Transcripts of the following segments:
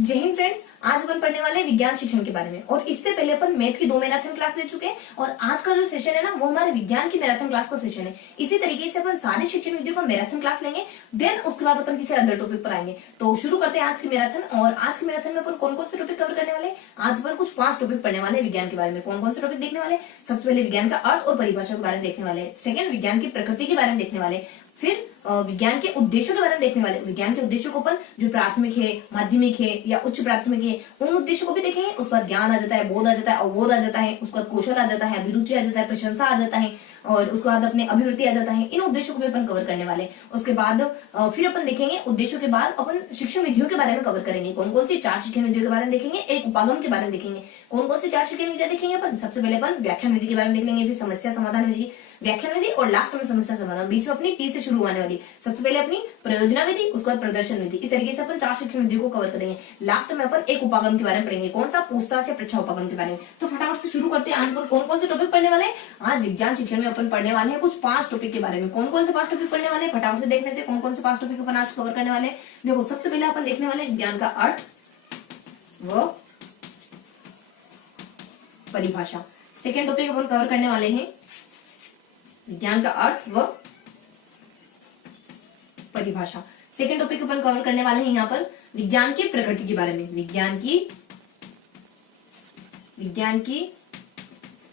जय हिंद फ्रेंड्स, आज अपन पढ़ने वाले हैं विज्ञान शिक्षण के बारे में। और इससे पहले अपन मैथ की 2 मैराथन क्लास ले चुके हैं और आज का जो सेशन है ना वो हमारे विज्ञान की मैराथन क्लास का सेशन है। इसी तरीके से अपन सारी शिक्षण विधियों का मैराथन क्लास लेंगे, देन उसके बाद अपन किसी अदर टॉपिक पर आएंगे। तो शुरू करते हैं आज की मैराथन। और आज की मैराथन में अपन कौन कौन से टॉपिक कवर करने वाले हैं? आज अपन कुछ 5 टॉपिक पढ़ने वाले हैं विज्ञान के बारे में। कौन कौन से टॉपिक देखने वाले? सबसे पहले विज्ञान का अर्थ और परिभाषा के बारे में देखने वाले। सेकंड, विज्ञान की प्रकृति के बारे में देखने वाले। फिर विज्ञान के उद्देश्यों के बारे में देखने वाले। विज्ञान के उद्देश्यों को अपन जो प्राथमिक है, माध्यमिक है या उच्च प्राथमिक है, उन उद्देश्यों को भी देखेंगे। उसके बाद ज्ञान आ जाता है, बोध आ जाता है, अवबोध आ जाता है, उसके बाद कौशल आ जाता है, अभिरुचि आ जाता है, प्रशंसा आ जाता है और उसके बाद अपने अभिवृत्ति आ जाता है। इन उद्देश्यों को भी अपन कवर करने वाले। उसके बाद फिर अपन देखेंगे उद्देश्यों के बाद अपन शिक्षण विधियों के बारे में कवर करेंगे। कौन कौन सी 4 शिक्षण विधियों के बारे में देखेंगे, एक उपागम के बारे में देखेंगे। कौन कौन सी 4 शिक्षण विधियां देखेंगे अपन? सबसे पहले अपन व्याख्यान विधि के बारे में देख लेंगे, फिर समस्या समाधान विधि, व्याख्यान विधि और लास्ट में समस्या समाधान। बीच में अपनी पी से शुरू होने वाली सबसे पहले अपनी प्रयोजना विधि, उसके बाद प्रदर्शन विधि। इस तरीके से अपन 4 शिक्षण विधियों को कवर करेंगे। लास्ट में अपन एक उपागम के बारे में पढ़ेंगे। कौन सा? पूछताछ या परीक्षा उपागम के बारे में। तो फटाफट से शुरू करते हैं। आज अपन कौन कौन से टॉपिक पढ़ने वाले हैं? आज विज्ञान शिक्षण में अपन पढ़ने वाले हैं कुछ 5 टॉपिक के बारे में। कौन कौन से 5 टॉपिक पढ़ने वाले हैं फटाफट से देख लेते हैं। कौन कौन से 5 टॉपिक अपन आज कवर करने वाले हैं? देखो, सबसे पहले अपन देखने वाले विज्ञान का अर्थ व परिभाषा। सेकेंड टॉपिक अपन कवर करने वाले हैं विज्ञान का अर्थ व परिभाषा। सेकेंड टॉपिक अपन कवर करने वाले हैं यहाँ पर विज्ञान की प्रकृति के बारे में। विज्ञान की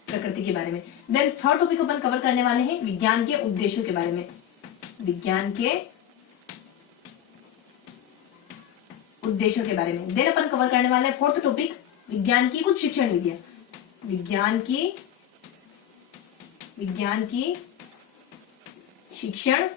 प्रकृति के बारे में। देन थर्ड टॉपिक अपन कवर करने वाले हैं विज्ञान के उद्देश्यों के बारे में। विज्ञान के उद्देश्यों के बारे में। देन अपन कवर करने वाले हैं फोर्थ टॉपिक विज्ञान की कुछ शिक्षण विधियां। विज्ञान की शिक्षण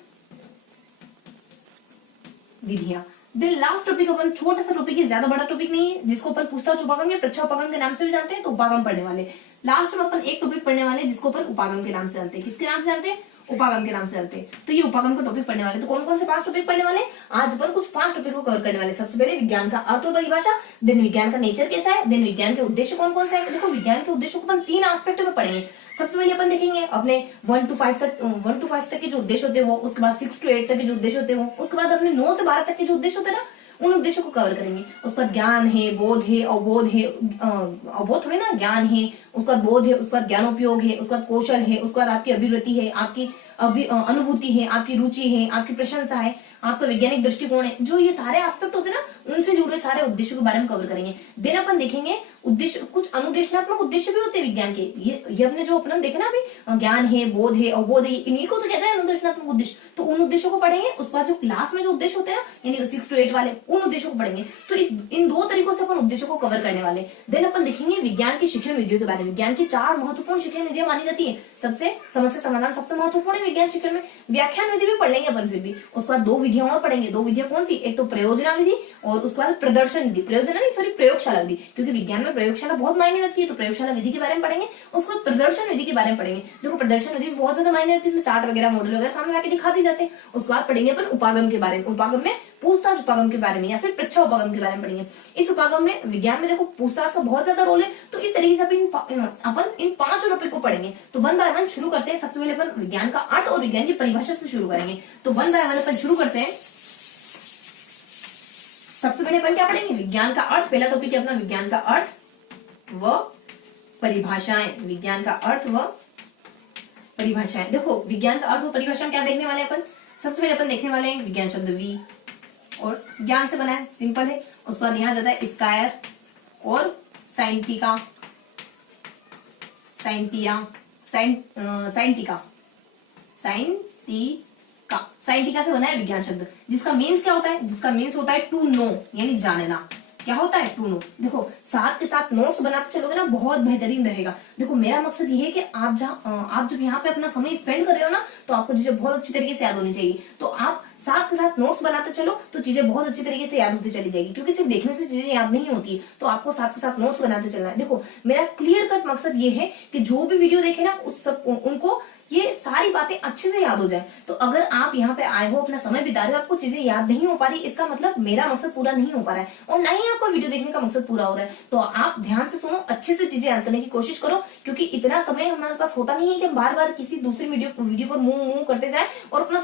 विधियां। देन लास्ट टॉपिक अपन छोटा सा टॉपिक है, ज्यादा बड़ा टॉपिक नहीं है, जिसको अपन पूछताछ उपागम या परीक्षा उपागम के नाम से भी जानते हैं, तो उपागम पढ़ने वाले। लास्ट में अपन एक टॉपिक पढ़ने वाले जिसको अपन उपागम के नाम से जानते हैं। किसके नाम से जानते हैं? उपागम के नाम से जानते हैं। तो ये उपागम का टॉपिक पढ़ने वाले। तो कौन कौन से 5 टॉपिक पढ़ने वाले? आज अपन कुछ 5 टॉपिक को कवर करने वाले। सबसे पहले विज्ञान का अर्थ और परिभाषा, देन विज्ञान का नेचर कैसा है, देन विज्ञान के उद्देश्य कौन कौन से हैं। देखो, विज्ञान के उद्देश्यों को अपन 3 एस्पेक्ट में पढ़ेंगे। सबसे पहले अपन देखेंगे अपने 1 to 5 तक के जो उद्देश्य होते हैं वो, उसके बाद 6 to 8 तक के जो उद्देश्य होते हैं वो, उसके बाद अपने 9 से 12 तक के जो उद्देश्य होते हैं ना, उन उद्देश्यों को कवर करेंगे। उसके बाद ज्ञान है, बोध है, अवबोध है, अवबोध थोड़ी ना, ज्ञान है, उसके बाद बोध है, उसके बाद ज्ञानोपयोग है, उसके बाद कौशल है, उसके बाद आपकी अभिवृत्ति है, आपकी अनुभूति है, आपकी रुचि है, आपकी प्रशंसा है, आपका वैज्ञानिक दृष्टिकोण है। जो ये सारे एस्पेक्ट होते हैं ना, उनसे जुड़े सारे उद्देश्यों के बारे में कवर करेंगे। देन अपन देखेंगे उद्देश्य, कुछ अनुदेशनात्मक उद्देश्य भी होते हैं विज्ञान के। ये अपने जो अपन देखे ना अभी, ज्ञान है, बोध है, अवबोध है, इन्हीं को तो कहते हैं अनुदेशनात्मक उद्देश्य। तो उन उद्देश्यों को पढ़ेंगे। उसके बाद जो क्लास में जो उद्देश्य होते हैं ना, यानी 6 to 8 वाले, उन उद्देश्यों को पढ़ेंगे। तो इन 2 तरीकों से अपन उद्देश्यों को कवर करने वाले। देन अपन देखेंगे विज्ञान की शिक्षण विधियों के बारे में। विज्ञान की 4 महत्वपूर्ण शिक्षण विधियां मानी जाती है। सबसे समस्या समाधान सबसे महत्वपूर्ण है विज्ञान शिक्षण में। व्याख्यान विधि भी पढ़ लेंगे अपन फिर भी। उसके बाद 2 विधियां और पढ़ेंगे। 2 विधियां कौन सी? एक तो प्रयोजना विधि और उसके बाद प्रदर्शन विधि। प्रयोगशाला विधि, क्योंकि विज्ञान में प्रयोगशाला बहुत मायने रखती है, तो प्रयोगशाला विधि के बारे में पढ़ेंगे। उसके बाद प्रदर्शन विधि के बारे में पढ़ेंगे। देखो, प्रदर्शन विधि में बहुत ज्यादा मायने रखती है, इसमें चार्ट वगैरह, मॉडल वगैरह सामने लाके दिखा दी जाते हैं। उसके बाद पढ़ेंगे अपन उपागम के बारे में। उपागम में पूछताछ उपागम के बारे में या फिर परीक्षा उपागम के बारे में पढ़ेंगे। इस उपागम में विज्ञान में देखो पूछताछ का बहुत ज्यादा रोल है, तो इस तरीके से अपन इन 5 टॉपिक को पढ़ेंगे। तो 1 by 1 शुरू करते हैं। सबसे पहले अपन विज्ञान का अर्थ और विज्ञान की परिभाषा से शुरू करेंगे। तो 1 by 1 अपन शुरू करते हैं। सबसे पहले अपन क्या पढ़ेंगे? विज्ञान का अर्थ। पहला टॉपिक है अपना विज्ञान का अर्थ व परिभाषाएं। विज्ञान का अर्थ व परिभाषाएं। देखो, विज्ञान का अर्थ व परिभाषा क्या देखने वाले अपन? सबसे पहले अपन देखने वाले हैं विज्ञान शब्द वी और ज्ञान से बना है, सिंपल है। उसके बाद यहाँ जाता है स्कायर और साइंटिका, साइंटिका से बना है विज्ञान शब्द, जिसका मीन्स क्या होता है? जिसका मीन्स होता है टू नो, यानी जानना। क्या होता है? To know. देखो, साथ के साथ नोट्स बनाते चलोगे ना, बहुत बेहतरीन रहेगा। देखो, मेरा मकसद ये है कि आप जब यहाँ पे अपना समय स्पेंड कर रहे हो ना, तो आपको चीजें बहुत अच्छी तरीके से याद होनी चाहिए। तो आप साथ के साथ नोट्स बनाते चलो, तो चीजें बहुत अच्छी तरीके से याद होती चली जाएगी, क्योंकि सिर्फ देखने से चीजें याद नहीं होती। तो आपको साथ के साथ नोट्स बनाते चलना है। देखो, मेरा क्लियर कट मकसद ये है कि जो भी वीडियो देखे ना, उनको ये सारी बातें अच्छे से याद हो जाए। तो अगर आप यहाँ पे आए हो, अपना समय बिता रहे हो, आपको चीजें याद नहीं हो पा रही, इसका मतलब मेरा मकसद पूरा नहीं हो पा रहा है और ना ही आपका वीडियो देखने का मकसद पूरा हो रहा है। तो आप ध्यान से सुनो, अच्छे से चीजें याद करने की कोशिश करो, क्योंकि इतना समय हमारे पास होता नहीं है कि हम बार बार किसी दूसरी वीडियो पर मुंह करते जाए और अपना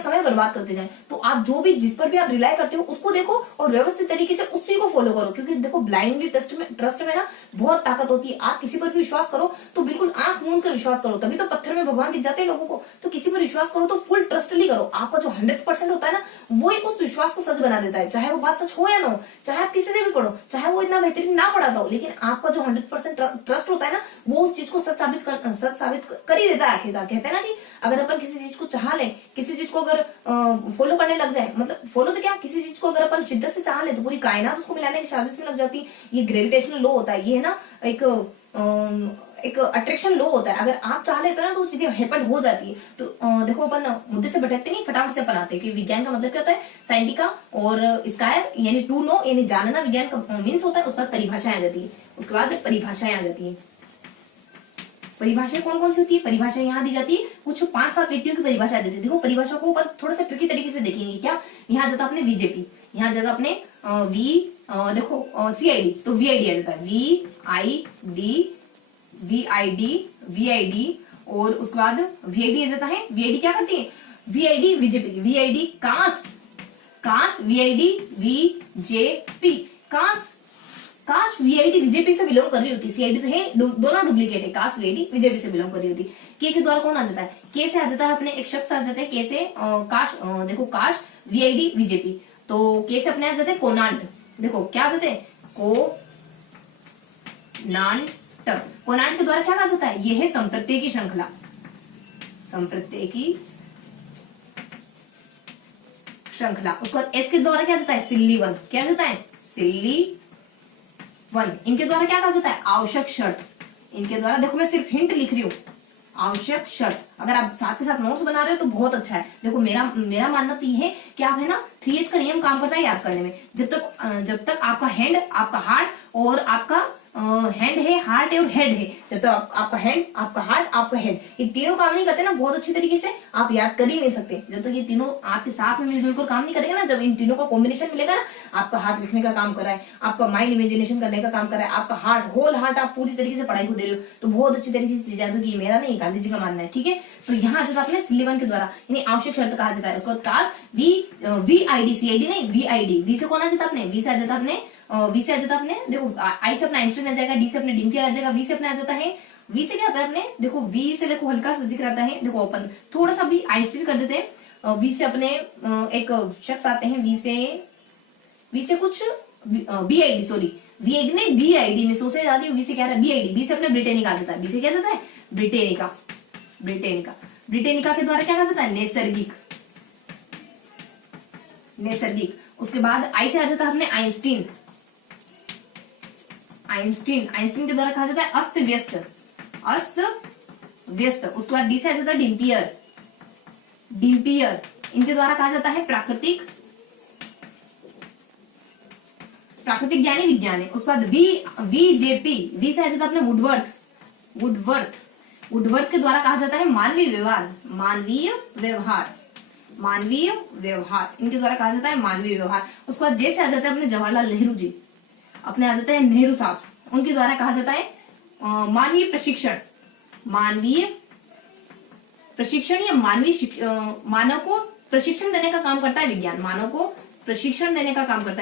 समय बर्बाद करते जाए। तो आप जो भी, जिस पर भी आप रिलाय करते हो उसको देखो और व्यवस्थित तरीके से उसी को फॉलो करो, क्योंकि देखो ब्लाइंडली ट्रस्ट में ना बहुत ताकत होती है। आप किसी पर भी विश्वास करो तो बिल्कुल आंख मूंद कर विश्वास करो, तभी तो पत्थर में भगवान दिख जाते हैं लोगों को। तो किसी पर विश्वास करो तो फुल ट्रस्टली करो। आपका जो 100% होता है ना, वही उस विश्वास को सच बना देता है, चाहे वो बात सच हो या ना हो, चाहे आप किसी से भी पढ़ो, चाहे वो इतना बेहतरीन ना पढ़ाता हो, लेकिन आपका जो 100% ट्रस्ट होता है ना, वो उस चीज को सच साबित कर ही देता है आखिरकार। कहते हैं ना कि अगर अपन किसी चीज को चाह ले, किसी चीज को अगर फॉलो करने लग जाए, मतलब फॉलो तो क्या, किसी चीज को अगर अपन शिद्दत से चाह ले तो पूरी कायनात उसको मिलाने की साजिश में लग जाती है। ये ग्रेविटेशनल लॉ होता है, ये है ना एक अट्रैक्शन लॉ होता है। अगर आप चाह लेते हो ना तो वो चीजें हैपन हो जाती है। तो देखो अपन मुद्दे से भटकते नहीं, फटाफट से अपन आते हैं कि विज्ञान का मतलब क्या होता है, साइंटिका और स्कायर यानी टू नो यानी जानना विज्ञान का मीन्स होता है। उसके बाद परिभाषाएं आ जाती है, उसके बाद परिभाषाएं आ जाती है। परिभाषाएं कौन कौन सी होती है, परिभाषा यहाँ दी जाती है, कुछ 5-7 व्यक्तियों की परिभाषा देती है। देखो परिभाषा को ऊपर थोड़ा सा ट्रिकी तरीके से देखेंगे। क्या यहाँ जाता अपने बीजेपी, यहाँ जाता अपने देखो सीआईडी, तो वीआईडी आ जाता है, वीआईडी और उसके बाद वीआईडी आ जाता है। वीआईडी क्या करती है, वीआईडी बीजेपी की, वीआईडी काश वीआईडी बीजेपी, काश वीआईडी बीजेपी से बिलोंग कर रही होती। सीआईडी तो है, दोनों डुप्लीकेट है, काश वीआईडी बीजेपी से बिलोंग कर रही होती। के द्वारा कौन आ जाता है, के से आ जाता है अपने एक शख्स आ जाता है, के से देखो काश वीआईडी बीजेपी, तो के से अपने आ जाते हैं कोनांट। देखो क्या आ जाते हैं, कोनांट के द्वारा क्या कहा जाता है, यह है संप्रत्यय श्रृंखला, उसके बाद एस के द्वारा क्या जाता है, सिल्लीवन, क्या जाता है, सिल्लीवन। इनके द्वारा क्या कहा जाता है, आवश्यक शर्त। इनके द्वारा देखो मैं सिर्फ हिंट लिख रही हूँ, आवश्यक शर्त। अगर आप साथ के साथ नोट्स बना रहे हो तो बहुत अच्छा है। देखो मेरा मानना तो ये है कि आप है ना 3H का नियम काम करता है याद करने में। जब तक आपका हैंड, आपका हार्ट और आपका हैंड है, हार्ट है और हेड है, जब तक आपका हैंड, आपका हार्ट, आपका हेड, ये तीनों काम नहीं करते ना बहुत अच्छी तरीके से, आप याद कर ही नहीं सकते। जब तक ये तीनों आपके साथ में मिलजुल कर काम नहीं करेगा ना, जब इन तीनों का कॉम्बिनेशन मिलेगा ना, आपका हाथ लिखने का काम कर रहा है, आपका माइंड इमेजिनेशन करने का काम कर रहा है, आपका हार्ट, होल हार्ट आप पूरी तरीके से पढ़ाई को दे रहे हो, तो बहुत अच्छी तरीके से याद होगी। मेरा नहीं, गांधी जी का मानना है, ठीक है। तो यहाँ से आपने सिल्लीवन के द्वारा यानी आवश्यक शर्त कहा जाता है। उसको काश वीआईडी, सीआईडी नहीं, वीआईडी, वी से कौन आ जाता अपने, वी से आ जाता अपने देखो आई से अपना आइंस्टाइन आ जाएगा, डी से अपने डिम्पियर आ जाएगा, वी से अपने आ जाता है, वी से क्या आता है अपने, देखो वी से देखो हल्का सा जिक्र आता है। देखो अपन थोड़ा सा भी आइंस्टाइन कर देते हैं। वी से अपने एक शख्स आते हैं, वी से कुछ बीआईडी, सॉरी वीआईडी नहीं, बीआईडी में सोचने जा रही हूँ, वी से क्या है, बीआईडी, बी से अपने ब्रिटेनिका आ जाता है, बी से क्या जाता है, ब्रिटेनिका के द्वारा क्या कहा जाता है, नैसर्गिक। उसके बाद आई से आ जाता है अपने आइंस्टीन के द्वारा कहा जाता है अस्त व्यस्त। उसके बाद डी से आ जाता है डिम्पियर, इनके द्वारा कहा जाता है प्राकृतिक ज्ञानी विज्ञान है। उसके बाद वीजेपी, वी से आ जाता है अपने वुडवर्थ के द्वारा कहा जाता है मानवीय व्यवहार, इनके द्वारा कहा जाता है मानवीय व्यवहार। उसके बाद जे से आ जाता है अपने जवाहरलाल नेहरू जी, अपने आ जाते हैं नेहरू साहब, उनके द्वारा कहा जाता है मानवीय प्रशिक्षण या मानव को प्रशिक्षण देने का काम करता है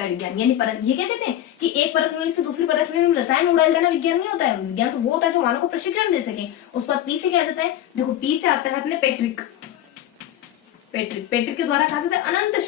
विज्ञान, यानी ये क्या कहते हैं कि एक परत नली से दूसरी परत में रसायन उड़ाल देना विज्ञान नहीं होता है। विज्ञान तो वो होता है जो मानव को प्रशिक्षण दे सके। उस पर पी से क्या जाता है, देखो पी से आता है अपने पेट्रिक के द्वारा कहा जाता है अनंत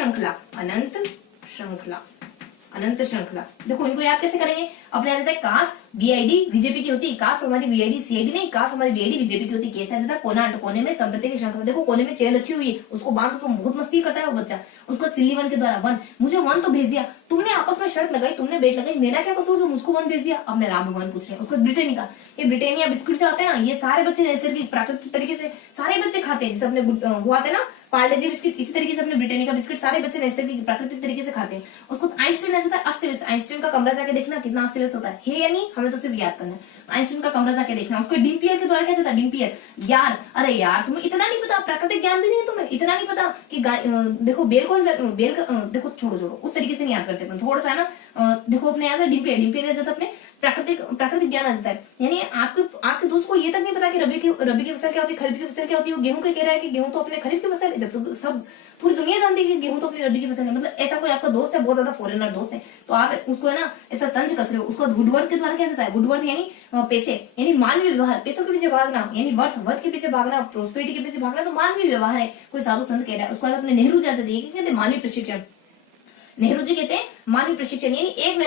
श्रृंखला। देखो इनको याद कैसे करेंगे, अपने आ जाता है काश बीआईडी बीजेपी की होती, काश हमारी बीआईडी सीआईडी नहीं, काश हमारी बीआईडी बीजेपी की होती। कैसे आ जाता है कोनांट, कोने में संप्रत्यय की श्रृंखला। देखो कोने में चेयर रखी हुई है, उसको बांधो तो बहुत मस्ती करता है वो बच्चा। उसको सिल्लीवन के द्वारा वन, मुझे वन तो भेज दिया, तुमने आपस में शर्त लगाई, तुमने बेट लगाई, मेरा क्या कसूर जो मुझको वन भेज दिया। अपने राम भगवान पूछ रहे हैं। उसको ब्रिटेनिका, ये ब्रिटेनिया बिस्कुट से आते हैं ना, ये सारे बच्चे नैसर्गिक प्राकृतिक तरीके से सारे बच्चे खाते हैं। जैसे अपने वो आते हैं ना पार्ले जी बिस्किट, इसी तरीके से अपने ब्रिटेनिका बिस्किट सारे बच्चे नैसर्गिक प्राकृतिक तरीके से खाते हैं। उसको आइंस्टाइन आ जाता है अस्त व्यस्त। आइंस्टाइन का कमरा जाके देखना कितना अस्त व्यस्त होता है या नहीं, हमें तो सिर्फ याद करना है। आइंस्टीन का कमरा जाके देखना। उसको डीम्पियर के द्वारा क्या जाता है, डीम्पियर। यार अरे यार तुम्हें इतना नहीं पता, प्राकृतिक ज्ञान भी नहीं है तुम्हें, इतना नहीं पता कि देखो बेल कौन बेल देखो छोड़ो उस तरीके से नहीं याद करते अपन, थोड़ा सा है ना देखो अपने याद है डीम्पियर, डीम्पियर जाता अपने प्राकृतिक ज्ञान आ जाता है। यानी आपके दोस्त को ये तक नहीं पता कि रबी की फसल क्या होती है, खरीफ की फसल क्या होती है। गेहूं का कह रहा है कि गेहूं तो अपने खरीफ की फसल है, जब तो सब पूरी दुनिया जानती है कि गेहूं तो अपनी रबी की फसल है। मतलब ऐसा कोई आपका दोस्त है, बहुत ज्यादा फॉरेनर दोस्त है, तो आप उसको है ना ऐसा तंज कस रहे हो। उसको वुडवर्ड के द्वारा क्या जाता है, वुडवर्ड यानी पैसे, यानी मानवीय व्यवहार, पैसों के पीछे भागना, यानी वर्थ के पीछे भागना, प्रोस्पेरिटी के पीछे भागना, तो मानवीय व्यवहार है, कोई साधु संत कह रहा है। उसके बाद अपने नेहरू जी जाते हैं, मानवीय प्रशिक्षण। नेहरू जी कहते हैं मानवीय प्रशिक्षण, यानी एक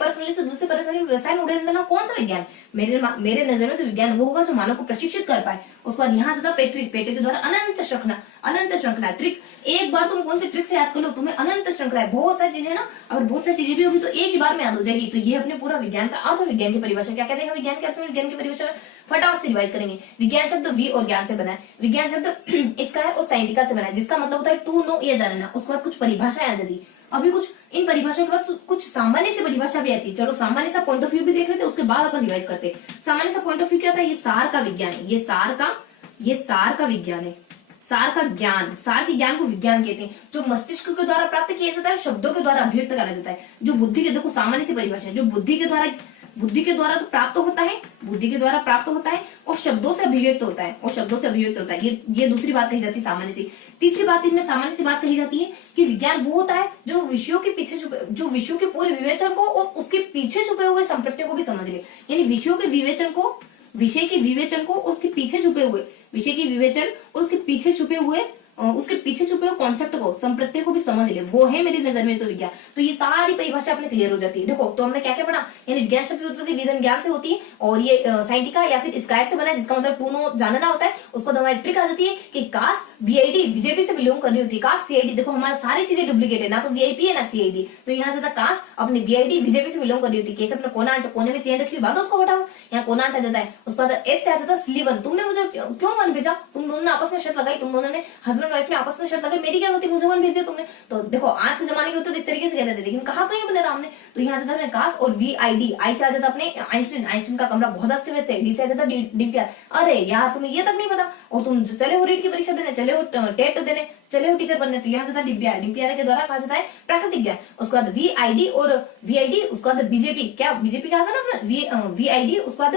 परख नली से दूसरे परख नली रसायन उड़ेल देना कौन सा विज्ञान, मेरे नजर में तो विज्ञान वो होगा जो मानव को प्रशिक्षित कर पाए। उसके बाद यहाँ जाता पेट्रिक के द्वारा अनंत श्रृंखला ट्रिक। एक बार तुम कौन से ट्रिक से याद कर लो, तुम्हें अनंत श्रृंखला है, बहुत सारी चीजें ना, अगर बहुत सारी चीजें भी होगी तो एक ही बार में याद हो जाएगी। तो ये अपने पूरा विज्ञान का अर्थ और विज्ञान की परिभाषा क्या कहते हैं, विज्ञान के अर्थ में विज्ञान की परिभाषा फटाफट से रिवाइज करेंगे। विज्ञान शब्द वी और ज्ञान से बना है, विज्ञान शब्द इसका है और साइंटिका से बना है, जिसका मतलब होता है टू नो या जानना। उसके बाद कुछ परिभाषाएं आ जाती, अभी कुछ इन परिभाषाओं के बाद कुछ सामान्य सी परिभाषा भी आती है। चलो सामान्य सा पॉइंट ऑफ व्यू भी देख लेते, उसके बाद अपन रिवाइज करते। सामान्य सा पॉइंट ऑफ व्यू क्या था, ये सार का विज्ञान है, ये सार का विज्ञान है, सार का ज्ञान, सार के ज्ञान को विज्ञान कहते हैं, जो मस्तिष्क के द्वारा प्राप्त किया जाता है, शब्दों के द्वारा अभिव्यक्त करा जाता है। जो बुद्धि के, देखो सामान्य सी परिभाषा है, जो बुद्धि के द्वारा तो प्राप्त होता है, बुद्धि के द्वारा प्राप्त होता है और शब्दों से अभिव्यक्त होता है, ये दूसरी बात कही जाती है सामान्य सी। तीसरी बात इनमें सामान्य सी बात कही जाती है कि विज्ञान वो होता है जो विषयों के पीछे जो विषयों के पूरे विवेचन को और उसके पीछे छुपे हुए संप्रत्यों को भी समझ ले। यानी विषय के विवेचन को और उसके पीछे छुपे हुए कॉन्सेप्ट को, संप्रत्य को भी समझ ले, वो है मेरी नजर में तो विज्ञान। तो ये सारी परिभाषा अपने क्लियर हो जाती है। देखो तो हमने क्या क्या पढ़ा, यानी विज्ञान शब्द की उत्पत्ति विधन ज्ञान से होती है, और ये साइंटिका या फिर स्कायर से बना है, जिसका मतलब टू नो जानना होता है। उसको हमारी ट्रिक आ जाती है कि काश बीआईडी बीजेपी से बिलोंग करनी होती है, काश सीआईडी, देखो हमारी सारी चीजें डुप्लीकेट है, ना तो वीआईपी है ना सीआईडी, तो यहाँ से काश अपनी बीआईडी बीजेपी से बिलोंग करनी होती है। कैसे अपने कोने में चेन रखी हुई बात उसको हटाओ, यहाँ कोना आ जाता है। उसके बाद एस से आ जाता है स्लीवन, तुमने मुझे क्यों मन भेजा, तुम दोनों ने आपस में शर्त लगाई, तुम दोनों ने हस्बैंड वाइफ ने आपस में शर्त लगाई, मेरी क्या होती, मुझे मन भेज दिया तुमने। तो देखो आज के जमाने के होते तो इस तरीके से कहते थे, लेकिन कहा तो ये बने राम ने। तो यहाँ जाता है काश, और वीआईडी, आई से आ जाता अपने आइंस्टीन का कमरा बहुत अस्त व्यस्त है, डी से आ जाता डीम्पियर। अरे यार तुम्हें ये तक नहीं पता, और तुम चले हो रीट की परीक्षा देने, चले हो टेट देने, चले हो टीचर बनने, तो यहाँ जाता डीम्पियर के द्वारा कहा जाता है प्राकृतिक ज्ञान। उसके बाद वीआईडी और वीआईडी, उसके बाद बीजेपी, क्या बीजेपी कहा था ना अपना वीआईडी, उसके बाद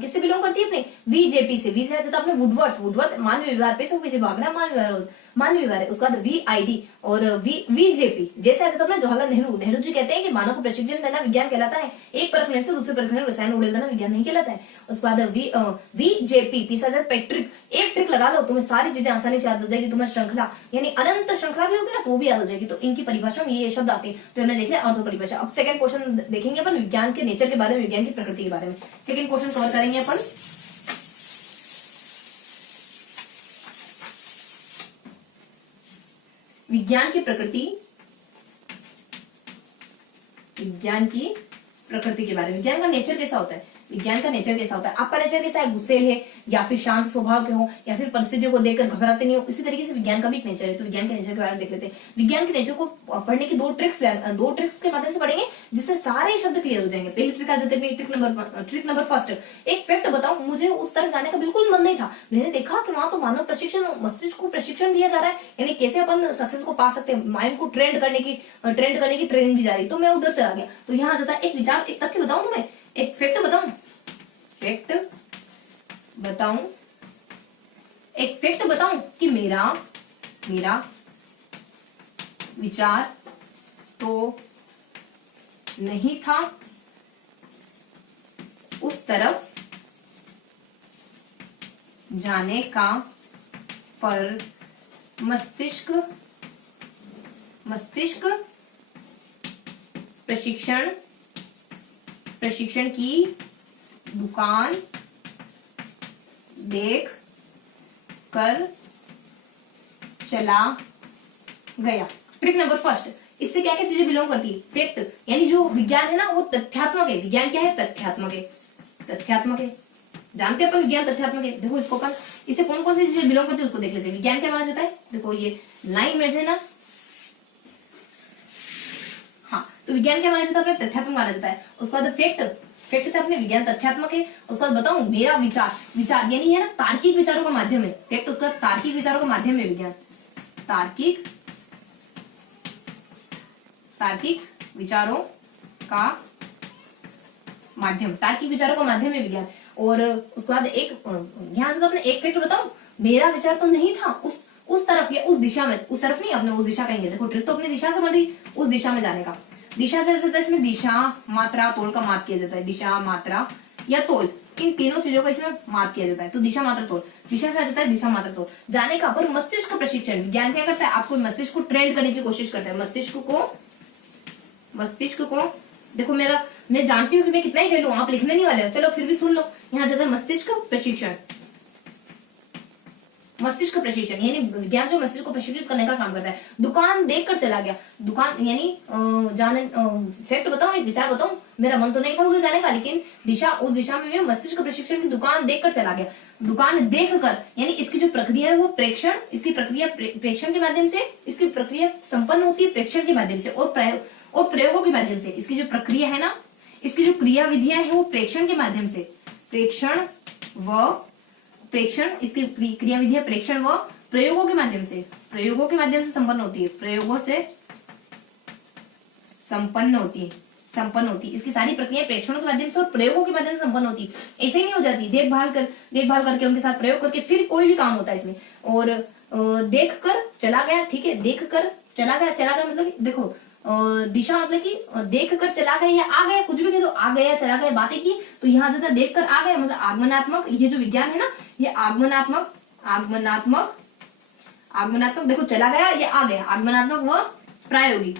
किससे बिलोंग करती है अपने बीजेपी से, वी से आ जाता अपने वुडवर्थ मानवीय व्यवहार, पैसों पीछे भागना मानवीय व्यवहार है। उसके बाद वीआईडी और वीजेपी जैसे आ जाता अपना जवाहरलाल नेहरू जी कहते हैं कि मानव को प्रशिक्षण देना विज्ञान कहलाता है, एक परख लेने से दूसरे परख लेने रसायन उड़ेल देना विज्ञान नहीं कहलाता है। उसके बाद वीजेपी पीछा जाता पेट्रिक, एक ट्रिक लगा लो तुम्हें सारी चीजें आसानी से याद हो जाएगी, तुम्हें श्रृंखला यानी अनंत श्रृंखला भी होगी ना तो वो भी याद हो जाएगी। तो इनकी परिभाषा में ये शब्द आते हैं, तो हमने देख लिया अर्थ परिभाषा। अब सेकंड क्वेश्चन देखेंगे अपन विज्ञान के नेचर के बारे में, विज्ञान की प्रकृति के बारे में सेकंड क्वेश्चन कवर करेंगे अपन। विज्ञान की प्रकृति के बारे में, विज्ञान का नेचर कैसा होता है, आपका नेचर कैसा है, गुस्सेल है या फिर शांत स्वभाव के हो या फिर परिस्थितियों को देखकर घबराते नहीं हो, इसी तरीके से विज्ञान का भी एक नेचर है। तो विज्ञान के नेचर के बारे में देख लेते हैं। विज्ञान के नेचर को पढ़ने की दो ट्रिक्स के माध्यम से पढ़ेंगे, जिससे सारे शब्द क्लियर हो जाएंगे। पहली ट्रिक आ जाती है ट्रिक नंबर फर्स्ट, एक फैक्ट बताओ, मुझे उस तरफ जाने का बिल्कुल मन नहीं था, मैंने देखा कि वहां तो मानव प्रशिक्षण, मस्तिष्क को प्रशिक्षण दिया जा रहा है, यानी कैसे अपन सक्सेस को पा सकते हैं, माइंड को ट्रेंड करने की ट्रेनिंग दी जा रही, तो मैं उधर चला गया। तो यहाँ जाता है एक विचार, एक तथ्य बताऊं तुम्हें, एक फैक्ट बताऊं, एक फैक्ट बताऊं कि मेरा विचार तो नहीं था उस तरफ जाने का, पर मस्तिष्क प्रशिक्षण की दुकान देख कर चला गया। ट्रिक नंबर फर्स्ट, इससे क्या क्या चीजें बिलोंग करती है, फैक्ट, यानी जो विज्ञान है ना वो तथ्यात्मक है। विज्ञान क्या है, तथ्यात्मक है, जानते हैं अपन विज्ञान तथ्यात्मक है। देखो इसको अपन, इससे कौन कौन सी चीजें बिलोंग करती है उसको देख लेते हैं। विज्ञान क्या माना जाता है, देखो ये लाइन में है ना, हाँ, तो विज्ञान क्या माना जाता है, अपने तथ्यात्मक माना जाता है। उसके बाद फैक्ट से अपने विज्ञान तथ्यात्मक है। उसके बाद बताऊं मेरा विचार, विचार यानी है ना तार्किक विचारों का माध्यम है फैक्ट। उसके बाद तार्किक विचारों का माध्यम है विज्ञान, तार्किक विचारों का माध्यम, तार्किक विचारों का माध्यम है विज्ञान। और उसके बाद एक यहाँ से तो अपने एक फैक्ट बताऊं, मेरा विचार तो नहीं था उस तरफ या उस दिशा में, उस तरफ नहीं अपने उस दिशा कहेंगे। देखो ट्रिक तो अपनी दिशा से बन रही, उस दिशा में जाने का। दिशा से जैसे इसमें दिशा, मात्रा, तोल का माप किया जाता है। दिशा, मात्रा या तोल, इन तीनों चीजों का इसमें माप किया जाता है। तो दिशा, मात्रा, तोल, दिशा से आ जाता है दिशा, मात्रा, तोल जाने का। पर मस्तिष्क का प्रशिक्षण विज्ञान क्या करता है, आपको मस्तिष्क को ट्रेंड करने की कोशिश करता है। मस्तिष्क को देखो मैं जानती हूँ कि मैं कितना ही खेलूं, आप लिखने नहीं वाले हो, चलो फिर भी सुन लो। यहाँ जाता है मस्तिष्क प्रशिक्षण। मस्तिष्क प्रशिक्षण यानी विज्ञान जो मस्तिष्क को प्रशिक्षित करने का काम करता है। दुकान देखकर चला गया, दुकान यानी जाने फैक्ट बताऊं, एक विचार बताऊं, मेरा मन तो नहीं था उधर जाने का, लेकिन दिशा, उस दिशा में मैं मस्तिष्क प्रशिक्षण की दुकान देखकर चला गया। दुकान देखकर यानी इसकी जो प्रक्रिया है वो प्रेक्षण, इसकी प्रक्रिया प्रेक्षण के माध्यम से, इसकी प्रक्रिया संपन्न होती है प्रेक्षण के माध्यम से और प्रयोगों के माध्यम से। इसकी जो प्रक्रिया है ना, इसकी जो क्रिया विधियां है वो प्रेक्षण के माध्यम से, प्रेक्षण इसकी क्रिया विधियां प्रेक्षण व प्रयोगों के माध्यम से संपन्न होती है। प्रयोगों से संपन्न होती है। इसकी सारी प्रक्रिया प्रेक्षणों के माध्यम से और प्रयोगों के माध्यम से संपन्न होती है। ऐसे ही नहीं हो जाती, देखभाल करके उनके साथ प्रयोग करके फिर कोई भी काम होता है इसमें। और देख कर चला गया, ठीक है, देख कर चला गया मतलब देखो दिशा मतलब कि देख कर चला गया या आ गया, कुछ भी कह दो, आ गया चला गया बातें की, तो यहाँ जाता देख कर आ गया मतलब आगमनात्मक। ये जो विज्ञान है ना ये आगमनात्मक देखो चला गया या आ गया, आगमनात्मक व प्रायोगिक,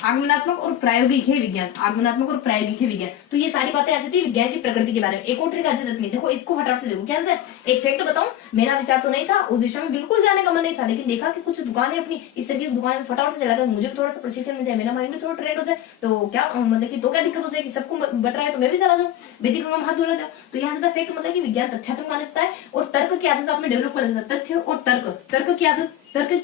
आगमनात्मक और प्रायोगिक है विज्ञान। तो ये सारी बातें आ जाती है विज्ञान की प्रकृति के बारे में। एक और ट्रिक आ जाती है, देखो इसको फटाफट से देखो क्या होता है। एक फैक्ट बताऊं, मेरा विचार तो नहीं था, उस दिशा में बिल्कुल जाने का मन नहीं था, लेकिन देखा कि कुछ दुकानें अपनी इस तरह की दुकान में फटाफट से चला गया, मुझे थोड़ा सा प्रशिक्षण मिल जाए, मेरा माइंड में थोड़ा ट्रेंड हो जाए, तो क्या मतलब कि तो क्या दिक्कत हो जाएगी, सबको बट रहा है तो मैं भी चला जाऊँ, बेटी का हाथ धोला जाओ। तो यहाँ ज्यादा फैक्ट मतलब कि विज्ञान तथ्यात्मक माना जाता है और तर्क की आदत आपने डेवलप कर देता है। तथ्य और तर्क की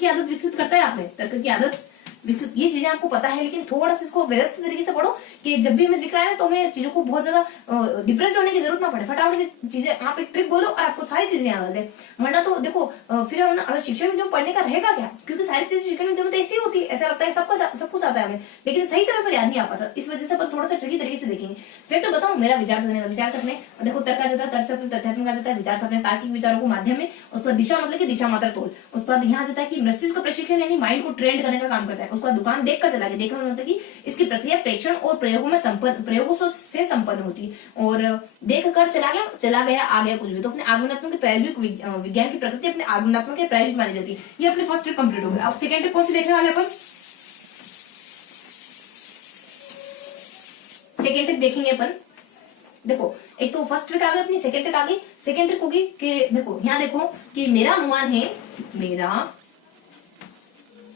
आदत विकसित करता है आपने, तर्क की आदत विकसित। ये चीजें आपको पता है, लेकिन थोड़ा सा इसको व्यवस्थित तरीके से पढ़ो कि जब भी हमें जिक्र आए तो हमें चीजों को बहुत ज्यादा डिप्रेस्ड होने की जरूरत ना पड़े। फटाफट से चीजें, आप एक ट्रिक बोलो और आपको सारी चीजें याद आ जाए। वरना तो देखो फिर हम अगर शिक्षण विद्या पढ़ने का रहेगा क्या, क्योंकि सारी चीजें शिक्षण विद्या में तो ऐसी होती है, ऐसा लगता है सब कुछ आता है हमें, लेकिन सही समय पर याद नहीं आ पाता। इस वजह से अपन थोड़ा सा ट्रिकी तरीके से देखेंगे। फिर तो बताओ मेरा विचार सुनने का, विचार सपने देखो तर्क आ जाता है, तर्क सपने तथ्यात्मक आ जाता है, विचार सपने तार्किक विचारों को माध्यम में। उस पर दिशा मतलब कि दिशा मात्रा तोल। उस पर यहाँ जाता है कि मस्तिष्क का प्रशिक्षण यानी माइंड को ट्रेंड करने का काम करता है। उसका दुकान देखकर चला गया, देखा मतलब कि इसकी प्रक्रिया प्रेक्षण और प्रयोगों से संपन्न होती है। और देख कर चला गया आ गया कुछ भी, तो अपने आगमनात्मक के प्रायोगिक विज्ञान की प्रकृति अपने आगमनात्मक के प्रायोगिक मानी जाती है। ये अपने फर्स्ट ट्रिक कंप्लीट हो गया। अब सेकंड ट्रिक कौन सी देखने वाले अपन, सेकंड ट्रिक देखेंगे अपन। देखो एक तो फर्स्ट ट्रिक आ गई अपनी, सेकंड ट्रिक आ गई। सेकंड ट्रिक होगी कि देखो यहाँ देखो कि मेरा अनुमान है,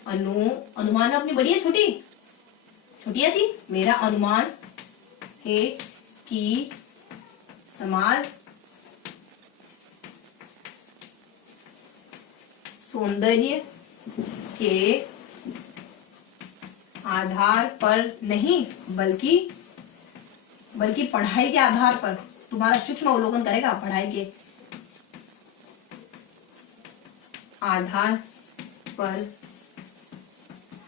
अनुमान अपनी बड़ी है छोटी थी। मेरा अनुमान है कि समाज सौंदर्य के आधार पर नहीं बल्कि पढ़ाई के आधार पर तुम्हारा सूक्ष्म अवलोकन करेगा। पढ़ाई के आधार पर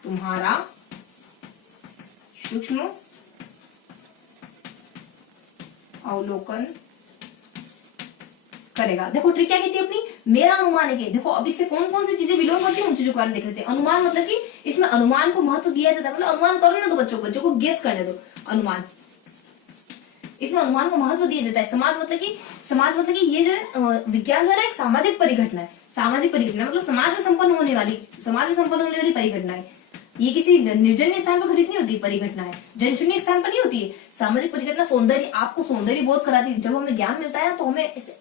तुम्हारा सूक्ष्म अवलोकन करेगा। देखो ट्रिक क्या कहती है अपनी, मेरा अनुमान है कि देखो अब इससे कौन कौन सी चीजें बिलोंग करती है उन चीजों के बारे में देख लेते हैं। अनुमान मतलब कि इसमें अनुमान को महत्व दिया जाता है, मतलब अनुमान करो ना, तो बच्चों को गेस करने दो। अनुमान, इसमें अनुमान को महत्व दिया जाता है। समाज मतलब कि ये जो विज्ञान जो है ना एक सामाजिक परिघटना है। मतलब समाज में संपन्न होने वाली परिघटना है। ये किसी निर्जन्य स्थान पर घटित नहीं होती परिघटना है, जनशून्य स्थान पर नहीं होती है। सामाजिक परिघटना सौंदर्य, आपको सौंदर्य बोध कराती है। जब हमें ज्ञान मिलता है ना तो हमें ऐसे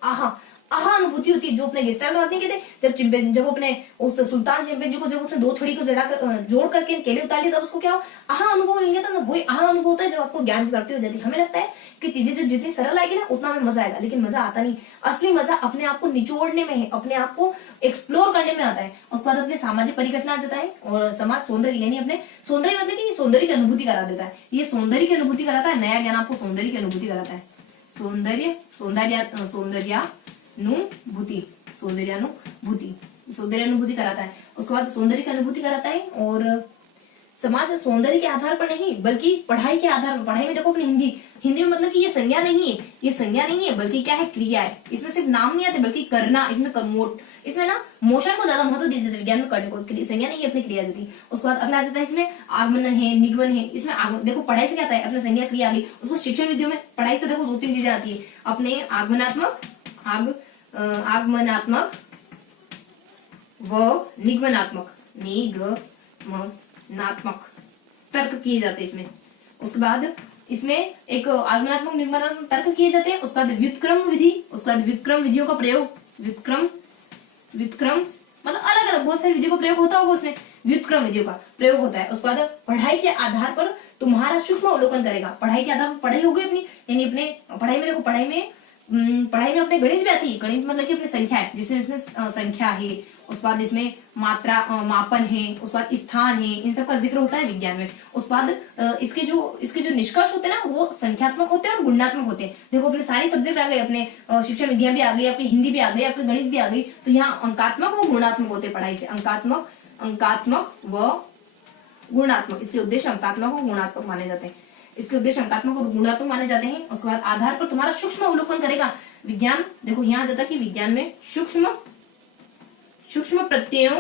आहा अनुभूति होती है, जो अपने गेस्टाइल में बात नहीं कहते, जब अपने उस सुल्तान चिंपैंजी को जब उसने दो छड़ी को जोड़ करके केले उतार लिया, तब उसको क्या हो, आहा अनुभव मिल गया था ना, वही आहा अनुभव होता है जब आपको ज्ञान की प्राप्ति हो जाती है। हमें लगता है कि चीजें जो जितनी सरल आएगी ना उतना हमें मजा आएगा, लेकिन मजा आता नहीं। असली मजा अपने आप को निचोड़ने में है, अपने आप को एक्सप्लोर करने में आता है। उसके बाद अपने सामाजिक परिघटना आ जाता है, और समाज सौंदर्य, यानी अपने सौंदर्य मतलब कि सौंदर्य की अनुभूति करा देता है। ये सौंदर्य की अनुभूति कराता है, नया ज्ञान आपको सौंदर्य की अनुभूति कराता है। सौंदर्यानुभूति कराता है। उसके बाद सौंदर्य की अनुभूति कराता है। और समाज सौंदर्य के आधार पर नहीं बल्कि पढ़ाई के आधार पर, पढ़ाई में देखो अपनी हिंदी में मतलब कि ये संज्ञा नहीं है, ये संज्ञा नहीं है बल्कि क्या है, क्रिया है। इसमें सिर्फ नाम नहीं आते बल्कि करना, इसमें ना मोशन को ज्यादा महत्व दिया जाता है विज्ञान में, करने को, संज्ञा नहीं है, अपनी क्रिया जाती है। उसके बाद अगला आ जाता है इसमें आगमन है, निगमन है। इसमें देखो पढ़ाई से क्या आता है, अपने संज्ञा क्रिया आ गई। उसको शिक्षण विधियों में पढ़ाई से देखो 2-3 चीजें आती है, अपने आगमनात्मक व निगमनात्मक तर्क किए जाते हैं इसमें। उसके बाद इसमें एक आगमनात्मक निगमनात्मक तर्क किए जाते हैं। उसके बाद व्युत्क्रम विधि, उसके बाद व्युत्क्रम विधियों का प्रयोग, व्युत्क्रम मतलब अलग अलग बहुत सारी विधियों का प्रयोग होता होगा, उसमें व्युत्क्रम विधियों का प्रयोग होता है। उसके बाद पढ़ाई के आधार पर तुम्हारा सूक्ष्म अवलोकन करेगा। पढ़ाई के आधार पर पढ़ाई होगी अपनी, यानी अपने पढ़ाई में देखो, पढ़ाई में अपने गणित भी आती है। गणित मतलब कि अपनी संख्या है, जिसमें इसमें संख्या है, उसके बाद इसमें मात्रा मापन है, उसके बाद स्थान है, इन सब का जिक्र होता है विज्ञान में। उसके बाद इसके जो निष्कर्ष होते हैं ना, वो संख्यात्मक होते हैं और गुणात्मक होते हैं। देखो अपने सारे सब्जेक्ट आ गए, अपने शिक्षण विधियां भी आ गई, आपकी हिंदी भी आ गई, आपकी गणित भी आ गई, तो यहाँ अंकात्मक व गुणात्मक होते हैं पढ़ाई से। अंकात्मक व गुणात्मक, इसके उद्देश्य अंकात्मक और गुणात्मक माने जाते हैं। इसके उद्देश्य अंकात्मक और गुणात्मक माने जाते हैं। उसके बाद आधार पर तुम्हारा सूक्ष्म अवलोकन करेगा विज्ञान। देखो यहाँ जाता है कि विज्ञान में सूक्ष्म प्रत्ययों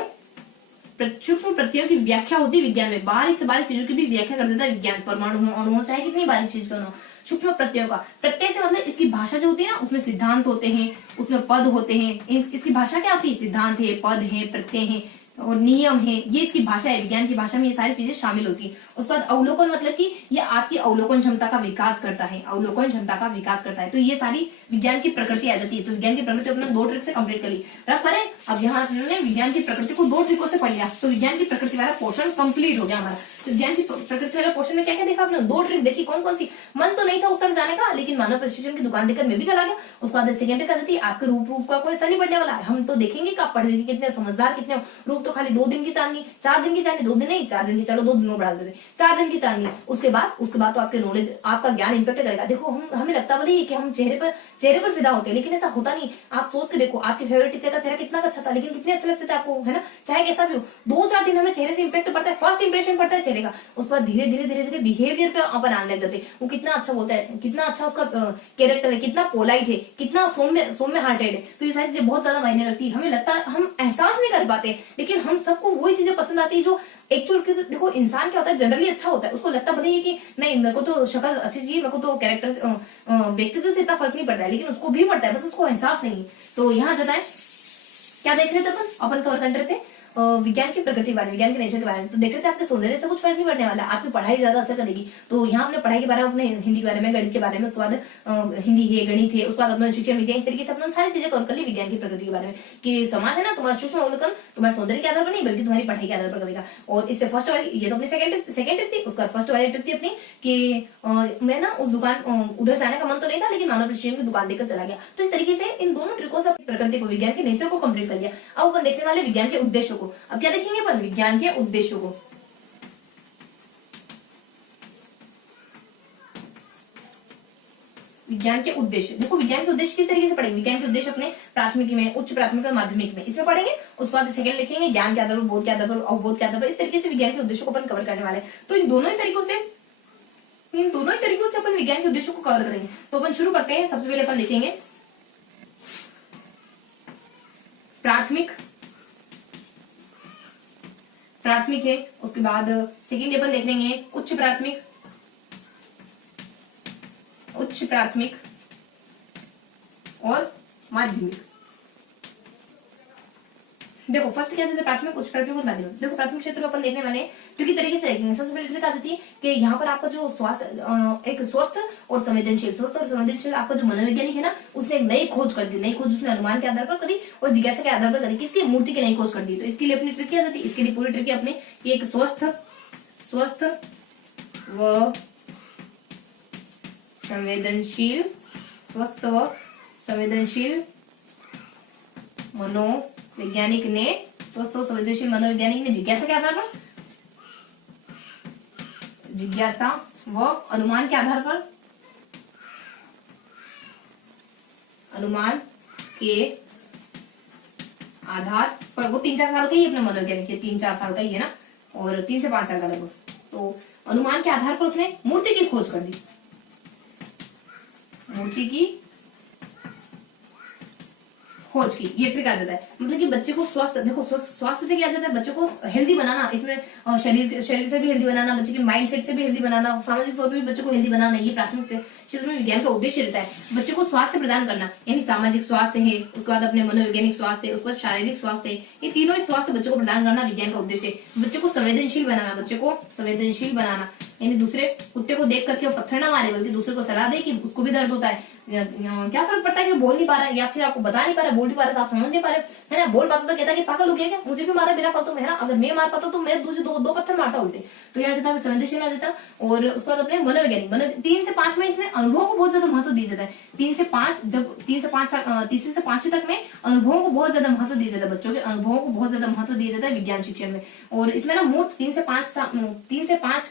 की व्याख्या होती है। विज्ञान में बारीक से बारीक चीजों की भी व्याख्या कर देता है विज्ञान। परमाणु हो, अणु हो, चाहे कितनी बारीक चीज क्यों ना हो, सूक्ष्म प्रत्ययों का, प्रत्यय से मतलब इसकी भाषा जो होती है ना, उसमें सिद्धांत होते हैं, उसमें पद होते हैं। इसकी भाषा क्या होती है, सिद्धांत है, पद है, प्रत्यय है और नियम है, ये इसकी भाषा है। विज्ञान की भाषा में ये सारी चीजें शामिल होती है। उसके बाद अवलोकन मतलब कि ये आपकी अवलोकन क्षमता का विकास करता है, अवलोकन क्षमता का विकास करता है। तो ये सारी विज्ञान की प्रकृति आ जाती है। तो विज्ञान की प्रकृति अपने 2 ट्रिक से कंप्लीट कर ली। रफ करें, अब यहाँ हमने विज्ञान की प्रकृति को 2 ट्रिकों से पढ़ लिया, तो विज्ञान की प्रकृति वाला पोर्शन कंप्लीट हो गया हमारा। तो विज्ञान की प्रकृति वाला पोर्शन में क्या क्या देखा आपने, 2 ट्रिक देखी। कौन कौन सी, मन तो नहीं था उस तरफ जाने का, लेकिन मानव प्रशिक्षण की दुकान देखकर मैं भी चला गया। उसके बाद सेकंड ट्रिक आ जाती है, आपके रूप का कोई असर नहीं पड़ने वाला है। हम तो देखेंगे कि आप पढ़ कितने समझदार कितने हो। रूप तो खाली 2 दिन की चांदनी, 4 दिन की चांदनी, 2 दिन नहीं 4 दिन की, चलो 2 दिन में बढ़ा देते, 4 दिन की चांदनी। उसके बाद तो आपके नॉलेज, आपका ज्ञान इंपैक्ट करेगा। देखो हमें लगता है कि हम चेहरे पर फिदा होते हैं, लेकिन ऐसा होता नहीं। आप सोच के देखो, आपके फेवरेट टीचर का चेहरा कितना अच्छा था, लेकिन कितने अच्छे लगते थे आपको, है ना, चाहे कैसा भी हो। 2-4 दिन हमें चेहरे से इंपैक्ट पड़ता है, फर्स्ट इंप्रेशन पड़ता है चेहरे का। उसके बाद धीरे धीरे बिहेवियर पे अपन आने लग जाते हैं। वो कितना अच्छा बोलता है, कितना अच्छा उसका कैरेक्टर है, कितना पोलाइट है, कितना सौम्य हार्टेड है। तो ये सारी चीजें बहुत ज्यादा मायने रखती है। हमें लगता है हम एहसास नहीं कर पाते, लेकिन हम सबको वही चीजें पसंद आती है जो एक्चुअल के। देखो इंसान क्या होता है, जनरली अच्छा होता है, उसको लगता भले ही कि नहीं मेरे को तो शक्ल अच्छी चाहिए, मेरे को तो कैरेक्टर व्यक्तित्व से इतना फर्क नहीं पड़ता है, लेकिन उसको भी पड़ता है, बस उसको एहसास नहीं। तो यहाँ जाता है, क्या देख रहे थे अपन कवर कर रहे थे विज्ञान की प्रकृति के बारे में, विज्ञान के नेचर के बारे में। तो देख रहे थे आपके सौंदर्य से कुछ फर्क नहीं पड़ने वाला, आपकी पढ़ाई ज्यादा असर करेगी। तो यहाँ अपने पढ़ाई के बारे में, अपने हिंदी के बारे में, गणित के बारे में, उसके बाद हिंदी है, गणित है, उसके बाद अपने शिक्षण विद्या, इस तरीके से अपने सारी चीजें कवर कर ली विज्ञान की प्रकृति के बारे में। कि समाज है ना, तुम्हारा सूक्ष्म अवलोकन तुम्हारे सौंदर्य के आधार पर नहीं बल्कि तुम्हारी पढ़ाई के आधार पर करेगा। और इससे फर्स्ट वाली, ये तो अपनी सेकंड ट्रिक थी। उसके बाद फर्स्ट वाली ट्रिक थी अपनी कि मैं ना उस दुकान, उधर जाने का मन तो नहीं था, लेकिन मानव प्रशिक्षण की दुकान देखकर चला गया। तो इस तरीके से इन दोनों ट्रिकों से प्रकृति को, विज्ञान के नेचर को कंप्लीट कर लिया। अब अपन देखने वाले विज्ञान के उद्देश्यों को। अब क्या देखेंगे अपन, विज्ञान के उद्देश्यों को। विज्ञान के उद्देश्य, देखो विज्ञान के उद्देश्य किस तरीके से पढ़ेंगे। विज्ञान के उद्देश्य अपने प्राथमिक में, उच्च प्राथमिक और माध्यमिक में इसमें पढ़ेंगे। उसके बाद सेकंड लिखेंगे ज्ञान के आधार पर, बोध के आधार पर, अवबोध के आधार पर। इस तरीके से विज्ञान के उद्देश्यों को अपन कवर करने वाले हैं। तो इन दोनों ही तरीकों से अपन विज्ञान के उद्देश्यों को कवर करेंगे। तो अपन शुरू करते हैं। सबसे पहले अपन देखेंगे प्राथमिक है। उसके बाद सेकेंड अपन देख लेंगे उच्च प्राथमिक और माध्यमिक। देखो फर्स्ट क्या चलते, प्राथमिक, उच्च प्राथमिक और माध्यमिक। देखो प्राथमिक क्षेत्र में अपन देखने वाले हैं ट्रिकी तरीके से देखेंगे। सबसे पहले ट्रिक आ जाती है कि यहाँ पर आपका जो स्वास्थ्य एक स्वस्थ और संवेदनशील आपका जो मनोवैज्ञानिक है ना, उसने एक नई खोज कर दी। नई खोज उसने अनुमान के आधार पर करी और जिज्ञासा के आधार पर करी। किसकी? मूर्ति की नई खोज कर दी। तो इसके लिए अपनी ट्रिक क्या जाती है? इसके लिए पूरी ट्रिक अपने एक स्वस्थ व संवेदनशील मनोवैज्ञानिक ने जिज्ञासा के आधार पर, जिज्ञासा व अनुमान के आधार पर, अनुमान के आधार पर, वो 3-4 साल का ही अपने मनोवैज्ञानिक के 3-4 साल का ही है ना, और 3 से 5 साल का लगभग। तो अनुमान के आधार पर उसने मूर्ति की खोज कर दी। मूर्ति की खोज की, ये ट्रिक आ जाता है। मतलब कि बच्चे को स्वास्थ्य, देखो स्वास्थ्य से क्या आ जाता है? बच्चे को हेल्दी बनाना, इसमें शरीर से भी हेल्दी बनाना, बच्चे के माइंड सेट से भी हेल्दी बनाना, सामाजिक तौर पर भी बच्चे को हेल्दी बनाना, ये प्राथमिक क्षेत्र में विज्ञान का उद्देश्य रहता है। बच्चे को स्वास्थ्य प्रदान करना, यानी सामाजिक स्वास्थ्य है, उसके बाद अपने मनोवैज्ञानिक स्वास्थ्य है, उसके बाद शारीरिक स्वास्थ्य है, ये तीनों ही स्वास्थ्य बच्चे को प्रदान करना विज्ञान का उद्देश्य है। बच्चे को संवेदनशील बनाना, यानी दूसरे कुत्ते को देख करके वो पत्थर ना मारे, बल्कि दूसरे को सलाह दे कि उसको भी दर्द होता है, क्या फर्क पड़ता है कि बोल नहीं पा रहा है, या फिर आपको बता नहीं पा रहा, बोल नहीं पा रहा तो आप समझ नहीं पा रहे, है ना। बोल पाता तो कहता कि पागल हो गया क्या, मुझे भी मारा बिना फालतू में, है ना। अगर मैं मार पाता तो मैं दूसरे दो पत्थर मारता उल्टे। तो यहाँ जाता है संवेदनशील आ जाता है। और उसके बाद अपने मनोवैज्ञानिक 3 से 5 में इसमें अनुभव को बहुत ज्यादा महत्व दिया जाता है। 3 से 5 तक में अनुभवों को बहुत ज्यादा महत्व दिया जाता है। बच्चों के अनुभवों को बहुत ज्यादा महत्व दिया जाता है विज्ञान शिक्षण में। और इसमें ना मूर्त 3 से 5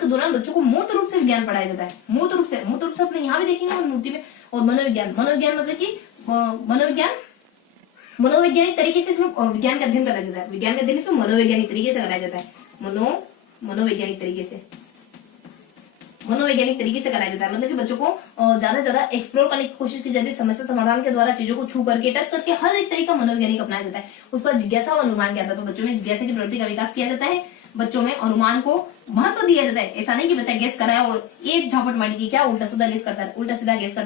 के दौरान बच्चों को मूर्त रूप से विज्ञान पढ़ाया जाता है। मूर्त रूप से अपने यहाँ भी देखेंगे और मूर्ति में। और मनोविज्ञान मतलब कि मनोवैज्ञानिक तरीके से इसमें विज्ञान का अध्ययन कराया जाता है। विज्ञान का अध्ययन इसमें मनोवैज्ञानिक तरीके से कराया जाता है। मनोवैज्ञानिक तरीके से कराया जाता है। मतलब कि बच्चों को ज्यादा से ज्यादा एक्सप्लोर करने की कोशिश की जाती है। समस्या समाधान के द्वारा चीजों को छू करके, टच करके, हर एक तरीका मनोवैज्ञानिक अपनाया जाता है। उस पर जिज्ञासा और अनुमान के आधार पर बच्चों में जिज्ञासा की प्रवृत्ति का विकास किया जाता है। बच्चों में अनुमान को महत्व दिया जाता है। ऐसा नहीं कि बच्चा गेस कराया और एक झापट मारी की क्या उल्टा सीधा गेस करता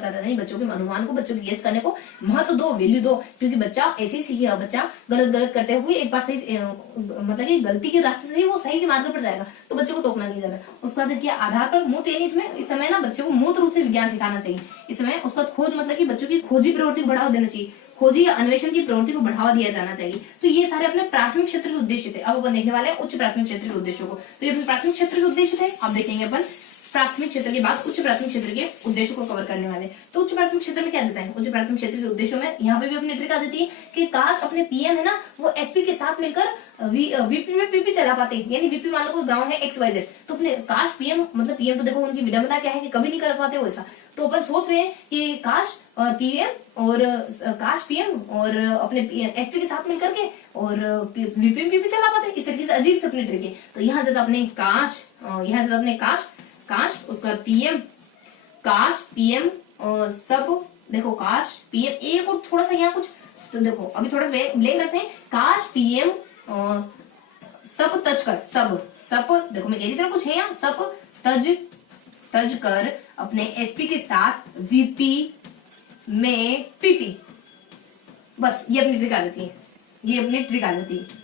था। नहीं, बच्चों के अनुमान को, बच्चों की गेस करने को महत्व दो, वैल्यू दो, क्योंकि बच्चा ऐसे ही सीखेगा। बच्चा गलत करते हुए एक बार सही, मतलब कि गलती के रास्ते से ही वो सही के मार्ग पर जाएगा। तो बच्चे को टोकना नहीं जाता। उसके बाद आधार पर मूर्त, यानी इसमें इस समय ना बच्चे को मूर्त रूप से विज्ञान सिखाना चाहिए। इस समय उसका खोज, मतलब कि बच्चों की खोजी प्रवृत्ति को बढ़ावा देना चाहिए। खोजी या अन्वेषण की प्रवृत्ति को बढ़ावा दिया जाना चाहिए। तो ये सारे अपने प्राथमिक क्षेत्र के उद्देश्य थे। अब अपन देखने वाले हैं उच्च प्राथमिक क्षेत्र के उद्देश्यों को। तो ये अपने प्राथमिक क्षेत्र के उद्देश्य थे। अब देखेंगे अपन प्राथमिक क्षेत्र के बाद उच्च प्राथमिक क्षेत्र के उद्देश्यों को कवर करने वाले। तो उच्च प्राथमिक क्षेत्र में क्या देता है? उच्च प्राथमिक क्षेत्र के उद्देश्यों में यहाँ पे भी अपनी ट्रिक आ जाती है कि काश अपने पीएम है ना, वो एसपी के साथ मिलकर वीपी में पीपी चला पाते। यानी वीपी मान लो कोई गांव है XYZ, तो अपने काश पीएम, मतलब पीएम तो देखो उनकी विडंबना क्या है कि कभी नहीं कर पाते वो ऐसा। तो अपन सोच रहे हैं कि काश पीएम और अपने एसपी के साथ मिलकर के और वीपी में पीपी चला पाते। इस तरीके से अजीब से अपनी ट्रिक है। तो यहाँ जाता अपने काश, उसका काश पीएम सब, देखो काश पीएम एक और थोड़ा सा यहाँ कुछ, तो देखो अभी थोड़ा सा ब्लैंक करते हैं। काश पीएम सब तज कर, सब देखो मैं कह रही थी कुछ है यहाँ, सब तज कर अपने एसपी के साथ वीपी में पीपी। बस ये अपनी ट्रिक आ जाती है।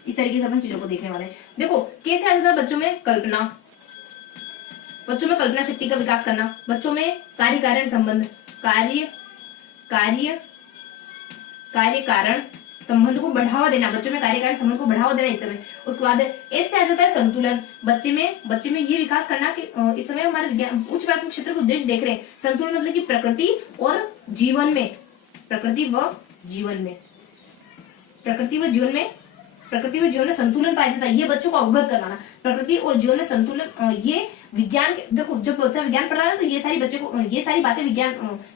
इस तरीके से अपन चीजों को देखने वाले हैं। देखो कैसे आ जाता है बच्चों में कल्पना शक्ति का विकास करना, बच्चों में कार्य कारण संबंध, कार्य कारण संबंध को बढ़ावा देना, बच्चों में कार्य कारण संबंध को बढ़ावा देना इस समय। उसके बाद इससे आ जाता है संतुलन। बच्चे में ये विकास करना कि इस समय हमारे विज्ञान उच्च प्राथमिक क्षेत्र के उद्देश्य देख रहे हैं। संतुलन मतलब कि प्रकृति और जीवन में संतुलन पाया जाता है। ये बच्चों को अवगत करवाना, प्रकृति और जीवन में संतुलन। ये विज्ञान, देखो जब बच्चा विज्ञान पढ़ रहा है तो ये सारी बातें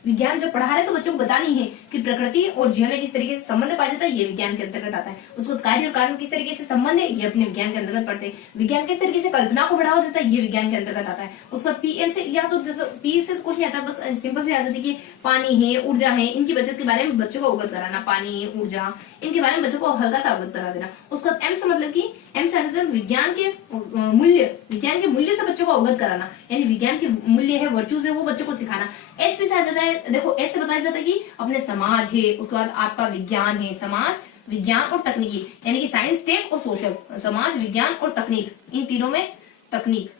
विज्ञान जब पढ़ा रहे हैं तो बच्चों को बतानी है कि प्रकृति और जीवन में किस तरीके से संबंध पाया जाता है, ये विज्ञान के अंतर्गत आता है। उसको कार्य और कारण किस तरीके से संबंध है, ये अपने विज्ञान के अंतर्गत पढ़ते हैं। विज्ञान किस तरीके से कल्पना को बढ़ावा देता है, ये विज्ञान के अंतर्गत आता है। उसके बाद पीएम से, या तो पी से कुछ नहीं आता, बस सिंपल से आ जाती है कि पानी है, ऊर्जा है, इनकी बचत के बारे में बच्चों को अवगत कराना। पानी, ऊर्जा, इनके बारे में बच्चों को हल्का सा अवगत करा देना। उसके बाद एम से मतलब कि एम से आ जाता है विज्ञान के मूल्य से बच्चों को अवगत कराना, यानी विज्ञान के मूल्य है, वर्चूज है, वो बच्चों को सिखाना। एस पे से आ जाता है, देखो एस से बताया जाता है कि अपने समाज है, उसके बाद आपका विज्ञान है, विज्ञान और तकनीकी, यानी कि साइंस, टेक और सोशल, समाज, विज्ञान और तकनीक, इन तीनों में तकनीक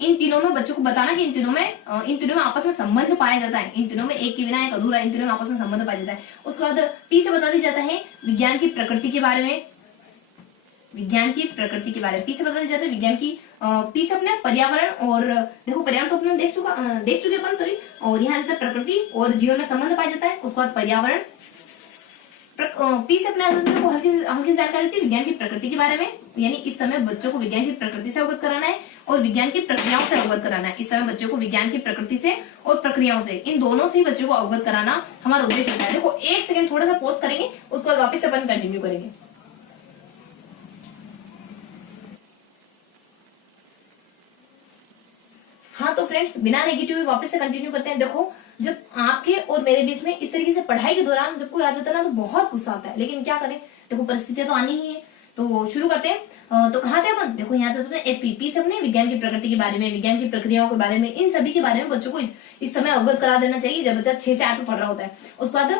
इन तीनों में बच्चों को बताना कि इन तीनों में आपस में संबंध पाया जाता है, इन तीनों में एक के बिना एक अधूरा, इन तीनों में आपस में संबंध पाया जाता है। उसके बाद टी से बता दिया जाता है विज्ञान की प्रकृति के बारे में, पी से बता दिया जाता है विज्ञान की, पी से अपने पर्यावरण, और देखो पर्यावरण तो अपने देख चुके अपन, सॉरी, और यहाँ जाता है प्रकृति और जीवन में संबंध पाया जाता है। उसके बाद पर्यावरण, पी से अपने हल्की जानकारी थी विज्ञान की प्रकृति के बारे में, यानी इस समय बच्चों को विज्ञान की प्रकृति से अवगत कराना है और विज्ञान की प्रक्रियाओं से अवगत कराना है। इस समय बच्चों को विज्ञान की प्रकृति से और प्रक्रियाओं से, इन दोनों से ही बच्चों को अवगत कराना हमारा उद्देश्य होता है। देखो एक सेकंड थोड़ा सा पॉज करेंगे, उसके बाद वापस से अपन कंटिन्यू करेंगे। हाँ तो फ्रेंड्स, बिना नेगेटिव वापस से कंटिन्यू करते हैं। देखो जब आपके और मेरे बीच में इस तरीके से पढ़ाई के दौरान जब कोई आ जाता है ना, तो बहुत गुस्सा आता है, लेकिन क्या करें, देखो परिस्थितियां तो आनी ही है। तो शुरू करते हैं। तो कहाँ थे अपन, देखो यहाँ से एसपी, पी से अपने विज्ञान की प्रकृति के बारे में, विज्ञान की प्रक्रियाओं के बारे में, इन सभी के बारे में बच्चों को इस समय अवगत करा देना चाहिए जब बच्चा 6 से 8 में पढ़ रहा होता है। उसके बाद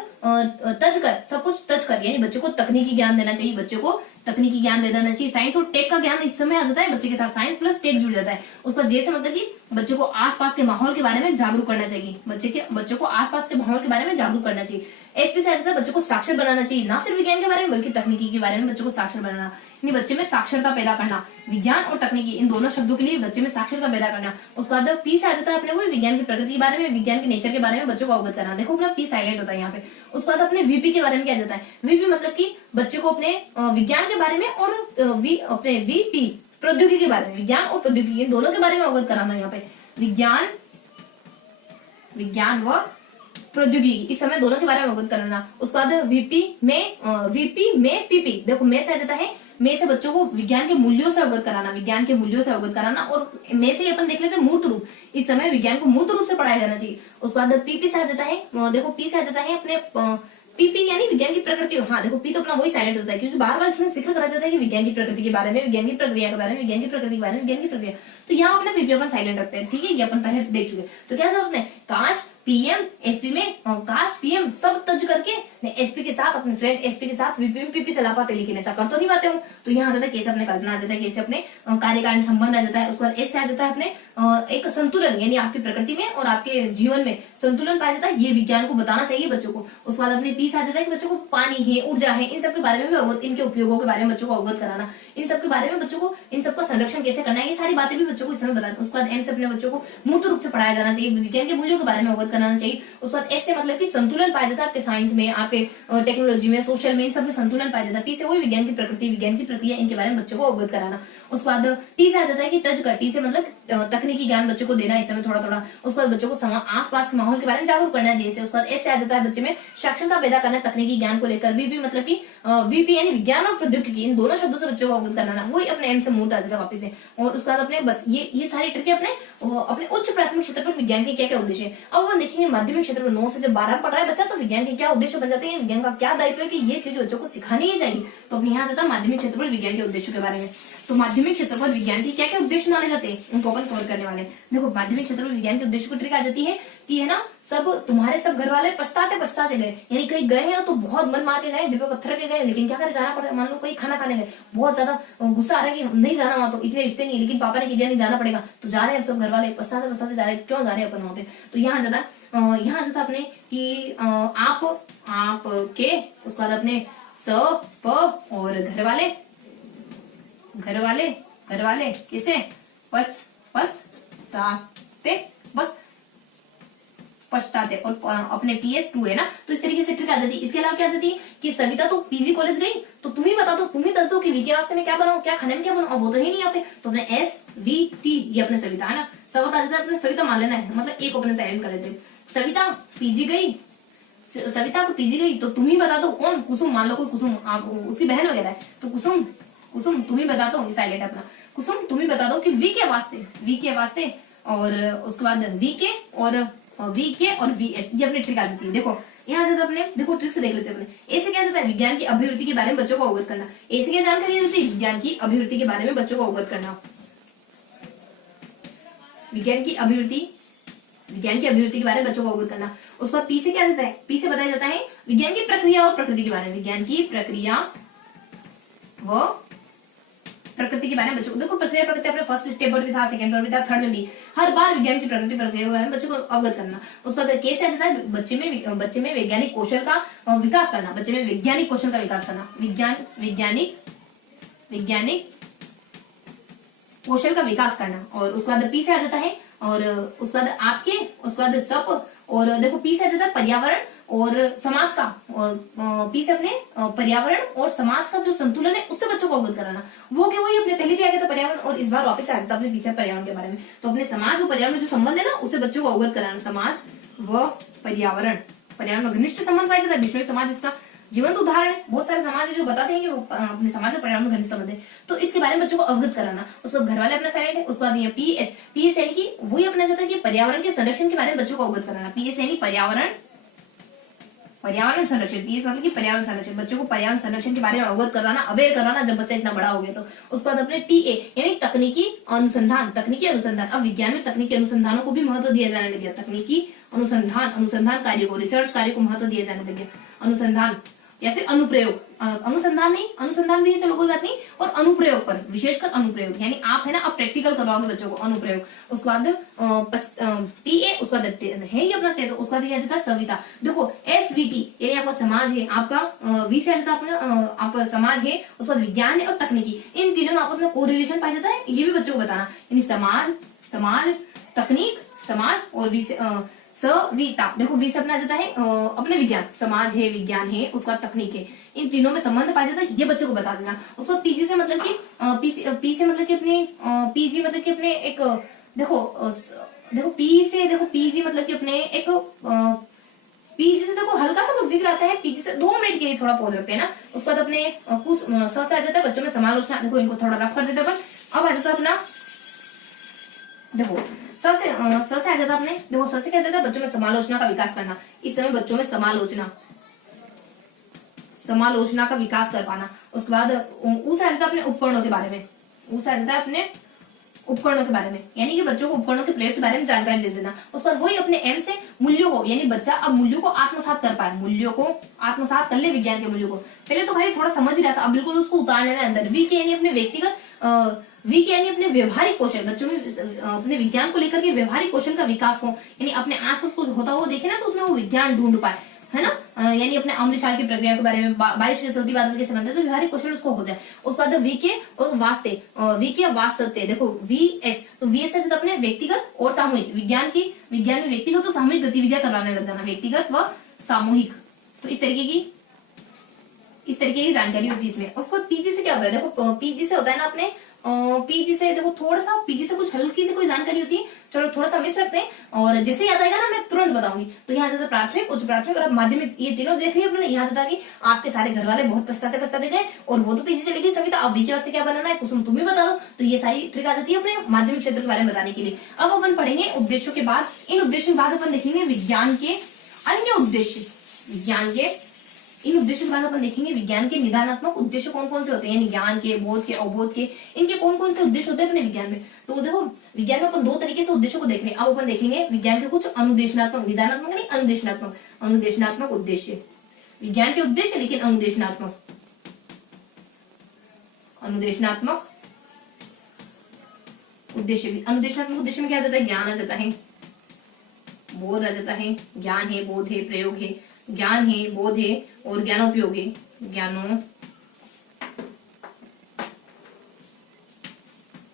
तज कर, सब कुछ तज कर, यानी बच्चों को तकनीकी ज्ञान देना चाहिए, बच्चों को तकनीकी ज्ञान दे देना चाहिए। साइंस और टेक का ज्ञान इस समय आ जाता है बच्चे के साथ, साइंस प्लस टेक जुड़ जाता है। उस पर जैसे मतलब कि बच्चों को आसपास के माहौल के बारे में जागरूक करना चाहिए, बच्चों को आसपास के माहौल के बारे में जागरूक करना चाहिए। एसपी से आ जाता है बच्चों को साक्षर बनाना चाहिए, ना सिर्फ विज्ञान के बारे में बल्कि तकनीकी के बारे में बच्चों को साक्षर बनाना, यानी बच्चे में साक्षरता पैदा करना, विज्ञान और तकनीकी इन दोनों शब्दों के लिए बच्चे में साक्षरता पैदा करना। उसके बाद पी से आ जाता है अपने को विज्ञान की प्रकृति के बारे में, विज्ञान के नेचर के बारे में बच्चों को अवगत करना। देखो अपना पी साइलेंट होता है यहाँ पे। उसके बाद अपने वीपी के बारे में क्या जाता है, वीपी मतलब कि बच्चे को अपने विज्ञान के बारे में और अपने वीपी प्रौद्योगिकी के बारे में, विज्ञान और प्रौद्योगिकी इन दोनों के बारे में अवगत कराना। यहाँ पे विज्ञान व प्रौद्योगिकी इस समय दोनों के बारे में अवगत कराना। उसके बाद वीपी में पीपी, देखो में से आ जाता है, में से बच्चों को विज्ञान के मूल्यों से अवगत कराना, और में से अपन देख लेते हैं मूर्त रूप, इस समय विज्ञान को मूर्त रूप से पढ़ाया जाना चाहिए। उसके बाद पीपी से आ जाता है, देखो पी से आ जाता है अपने पीपी यानी विज्ञान की प्रकृति। हाँ देखो पी तो अपना वही साइलेंट होता है, क्योंकि बार बार इसमें जिक्र करा जाता है कि विज्ञान की प्रकृति के बारे में, विज्ञान की प्रक्रिया के बारे में, विज्ञान की प्रकृति के बारे में, विज्ञान की प्रक्रिया, तो यहाँ अपना पीपी अपन साइलेंट रखते हैं। ठीक है, ये अपन पहले देख चुके। तो क्या जरूरत है, काश पीएम एसपी में, काश पीएम सब तज करके एसपी के साथ, अपने फ्रेंड एसपी के साथ वीपी में पीपी चला पाते, लेकिन ऐसा कर तो नहीं पाते हूँ। तो यहाँ आ जाता है कैसे अपने कल्पना आ जाता है, कैसे अपने कार्यकारण संबंध आ जाता है। उसके बाद ऐसे आ जाता है अपने एक संतुलन, यानी आपकी प्रकृति में और आपके जीवन में संतुलन पाया जाता है, ये विज्ञान को बताना चाहिए बच्चों को। उसके बाद अपने पीस आ जाता है कि बच्चों को पानी है, ऊर्जा है, इन सब के बारे में अवगत, इनके उपयोगों के बारे में बच्चों को अवगत कराना, इन सब के बारे में बच्चों को, इन सबका संरक्षण कैसे करना है, ये सारी बातें भी बच्चों को इस समय बताना। उसके बाद एम से अपने बच्चों को मूर्त रूप से पढ़ाया जाना चाहिए, विज्ञान के मूल्यों के बारे में अवगत कराना चाहिए। उसके बाद एस से मतलब कि संतुलन पाया जाता है आपके साइंस में, आपके टेक्नोलॉजी में, सोशल में, इन सब में संतुलन पाया जाता है। पी से वही विज्ञान की प्रकृति, विज्ञान की प्रक्रिया, इनके बारे में बच्चों को अवगत कराना। उसके बाद टी से आ जाता है कि तज कर, टी से मतलब तकनीकी ज्ञान बच्चों को देना इस समय थोड़ा थोड़ा। उसके बाद बच्चों को आसपास के माहौल के बारे में जागरूक करना है जैसे। उसके बाद एस से आ जाता है बच्चे में साक्षरता पैदा करना तकनीकी ज्ञान को लेकर। वीपी मतलब कि वीपी यानी विज्ञान और प्रौद्योगिकी, इन दोनों शब्दों से बच्चों को अवगत कराना, वही अपने एम से मूर्त आ जाता है वापस से। और उसके बाद अपने बस ये सारी ट्रिकें अपने उच्च प्राथमिक क्षेत्र पर विज्ञान के क्या क्या उद्देश्य है। अब हम देखेंगे माध्यमिक क्षेत्र पर 9 से जब 12 पढ़ रहा है बच्चा, तो विज्ञान के क्या उद्देश्य बन जाते हैं, विज्ञान का क्या दायित्व है कि ये चीज बच्चों को सिखानी ही चाहिए। तो अपने यहाँ जाता है माध्यमिक क्षेत्र पर विज्ञान के उद्देश्यों के बारे में। तो माध्यमिक क्षेत्र पर विज्ञान के क्या क्या उद्देश्य माने जाते हैं, उनको अपन कवर करने वाले। देखो माध्यमिक क्षेत्र पर विज्ञान के उद्देश्य को ट्रिक आ जाती है कि है ना, तुम्हारे सब घर वाले पछताते गए, यानी कहीं गए हैं तो बहुत मन मार के गए, दिल पे पत्थर के गए, लेकिन क्या करे, जाना पड़ रहा है। मान लो कहीं खाना खाने गए, बहुत ज्यादा गुस्सा आ रहा है कि नहीं जाना वहां, तो इतने रिश्ते नहीं, लेकिन पापा ने कह दिया नहीं जाना पड़ेगा, तो जा रहे हैं सब घर वाले पछताते जा रहे हैं, क्यों जा रहे हैं अपन वहां पे। तो यहाँ जाता अपने कि आप के, उसके बाद अपने स प और घर वाले कैसे पछताते और अपने PS2 है ना, तो इस तरीके से ट्रिक आ जाती है। इसके अलावा क्या आ जाती है कि सविता तो पीजी कॉलेज गई, तो तुम ही बता दो, तुम ही दस दो कि वी के वास्ते में क्या बनाओ, क्या खाने में क्या बनाओ, वो तो ही नहीं आते। तो अपने SVT ये अपने सविता है ना, सब आ जाता है, अपने सविता मान लेना है, मतलब एक अपने साइलेंट कर लेते। सविता पीजी गई, तो तुम ही बता दो कौन, कुसुम, मान लो कोई कुसुम उसकी बहन वगैरह है, तो कुसुम तुम ही बता दो, साइलेंट अपना, कुसुम तुम ही बता दो कि वी के वास्ते, और उसके बाद VK और VS, ये अपनी ट्रिक आ जाती है। देखो यहाँ जाता अपने, देखो ट्रिक से देख लेते हैं अपने। ए से क्या जाता है, विज्ञान की अभिवृद्धि के बारे में बच्चों को अवगत करना। ए से क्या जानकारी देती है, विज्ञान की अभिवृद्धि के बारे में बच्चों को अवगत करना। विज्ञान की अभिवृद्धि विज्ञान की अभिवृत्ति के बारे में बच्चों को अवगत करना। उसके बाद पी से क्या जाता है, पी से बताया जाता है विज्ञान की प्रक्रिया और प्रकृति के बारे में, विज्ञान की प्रक्रिया व प्रकृति के बारे में बच्चों को, देखो प्रक्रिया प्रकृति अपने फर्स्ट स्टेप पर भी था, सेकंड पर भी था, थर्ड में भी, हर बार विज्ञान की प्रकृति प्रक्रिया के बारे में बच्चों को अवगत करना। उसका कैसे आ जाता है, बच्चे में वैज्ञानिक कौशल का विकास करना, बच्चे में वैज्ञानिक कौशल का विकास करना, वैज्ञानिक कौशल का विकास करना। और उसके बाद पी से आ जाता है, और उसके बाद आपके, उसके बाद सप, और देखो पी से आ जाता है पर्यावरण और समाज का, और पी से अपने पर्यावरण और समाज का जो संतुलन है उससे बच्चों को अवगत कराना। वो क्या, वही अपने पहले भी आ गया था पर्यावरण, और इस बार वापस आ गया था अपने पी से पर्यावरण के बारे में। तो अपने समाज और पर्यावरण में जो संबंध है ना उससे बच्चों को अवगत कराना, समाज व पर्यावरण, पर्यावरण में घनिष्ठ संबंध पाया जाता है। बिश्नोई समाज इसका जीवंत उदाहरण है। बहुत सारे समाज है जो बताते हैं कि वो अपने समाज और पर्यावरण में घनिष्ठ संबंध है, तो इसके बारे में बच्चों को अवगत कराना। उसके बाद घर वाले अपना साइड है। उसके बाद ये पीएस यानी कि वही अपना जाता है कि पर्यावरण के संरक्षण के बारे में बच्चों को अवगत कराना। पीएस यानी पर्यावरण संरक्षण, पीएस मतलब कि पर्यावरण संरक्षण, बच्चों को पर्यावरण संरक्षण के बारे में अवगत कराना, अवेयर कराना जब बच्चा इतना बड़ा हो गया तो। उसके बाद अपने टीए यानी तकनीकी अनुसंधान, अब विज्ञान में तकनीकी अनुसंधानों को भी महत्व दिया जाने लग गया, तकनीकी अनुसंधान कार्य को, रिसर्च कार्य को महत्व दिया जाने लग गया। अनुसंधान या फिर अनुप्रयोग, अनुसंधान भी है, चलो कोई बात नहीं, और अनुप्रयोग पर, विशेषकर अनुप्रयोग यानी आप है ना अब प्रैक्टिकल करवाओगे बच्चों को, अनुप्रयोग। उसके बाद टीए, उसका है ये अपना तेरह। उसके बाद यह जाता है सविता, देखो एसवीटी यानी आपका समाज है, आपका वी से जाता है आपका समाज है, उसके बाद विज्ञान है और तकनीकी, इन तीनों में आपस में कोरिलेशन पाया जाता है, ये भी बच्चों को बताना। यानी समाज तकनीक, समाज और वी से सविता, देखो वी से अपना जाता है अपने विज्ञान, समाज है, विज्ञान है, उसका तकनीक है, इन तीनों में संबंध पाया जाता है, ये बच्चों को बता देना। उसको पीजी से मतलब कि पी से मतलब कि अपने पीजी मतलब कि अपने एक देखो पी से, देखो पीजी मतलब कि अपने एक पीजी से देखो हल्का सा कुछ जिक्र आता है, पीजी से 2 मिनट के लिए थोड़ा पॉज रखते हैं ना। उसके बाद अपने कुछ स से आ जाता है बच्चों में समालोचना, देखो इनको थोड़ा रफ कर देते हैं अपन। अब आ जाता है अपना, देखो स से आ जाता अपने, देखो स से क्या देता है बच्चों में समालोचना का विकास करना। इस समय बच्चों में समालोचना का विकास कर पाना। उसके बाद ऊ से आ जाता अपने उपकरणों के बारे में, ऊ से आ जाता है अपने उपकरणों के बारे में, यानी कि बच्चों को उपकरणों के प्रयोग के बारे में जानकारी दे देना। उस पर वही अपने एम से मूल्यों को, यानी बच्चा अब मूल्यों को आत्मसात कर पाए, मूल्यों को आत्मसात कर ले, विज्ञान के मूल्यों को। पहले तो खाली थोड़ा समझ ही रहा था, अब बिल्कुल उसको उतार लेना अंदर। वी के यानी अपने व्यक्तिगत, वी के यानी अपने व्यवहारिक कौशल, बच्चों में अपने विज्ञान को लेकर के व्यवहारिक कौशल का विकास हो, यानी अपने आसपास कुछ होता हुआ देखे ना तो उसमें वो विज्ञान ढूंढ पाए, है ना। यानी अपने अम्ल क्षार की प्रक्रिया के बारे में, बारिश के सर्दी बादल के संबंध, तो व्यवहारिक क्वेश्चन उसको हो जाए। उसके बाद वी के और वास्ते, वी के वास्तव, देखो वी एस, तो वी एस से अपने व्यक्तिगत और सामूहिक, विज्ञान में व्यक्तिगत और सामूहिक गतिविधियां करवाने लग जाना, व्यक्तिगत व सामूहिक। तो इस तरीके की जानकारी होती है इसमें। उसको पीजी से क्या होता है, देखो पीजी से होता है ना अपने पीजी से, देखो थोड़ा सा पीजी से कुछ हल्की से कोई जानकारी होती है, चलो थोड़ा सा मिस रखते हैं, और जैसे याद आएगा ना मैं तुरंत बताऊंगी। तो यहाँ जाता प्राथमिक, उच्च प्राथमिक और माध्यमिक, ये तीनों देख लिया अपने। यहाँ जाता कि आपके सारे घर वाले बहुत पछताते गए, और वो तो पीजी चली गई सविता, अब वी के वास्ते क्या बनाना है कुसुम तुम ही बता दो। तो ये सारी ट्रिक आ जाती है अपने माध्यमिक क्षेत्र के बारे में बताने के लिए। अब अपन पढ़ेंगे उद्देश्यों के बाद, इन उद्देश्यों के बाद अपन देखेंगे विज्ञान के अन्य उद्देश्य, इन उद्देश्यों के बाद अपन देखेंगे विज्ञान के निदानात्मक उद्देश्य कौन कौन से होते हैं, यानी ज्ञान के, बोध के, अवबोध के, इनके कौन कौन से उद्देश्य होते हैं अपने विज्ञान में। तो देखो विज्ञान में अपन 2 तरीके से उद्देश्यों को देख रहे हैं। अब अपन देखेंगे विज्ञान के कुछ अनुदेशनात्मक, निदानात्मक नहीं अनुदेशनात्मक उद्देश्य, विज्ञान के उद्देश्य लेकिन अनुदेशनात्मक उद्देश्य। अनुदेशनात्मक उद्देश्य में क्या आ जाता है, ज्ञान आ जाता है, बोध आ जाता है, ज्ञान है, बोध है, प्रयोग है, ज्ञान है, बोध है और ज्ञानोपयोग है,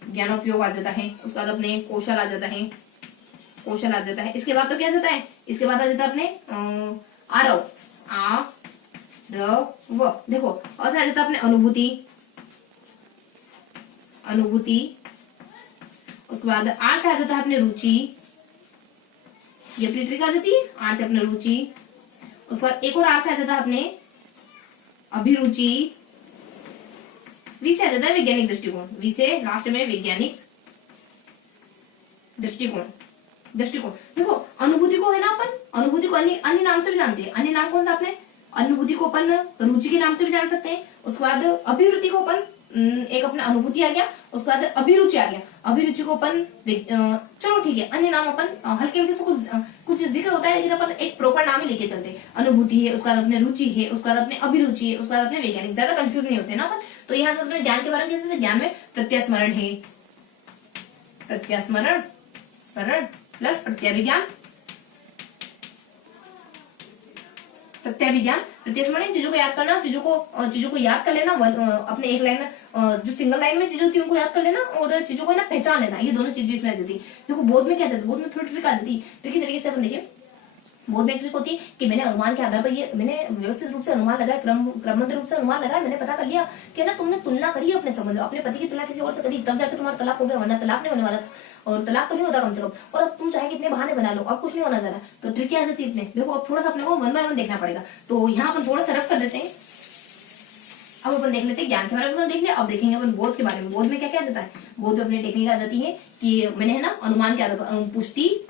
ज्ञानोपयोग आ जाता है। उसके बाद अपने कौशल आ जाता है, इसके बाद तो क्या आ जाता है, इसके बाद आ जाता है अपने आरव, देखो और से आ जाता है अपने अनुभूति। उसके बाद आर से आ जाता है अपने रुचि, ये अपनी ट्रिक आ जाती है, आर से अपने रुचि। उसके बाद एक और आर से आ जाता है अपने अभिरुचि। वी से आ जाता है वैज्ञानिक दृष्टिकोण, वी से लास्ट में वैज्ञानिक दृष्टिकोण। देखो अनुभूति को है ना अपन, अनुभूति को अन्य नाम से भी जानते हैं। अन्य नाम कौन सा अपने, अनुभूति को अपन रुचि के नाम से भी जान सकते हैं। उसके बाद अभिवृत्ति को अपन एक अपना अनुभूति आ गया, उसके बाद अभिरुचि आ गया। अभिरुचि को अपन चलो ठीक है, अन्य नाम अपन हल्के हल्के से कुछ जिक्र होता है, लेकिन अपन एक प्रॉपर नाम ही लेके चलते हैं। अनुभूति है, उसके बाद अपने रुचि है, उसके बाद अपने अभिरुचि है, उसके बाद अपने वैज्ञानिक। ज्यादा कंफ्यूज नहीं होते ना अपन। तो यहाँ से अपने ज्ञान के बारे में कैसे, ज्ञान में प्रत्यास्मरण है, प्रत्यास्मरण स्मरण प्लस प्रत्याभिज्ञान। प्रत्याभिज्ञान प्रत्यास्मरण चीजों को याद करना, चीजों को याद कर लेना, अपने एक लाइन में जो सिंगल लाइन में चीजें होती है उनको याद कर लेना, और चीजों को ना पहचान लेना। ये दोनों चीजें इसमें आ जाती है। देखो बोध में क्या जाती है, बोध में थोड़ी ट्रिक आ जाती है। ट्रिकी तरीके से अपन देखिए, बोध में ट्रिक होती है कि मैंने अनुमान के आधार पर, ये मैंने व्यवस्थित रूप से अनुमान लगाया, क्रमबद्ध रूप से अनुमान लगाया, मैंने पता कर लिया कि ना तुमने तुलना करी अपने संबंध, अपने पति की तुलना किसी और से करी, तब जाके तुम्हारा तलाक हो गया, वरना तलाक नहीं होने वाला था, और तलाक तो नहीं होता कम से कम। और अब तुम चाहे कितने बहाने बना लो, अब कुछ नहीं होना जरा। तो ट्रिक आ जाती है इतने। देखो अब थोड़ा सा अपने को वन बाय वन देखना पड़ेगा। तो यहाँ अपन थोड़ा सा रफ कर देते हैं। अब अपन देख लेते हैं ज्ञान के बारे में, देख लिया। अब देखेंगे अपन बोध के बारे में। बोध में क्या क्या जाता है, बोध में अपनी टेक्निक आ जाती है कि मैंने है ना अनुमान के आधार पर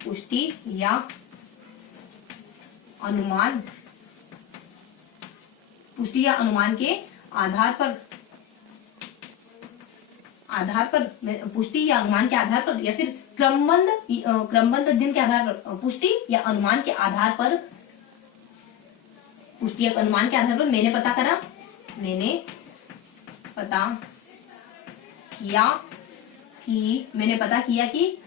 पुष्टि या अनुमान, पुष्टि या अनुमान के आधार पर पुष्टि या अनुमान के आधार पर, या फिर क्रमबद्ध अध्ययन के आधार पर, पुष्टि या अनुमान के आधार पर, पुष्टि या अनुमान के आधार पर मैंने पता किया कि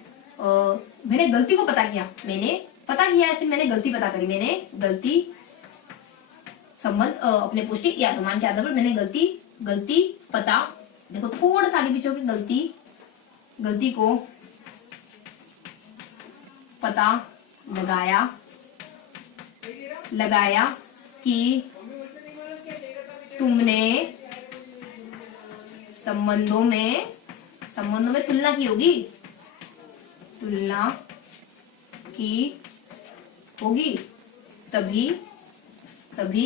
मैंने गलती को पता किया, फिर मैंने गलती पता करी, मैंने गलती संबंध अपने पुष्टि या अनुमान के आधार पर मैंने गलती पता, देखो थोड़ा सा आगे पीछे होगी, गलती को पता लगाया कि तुमने संबंधों में तुलना की होगी, तभी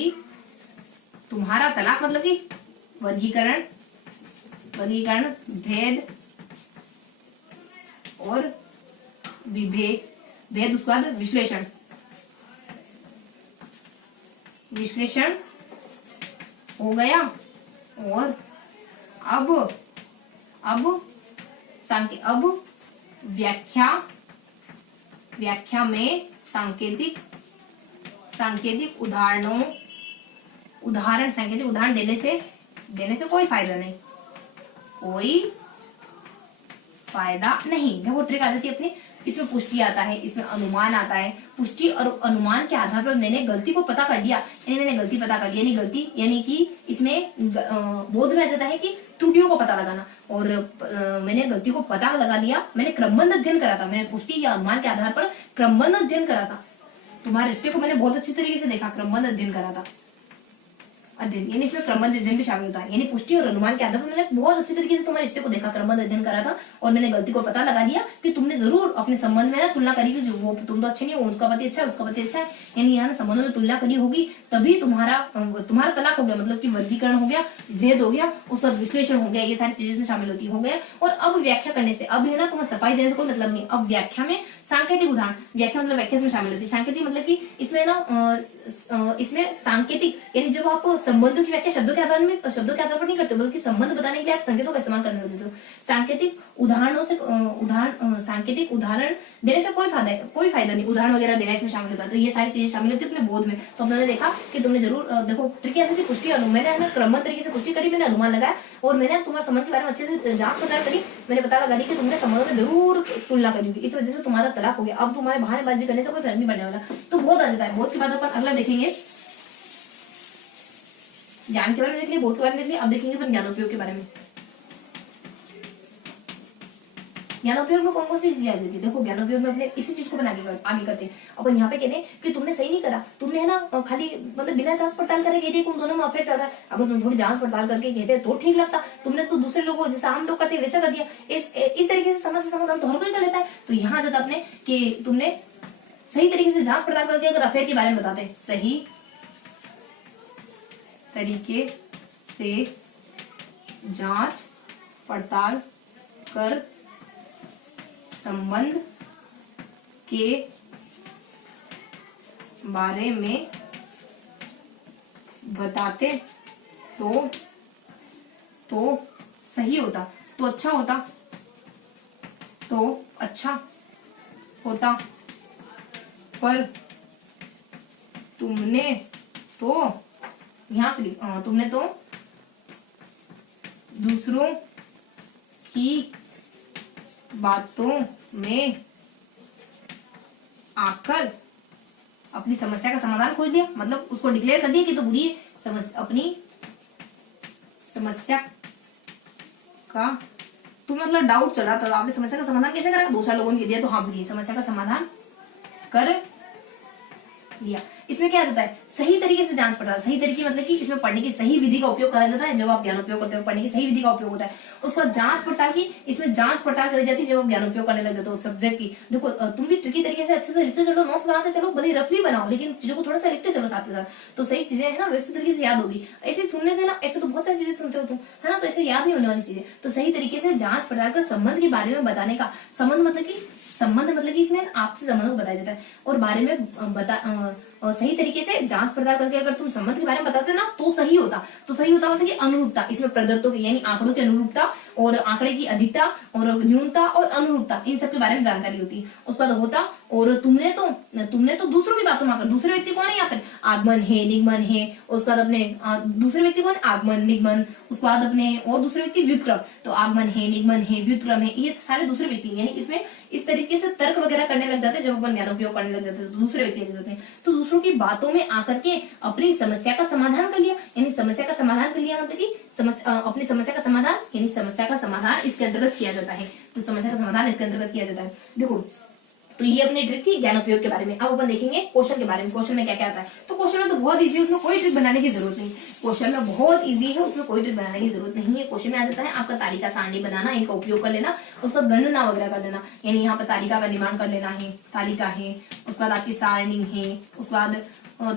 तुम्हारा तलाक, मतलब कि वर्गीकरण, भेद और भेद, उसके बाद विश्लेषण हो गया। और अब व्याख्या में सांकेतिक उदाहरण देने से कोई फायदा नहीं। देखो ट्रिक आ जाती है अपनी। इसमें पुष्टि आता है, इसमें अनुमान आता है। पुष्टि और अनुमान के आधार पर मैंने गलती को पता कर लिया, मैंने गलती पता कर ली, यानी कि इसमें बोध में आ जाता है कि त्रुटियों को पता लगाना। और मैंने गलती को पता लगा लिया, मैंने क्रमबद्ध अध्ययन करा था, मैंने पुष्टि या अनुमान के आधार पर क्रमबद्ध अध्ययन करा था। तुम्हारे रिश्ते को मैंने बहुत अच्छी तरीके से देखा, क्रमबद्ध अध्ययन करा था। अध्ययन यानी इसमें क्रमबद्ध अध्ययन भी शामिल होता है। यानी पुष्टि और अनुमान के आधार पर मैंने बहुत अच्छी तरीके से तुम्हारे रिश्ते को देखा, क्रमबद्ध अध्ययन करा था, और मैंने गलती को पता लगा दिया कि तुमने जरूर अपने संबंध में ना तुलना करी कि वो तुम तो अच्छे नहीं हो, उसका पति अच्छा है, उसका पति अच्छा है, यानी यहाँ संबंधों में तुलना करी होगी, तभी तुम्हारा तलाक हो गया, मतलब कि वर्गीकरण हो गया, भेद हो गया, उसका विश्लेषण हो गया, ये सारी चीजें शामिल होती हो गया। और अब व्याख्या करने से, अब है ना तुम्हें सफाई देने से कोई मतलब नहीं। अब व्याख्या में सांकेतिक उदाहरण, व्याख्या मतलब व्याख्या में शामिल होती है। सांकेतिक मतलब कि इसमें ना इसमें सांकेतिक यानी जब आप संबंधों की व्याख्या शब्दों के आधार पर नहीं करते, बल्कि संबंध बताने के लिए आप संकेतों का इस्तेमाल करने लगते हो। सांकेतिक उदाहरण देने से कोई फायदा नहीं, उदाहरण वगैरह देना इसमें शामिल होता है। तो ये सारी चीजें शामिल होती है अपने बोध में। तो हमने देखा कि तुमने जरूर देखो ट्रिक ऐसी थी, पुष्टि मैंने क्रमबद्ध तरीके से पुष्टि करी, मैंने अनुमान लगाया, और मैंने तुम्हारे संबंध के बारे में अच्छे से जांच पड़ताल करी, मैंने पता लगा दी कि तुमने संबंधों में जरूर तुलना करी होगी, इस वजह से तुम्हारा तलाक हो गया। अब तुम्हारे बहानेबाजी करने से कोई फर्क नहीं पड़ने वाला। तो बोध आ जाता है। बोध के बाद अपन अगला देखेंगे, ज्ञान के बारे में देख लिया, बोध के बारे में देख लिया। अब देखेंगे अपन ज्ञानोपयोग के बारे में। ज्ञानोपयोग में कौन कौन सी चीजें आ जाती है, देखो ज्ञानोपयोग में अपने इसी चीज को आगे करते हैं अपन। यहाँ पे कहते हैं कि तुमने सही नहीं करा, तुमने है ना खाली मतलब बिना जांच पड़ताल करे कहते उन दोनों में अफेयर चल रहा है। अगर तुम थोड़ी जांच पड़ताल करके कहते तो ठीक लगता, तुमने तो दूसरे लोगों जैसा आम लोग करते हैं वैसा कर दिया। इस तरीके से समस्या समाधान तो हर कोई कर लेता है। तो यहाँ आ जाता अपने कि तुमने सही तरीके से जांच पड़ताल करके अगर अफेयर के बारे में बताते, सही तरीके से जांच पड़ताल कर संबंध के बारे में बताते तो तो सही होता, तो अच्छा होता, तो अच्छा होता, पर तुमने तो यहां से तुमने तो दूसरों की बातों में आकर अपनी समस्या का समाधान खोज दिया, मतलब उसको डिक्लेयर कर दिया कि तो बुरी अपनी समस्या का तो मतलब डाउट चल रहा था, आपने समस्या का समाधान कैसे करा, 2 4 लोगों ने दिया तो हाँ बुरी समस्या का समाधान कर लिया। इसमें क्या जाता है, सही तरीके से जांच पड़ताल, सही तरीके मतलब कि इसमें पढ़ने की सही विधि का उपयोग करा जाता है। जब आप ज्ञान उपयोग करते हो पढ़ने की सही विधि का उपयोग होता है। उसके बाद जांच पड़ताल की, इसमें जांच पड़ताल करी जाती है जब आप ज्ञान उपयोग करने लग जाते हो सब्जेक्ट की। देखो तुम भी ट्रिकी तरीके से अच्छे से लिखते चलो, नोट्स बनाते चलो, भले रफली बनाओ लेकिन चीजों को थोड़ा सा लिखते चलो साथ के साथ, तो सही चीजें है ना व्यवस्थित तरीके से याद होगी। ऐसे सुनने से ना, ऐसे तो बहुत सारी चीजें सुनते हो तुम है ना, तो ऐसे याद नहीं होने वाली चीजें। तो सही तरीके से जांच पड़ताल कर संबंध के बारे में बताने का, संबंध मतलब कि इसमें आपसे संबंध को बताया जाता है और बारे में सही तरीके से जांच पड़ताल करके अगर तुम संबंध के बारे में बताते ना तो सही होता। तो सही होता मतलब कि अनुरूपता, इसमें प्रदत्तों की यानी आंकड़ों की अनुरूपता और आंकड़े की अधिकता और न्यूनता और अनुरूपता, इन सब के बारे में जानकारी होती है। उसके बाद होता और तुमने तो दूसरों की बातों में आकर, दूसरे व्यक्ति कौन है यहाँ पर, आगमन है, निगमन है। उसके बाद अपने दूसरे व्यक्ति कौन है, आगमन, निगमन। उसके बाद अपने और दूसरे व्यक्ति व्युत्क्रम, तो आगमन है, निगमन है, व्युत्क्रम है, ये सारे दूसरे व्यक्ति यानी इसमें इस तरीके से तर्क वगैरह करने लग जाते हैं। जब अपन ज्ञान उपयोग करने लग जाते हैं तो दूसरे व्यक्ति लग जाते हैं। तो दूसरों की बातों में आकर के अपनी समस्या का समाधान कर लिया, यानी समस्या का समाधान कर लिया मतलब कि अपनी समस्या का समाधान, यानी समस्या का समाधान इसके अंतर्गत किया जाता है। तो समस्या का समाधान इसके अंतर्गत किया जाता है। देखो तो ये अपनी ट्रिक थी ज्ञान उपयोग के बारे में। अब अपन देखेंगे क्वेश्चन के बारे में, क्वेश्चन में क्या क्या आता है। तो क्वेश्चन में तो बहुत इजी है, उसमें कोई ट्रिक बनाने की जरूरत नहीं। क्वेश्चन में बहुत इजी है, उसमें कोई ट्रिक बनाने की जरूरत नहीं है। क्वेश्चन में आ जाता है आपका तालिका सारणी बनाना, इनका उपयोग कर लेना, उसका गणना वगैरह कर लेना, यानी यहाँ पर तालिका का निर्माण कर लेना है, तालिका है, उसके बाद आपकी सारणी है, उसके बाद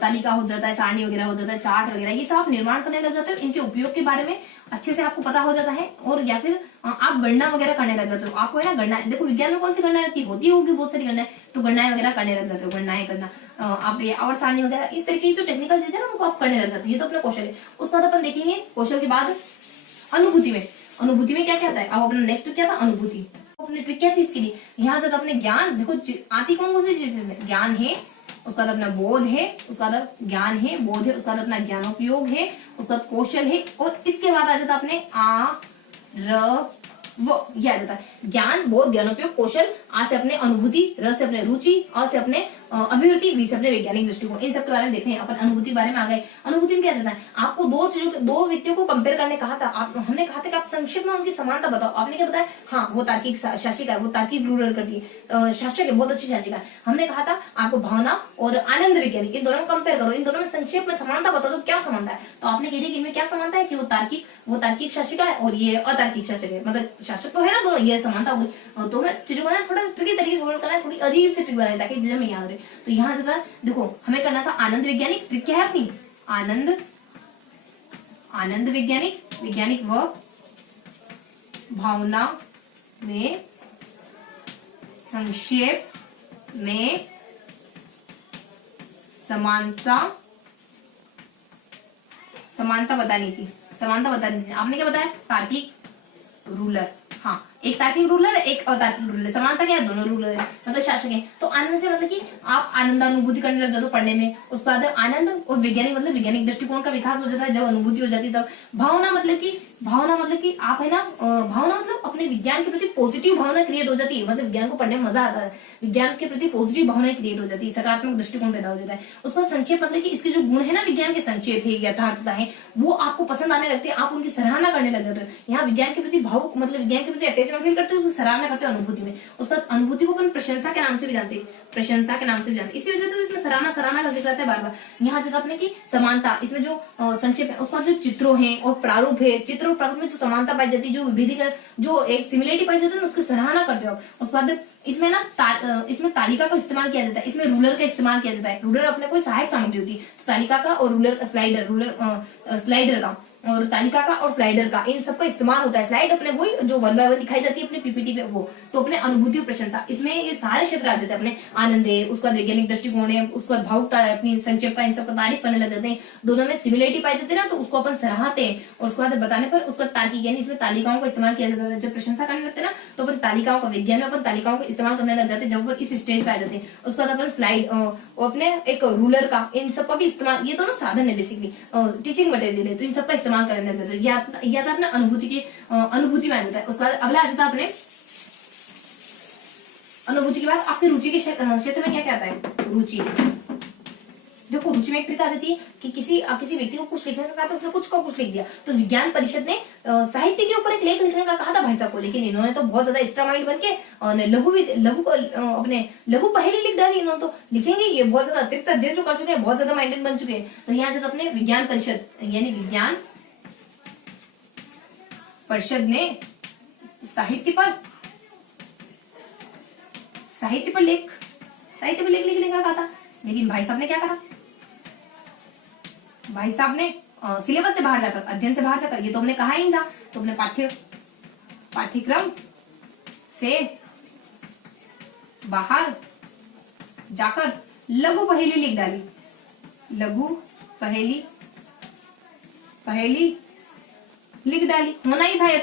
तालिका हो जाता है, सारणी वगैरह हो जाता है, चार्ट वगैरह, ये सब आप निर्माण करने लग जाते हो। इनके उपयोग के बारे में अच्छे से आपको पता हो जाता है। और या फिर आप गणना वगैरह करने लग जाते हो। आपको है ना गणना, देखो विज्ञान में कौन सी गणना होती होगी बहुत सारी गणना, तो गणनाएं वगैरह करने लग जाते हो। गणनाएं करना आप ये आवर्त सारणी वगैरह इस तरीके की जो टेक्निकल चीजें ना उनको आप करने लग जाते हो। ये तो अपना कौशल है। उसके बाद अपन देखेंगे कौशल के बाद अनुभूति में। अनुभूति में क्या क्या आता है, अब अपना नेक्स्ट क्या था, अनुभूति। अपनी ट्रिक क्या थी इसके लिए, यहाँ से अपने ज्ञान, देखो आती कौन सी चीज है, ज्ञान है, उसका अपना बोध है, उसका ज्ञान है, बोध है, उसका अपना ज्ञानोपयोग है, उसका कौशल है, और इसके बाद आ जाता अपने यह आ जाता है ज्ञान, बोध, ज्ञानोपयोग, कौशल। आ से अपने अनुभूति, र से अपने रुचि, अ से अपने अभिवृत्ति, वी से अपने वैज्ञानिक दृष्टिकोण। इन सब के बारे में देख रहे हैं अपन। अनुभूति के बारे में आ गए। अनुभूति में क्या जाता है, आपको दो व्यक्तियों को कंपेयर करने कहा था। हमने कहा था कि आप संक्षिप्त में उनकी समानता बताओ। आपने क्या बताया, हाँ वो तार्किक शासिका है, वो तार्किक रूलर करती है, शासक है, बहुत अच्छी शासिका है। हमने कहा था आपको भावना और आनंद वैज्ञानिक, इन दोनों में कंपेयर करो, इन दोनों में संक्षेप में समानता बताओ, तो क्या समानता है। तो आपने कह दिया कि इनमें क्या समानता है कि वो तार्किक शासिका है और ये अतार्किक शासक है, मतलब शासक तो है ना दोनों, ये समानता होगी। तो मैं चीजों को ना थोड़ा ट्रिकी तरीके से करना है, थोड़ी अजीब से ट्रिक बनाई ताकि चीजें में याद रहे। तो यहाँ से देखो हमें करना था आनंद वैज्ञानिक। ट्रिक क्या है अपनी, आनंद वैज्ञानिक व भावना में संक्षेप में समानता बतानी थी। आपने क्या बताया, तार्किक रूलर। हाँ, एक तार्किक रूलर है, एक अतार्किक रूलर। समानता क्या है, दोनों रूलर है, मतलब शासक है। तो आनंद से मतलब कि आप आनंदानुभूति करने लग जाते हो पढ़ने में। उसके बाद आनंद और वैज्ञानिक मतलब वैज्ञानिक दृष्टिकोण का विकास हो जाता है जब अनुभूति हो जाती है। तब भावना मतलब कि आप है ना, भावना मतलब अपने विज्ञान के प्रति पॉजिटिव भावना क्रिएट हो जाती है, मतलब विज्ञान को पढ़ने में मजा आता है, विज्ञान के प्रति पॉजिटिव भावना क्रिएट हो जाती है, सकारात्मक दृष्टिकोण पैदा हो जाता है। उसका संक्षेप मतलब कि इसके जो गुण है ना विज्ञान के, संक्षेप है, यथार्थता है, वो आपको पसंद आने लगते हैं, आप उनकी सराहना करने लग जाते हो। यहाँ विज्ञान के प्रति भावुक मतलब विज्ञान के प्रति अटैचमेंट फील करते हो, उसकी सराहना करते हो अनुभूति में। उसका अनुभूति को अपन प्रशंसा के नाम से भी जानते हैं, इसी वजह से इसमें सराहना का जिक्र आता है बार बार। यहाँ जगह अपने की समानता, इसमें जो संक्षेप है, उसका जो चित्रों है और प्रारूप है, चित्र और प्रारूप में जो समानता पाई जाती है, जो विभिन्न जो एक सिमिलरिटी पाई जाती है, उसकी सराहना करते हो। उसके बाद इसमें ना इसमें तालिका का इस्तेमाल किया जाता है, इसमें रूलर का इस्तेमाल किया जाता है। रूलर अपने कोई सहायक सामग्री होती है, तो तालिका का और रूलर स्लाइडर का और तालिका का और स्लाइडर का, इन सब का इस्तेमाल होता है। स्लाइड अपने वही जो 1 बाय 1 दिखाई जाती है अपने पीपीटी पे, वो तो अपने अनुभूति और प्रशंसा, इसमें ये सारे क्षेत्र आ जाते हैं अपने। आनंद है, उसके बाद वैज्ञानिक दृष्टिकोण है, उसके बाद भावुकता है, अपनी संक्षेप का, इन सब का तारीफ करने लग जाते हैं। दोनों में सिमिलरिटी पाई जाती है ना, तो उसको अपन सराहते हैं। और उसके बाद बताने पर उसका तार्किक यानी इसमें तालिकाओं का इस्तेमाल किया जाता है। जब प्रशंसा करने लगते हैं ना, तो अपन तालिकाओं का, विज्ञान में अपन तालिकाओं का इस्तेमाल करने लग जाते हैं जब अपन इस स्टेज पे आ जाते हैं। उसके बाद अपन स्लाइड, अपने एक रूलर का, इन सब का भी इस्तेमाल, ये दोनों साधन है बेसिकली, टीचिंग मटेरियल है, तो इन सब का इस्तेमाल करने लग जाते हैं। या तो अपने अनुभूति की, अनुभूति में आ जाता है। उसके बाद अगला आ जाता है अपने अनुभूति के बाद आपके रुचि के क्षेत्र में क्या कहता है, रुचि। देखो रुचि में एक ट्रिक आ जाती है कि किसी व्यक्ति को कुछ लिखने का कहा था, उसने कुछ का कुछ लिख दिया, तो विज्ञान परिषद ने साहित्य के ऊपर एक लेख लिखने का कहा था भाई साहब को, लेकिन इन्होंने तो बहुत ज्यादा एक्स्ट्रा माइंड बनके लघु पहेली लिख डाली। इन्होंने तो लिखेंगे ये बहुत ज्यादा अतिरिक्त अध्ययन जो कर चुके हैं, बहुत ज्यादा माइंडेड बन चुके हैं। तो यहाँ अपने विज्ञान परिषद यानी विज्ञान परिषद ने साहित्य पर लेख लिखने का कहा था, लेकिन भाई साहब ने क्या कहा, भाई साहब ने सिलेबस से बाहर जाकर, अध्ययन से बाहर जाकर, ये तो हमने कहा ही था, तो अपने पाठ्यक्रम से बाहर जाकर लघु पहेली लिख डाली। लघु पहेली लिख डाली। होना ही था ये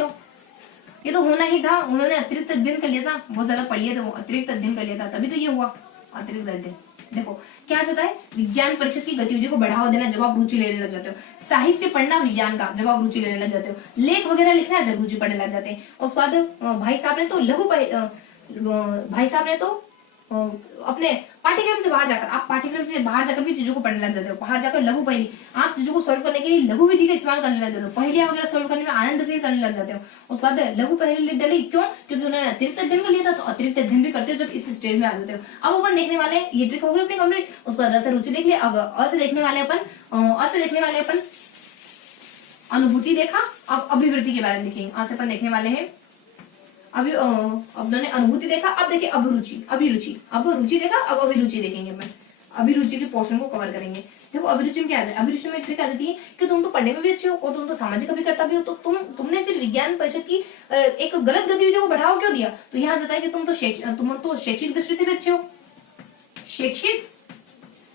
तो होना ही था। उन्होंने अतिरिक्त अध्ययन कर लिया था, बहुत ज्यादा पढ़ लिया था, वो अतिरिक्त अध्ययन कर लिया था, तभी तो ये हुआ अतिरिक्त अध्ययन। देखो क्या जाता है, विज्ञान परिषद की गतिविधि को बढ़ावा देना जब आप रुचि लेने लग जाते हो। साहित्य पढ़ना विज्ञान का जब आप रुचि लेने लग जाते हो। लेख वगैरह लिखना जब रुचि पढ़ने लग जाते हैं। उसके बाद भाई साहब ने तो अपने पाठ्यक्रम से बाहर जाकर, आप पाठ्यक्रम से बाहर जाकर भी चीजों को पढ़ने लग जाते हो। बाहर जाकर लघु पहेली, आप चीजों को सॉल्व करने के लिए लघु विधि का इस्तेमाल करने लग जाते हो। पहेलियां वगैरह सॉल्व करने में आनंद फील करने लग जाते हो। उसके बाद लघु पहेली लिख डाली, क्यों? क्योंकि उन्होंने अतिरिक्त अध्ययन कर लिया था, तो अतिरिक्त अध्ययन भी करते हो जब इस स्टेज में आ जाते हो। अब अपन देखने वाले, ये ट्रिक हो गई अपनी कंप्लीट। उसके बाद से रुचि देख लिया। अब अ से देखने वाले अपन अनुभूति देखा। अब अभिवृत्ति के बारे में देखेंगे। अ से अपन देखने वाले हैं अभी, अब मैंने अनुभूति देखा। अब देखिए अभिरुचि। अब रुचि देखा, अब अभिरुचि देखेंगे अपन। अभिरुचि के पोर्शन को कवर करेंगे। देखो अभिरुचि में क्या आता है, अभिरुचि में ट्रिक आ जाती है कि तुम तो पढ़ने में भी अच्छे हो और तुम तो सामाजिक अभिकर्ता भी हो, तो तुमने फिर विज्ञान परिषद की एक गलत गतिविधियों को बढ़ावा क्यों दिया? तो यहाँ जाता है कि तुम तो शैक्षिक दृष्टि से भी अच्छे हो, शैक्षिक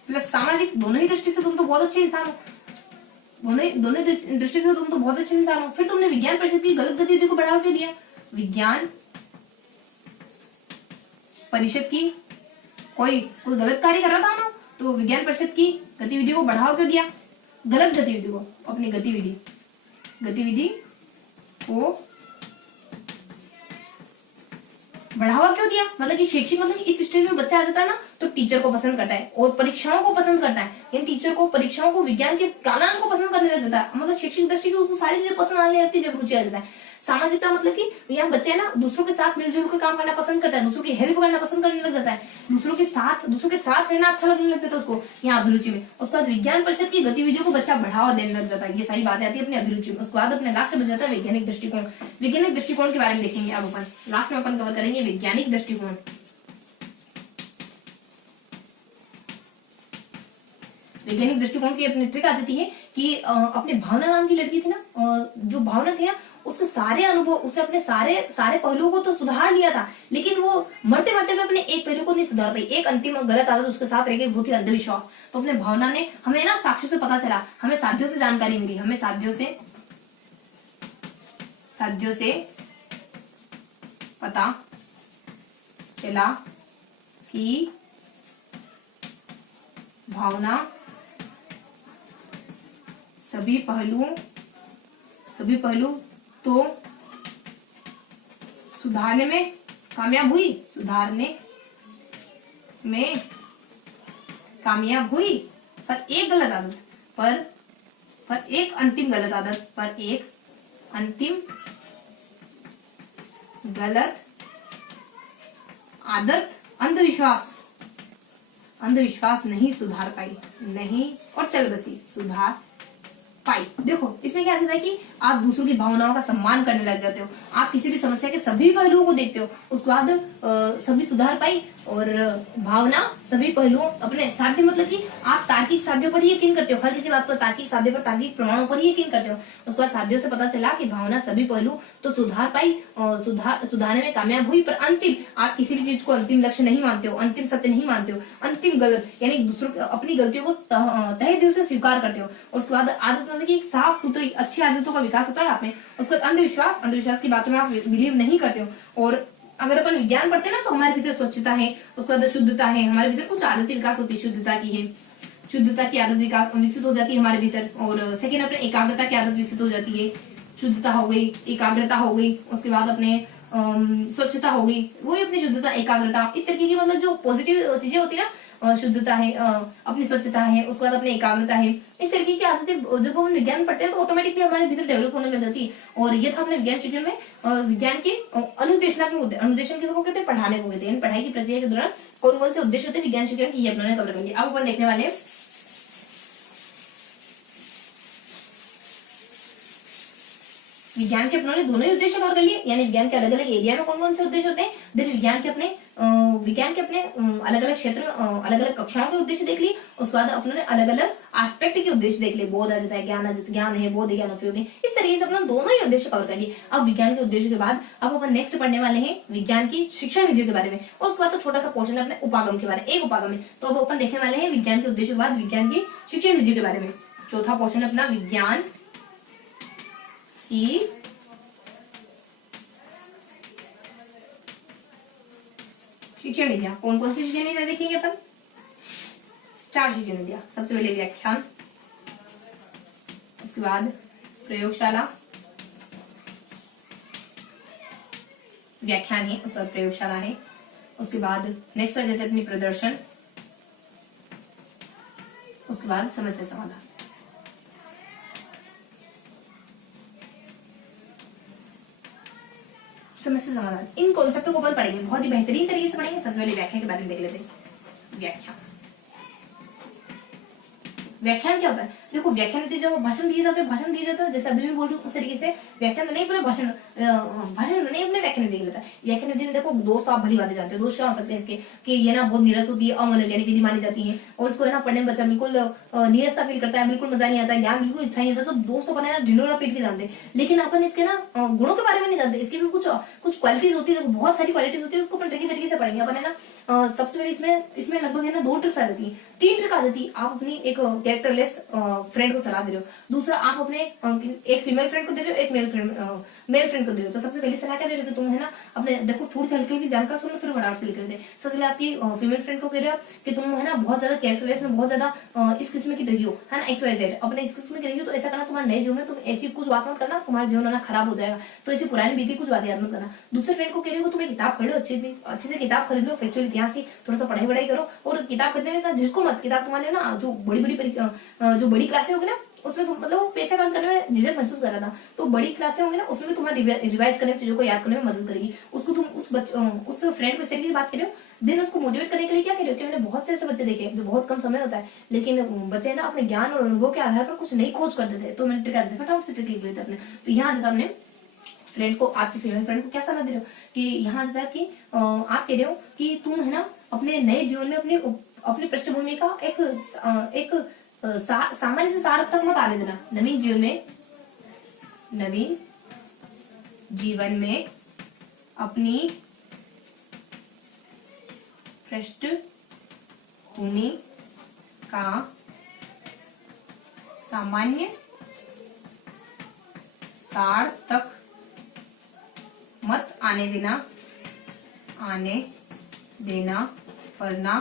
प्लस सामाजिक दोनों ही दृष्टि से तुम तो बहुत अच्छे इंसान हो, दोनों दृष्टि से तुम तो बहुत अच्छे इंसान हो। फिर तुमने विज्ञान परिषद की गलत गतिविधि को बढ़ावा क्यों दिया? विज्ञान परिषद की कोई गलत कार्य कर रहा था ना, तो विज्ञान परिषद की गतिविधि को बढ़ावा क्यों दिया? गलत गतिविधि को, अपनी गतिविधि को बढ़ावा क्यों दिया? मतलब कि शैक्षिक, मतलब कि इस स्टेज में बच्चा आ जाता है ना, तो टीचर को पसंद करता है और परीक्षाओं को पसंद करता है। इन टीचर को, परीक्षाओं को, विज्ञान के कालांश को पसंद करने लग जाता है। मतलब शैक्षिक दृष्टि की उसको सारी चीजें पसंद आने लगती है जब रुचि आ जाता है। सामाजिकता मतलब कि यहाँ बच्चे है ना, दूसरों के साथ मिलजुल कर काम करना पसंद करता है, दूसरों की हेल्प करना पसंद करने लग जाता है, दूसरों के साथ रहना अच्छा लगने लग जाता है उसको यहाँ अभिरुचि में। उसके बाद विज्ञान परिषद की गतिविधियों को बच्चा बढ़ावा देने लग जाता है। ये सारी बातें आती है अपनी अभिरुचि में। उसके बाद अपने लास्ट में जाता है वैज्ञानिक दृष्टिकोण। वैज्ञानिक दृष्टिकोण के बारे में देखेंगे अब अपन, लास्ट में अपन कवर करेंगे वैज्ञानिक दृष्टिकोण। वैज्ञानिक दृष्टिकोण की अपनी ट्रिक आ जाती है कि अपने भावना नाम की लड़की थी ना, जो भावना थी ना, उसके सारे अनुभव, उसने अपने सारे पहलुओं को तो सुधार लिया था, लेकिन वो मरते मरते भी अपने एक पहलू को नहीं सुधार पाई। एक अंतिम गलत आदत उसके साथ रह गई, वो थी अंधविश्वास। तो अपने भावना ने, हमें ना साक्ष्यों से पता चला, हमें साध्यों से जानकारी मिली, हमें साध्यों से पता चला कि भावना सभी पहलू तो सुधारने में कामयाब हुई, पर एक गलत आदत, पर एक अंतिम गलत आदत, अंधविश्वास नहीं सुधार पाई, नहीं और चल बसी, सुधार पाई। देखो इसमें क्या होता है कि आप दूसरों की भावनाओं का सम्मान करने लग जाते हो, आप किसी भी समस्या के सभी पहलुओं को देखते हो, उसके बाद सभी सुधार पाई और भावना सभी पहलुओं अपने साध्य, मतलब कि आप तार्किक साध्यों पर ही यकीन करते हो, हर किसी बात पर तार्किक साध्य पर, तार्किक प्रमाणों पर ही यकीन करते हो। उसके बाद साध्यों से पता चला कि भावना सभी पहलू तो सुधार पाई, सुधारने में कामयाब हुई, पर अंतिम आप किसी भी चीज को अंतिम लक्ष्य नहीं मानते हो, अंतिम सत्य नहीं मानते हो, अंतिम गलत यानी दूसरों अपनी गलतियों को तहे दिल से स्वीकार करते हो। और उसके बाद आदत मतलब कि एक साफ सुथरी अच्छी आदतों का विकास होता है आप में। उसके बाद अंधविश्वास की बातों में आप बिलीव नहीं करते हो। और अगर अपन विज्ञान पढ़ते हैं ना, तो हमारे भीतर स्वच्छता है, उसके बाद शुद्धता है, हमारे भीतर कुछ आदतें विकास होती है, शुद्धता की है, शुद्धता की आदत विकसित हो जाती है हमारे भीतर। और सेकेंड अपने एकाग्रता की आदत विकसित हो जाती है, शुद्धता हो गई, एकाग्रता हो गई, उसके बाद अपने स्वच्छता हो गई, वही अपनी शुद्धता, एकाग्रता, इस तरीके की मतलब जो पॉजिटिव चीजें होती है ना, शुद्धता है, अपनी स्वच्छता है, उसके बाद अपनी एकाग्रता है, इस तरीके की आदतें जब हम विज्ञान पढ़ते हैं तो ऑटोमेटिकली हमारे भीतर डेवलप होने लग जाती है। और ये था अपने विज्ञान शिक्षण में। और विज्ञान के अनुदेशनात्मक अनुदेशन किसको कहते हैं, पढ़ाने को कहते हैं। पढ़ाई की प्रक्रिया के दौरान कौन कौन से उद्देश्य होते हैं विज्ञान शिक्षण की, ये अपने कवर करेंगे। अब अपन देखने वाले हैं विज्ञान के अपने दोनों ही उद्देश्य कवर कर लिए, यानी विज्ञान के अलग अलग एरिया में कौन कौन से उद्देश्य होते हैं। देन विज्ञान के अपने अलग अलग क्षेत्र में अलग अलग कक्षाओं के उद्देश्य देख लिए। उसके बाद अपने अलग अलग एस्पेक्ट के उद्देश्य देख लिए, बोध अजित है, ज्ञान है, बोध है, ज्ञान उपयोग है, इस तरीके से अपना दोनों ही उद्देश्य कवर कर लिए। अब विज्ञान के उद्देश्य के बाद अब अपन नेक्स्ट पढ़ने वाले हैं विज्ञान की शिक्षण विधियों के बारे में। और उसके बाद तो छोटा सा पोर्शन है अपने उपागम के बारे में, एक उपागम है। तो अब अपन देखने वाले हैं विज्ञान के उद्देश्य के बाद विज्ञान की शिक्षण विधियों के बारे में। चौथा पोर्शन है अपना विज्ञान की शिक्षण विधियां। कौन कौन सी शिक्षण विधियां देखेंगे अपन, 4 शिक्षण विधियां। सबसे पहले व्याख्यान, उसके बाद प्रयोगशाला, व्याख्यान है, उसके बाद प्रयोगशाला है, उसके बाद नेक्स्ट आ जाता है अपनी प्रदर्शन, उसके बाद समस्या समाधान। समस्या समाधान, इन कॉन्सेप्टों को अपन पढ़ेंगे, बहुत ही बेहतरीन तरीके से पढ़ेंगे। सबसे पहले व्याख्यान के बारे में देख लेते हैं। व्याख्यान क्या होता है, देखो व्याख्यान में जब भाषण दिए जाते हैं, जैसे अभी मैं बोल रही हूँ उस तरीके से व्याख्यान नहीं, पूरे भाषण नहीं, अपने व्याख्यान देख लेता है। व्याख्यान में देखो दोस्त आप भली बातें जानते हो, दोस्त क्या हो सकते हैं इसके कि ये ना बहुत नीरस होती है, अमनोवैज्ञानिक विधि मानी जाती है, और उसको है ना पढ़ने में बच्चा बिल्कुल नीरसता फील करता है, बिल्कुल मजा नहीं आता, ज्ञान बिल्कुल इच्छा नहीं आता। तो दोस्त अपन है ना ढिंडोरा पीट के जानते हैं, लेकिन अपन इसके ना गुणों के बारे में नहीं जानते। इसके भी कुछ क्वालिटीज होती है, बहुत सारी क्वालिटीज होती है, उसको अपन ट्रिकी तरीके से पढ़ेंगे अपन है ना। सबसे पहले इसमें लगभग है ना 2 ट्रिक्स आ जाती है, 3 ट्रिक आ जाती है। आप अपनी एक कैरेक्टरलेस फ्रेंड को सलाह दे रहे हो, दूसरा आप अपने एक फीमेल फ्रेंड को दे रहे हो, एक मेल फ्रेंड को दे रहे हो। तो सबसे पहले सलाह क्या दे रहे हो, तुम है ना अपने देखो थोड़ी सी हल्की जानकर सुनो, फिर फटाफट से लिख लेते हैं। सबसे पहले आपकी फीमेल फ्रेंड को कह रहे हो कि तुम है ना बहुत ज्यादा कैरेक्टरलेस में बहुत ज्यादा इस किस्म की रही हो, है ना, XYZ अपने इस किस्म की रही हो, तो ऐसा करना तुम्हारे नए जीवन में तुम ऐसी कुछ बात मत करना, तुम्हारा जीवन होना खराब हो जाएगा, तो ऐसी पुरानी बीती कुछ बातें याद मत करना। दूसरे फ्रेंड को कह रहे हो तुम किताब पढ़ लो, अच्छे से किताब खरीद लो, फैक्चुअल इतिहास की थोड़ा सा पढ़ाई करो, और किताब खरीदने में जिसको मत, किताब तुम्हारे ना जो बड़ी क्लासे होगी ना उसमें तुम मतलब पैसा खर्च करने में झिझक महसूस कर रहा था, तो बड़ी क्लासे होंगी ना उसमें भी तुम्हारा रिवाइज करने में, चीजों को याद करने में मदद करेगी। उसको तुम उस फ्रेंड को इस तरीके की बात कर रहे हो, देन उसको मोटिवेट करने के लिए क्या कर रहे हो कि मैंने बहुत से ऐसे बच्चे देखे जो बहुत कम समय होता है, लेकिन बच्चे ना अपने ज्ञान और अनुभव के आधार पर कुछ नई खोज कर देते हैं, तो मैंने ट्रिक फटाफट से ट्रिक लिख लेते अपने। तो यहाँ जाता हमने फ्रेंड को, आपकी फीमेल फ्रेंड को क्या सलाह दे रहे हो कि यहाँ जाता है कि आप कह रहे हो कि तुम है ना अपने नए जीवन में अपनी पृष्ठभूमि का एक सामान्य से सार तक मत आने देना। नवीन जीवन में अपनी पृष्ठभूमि का सामान्य सार तक मत आने देना वरना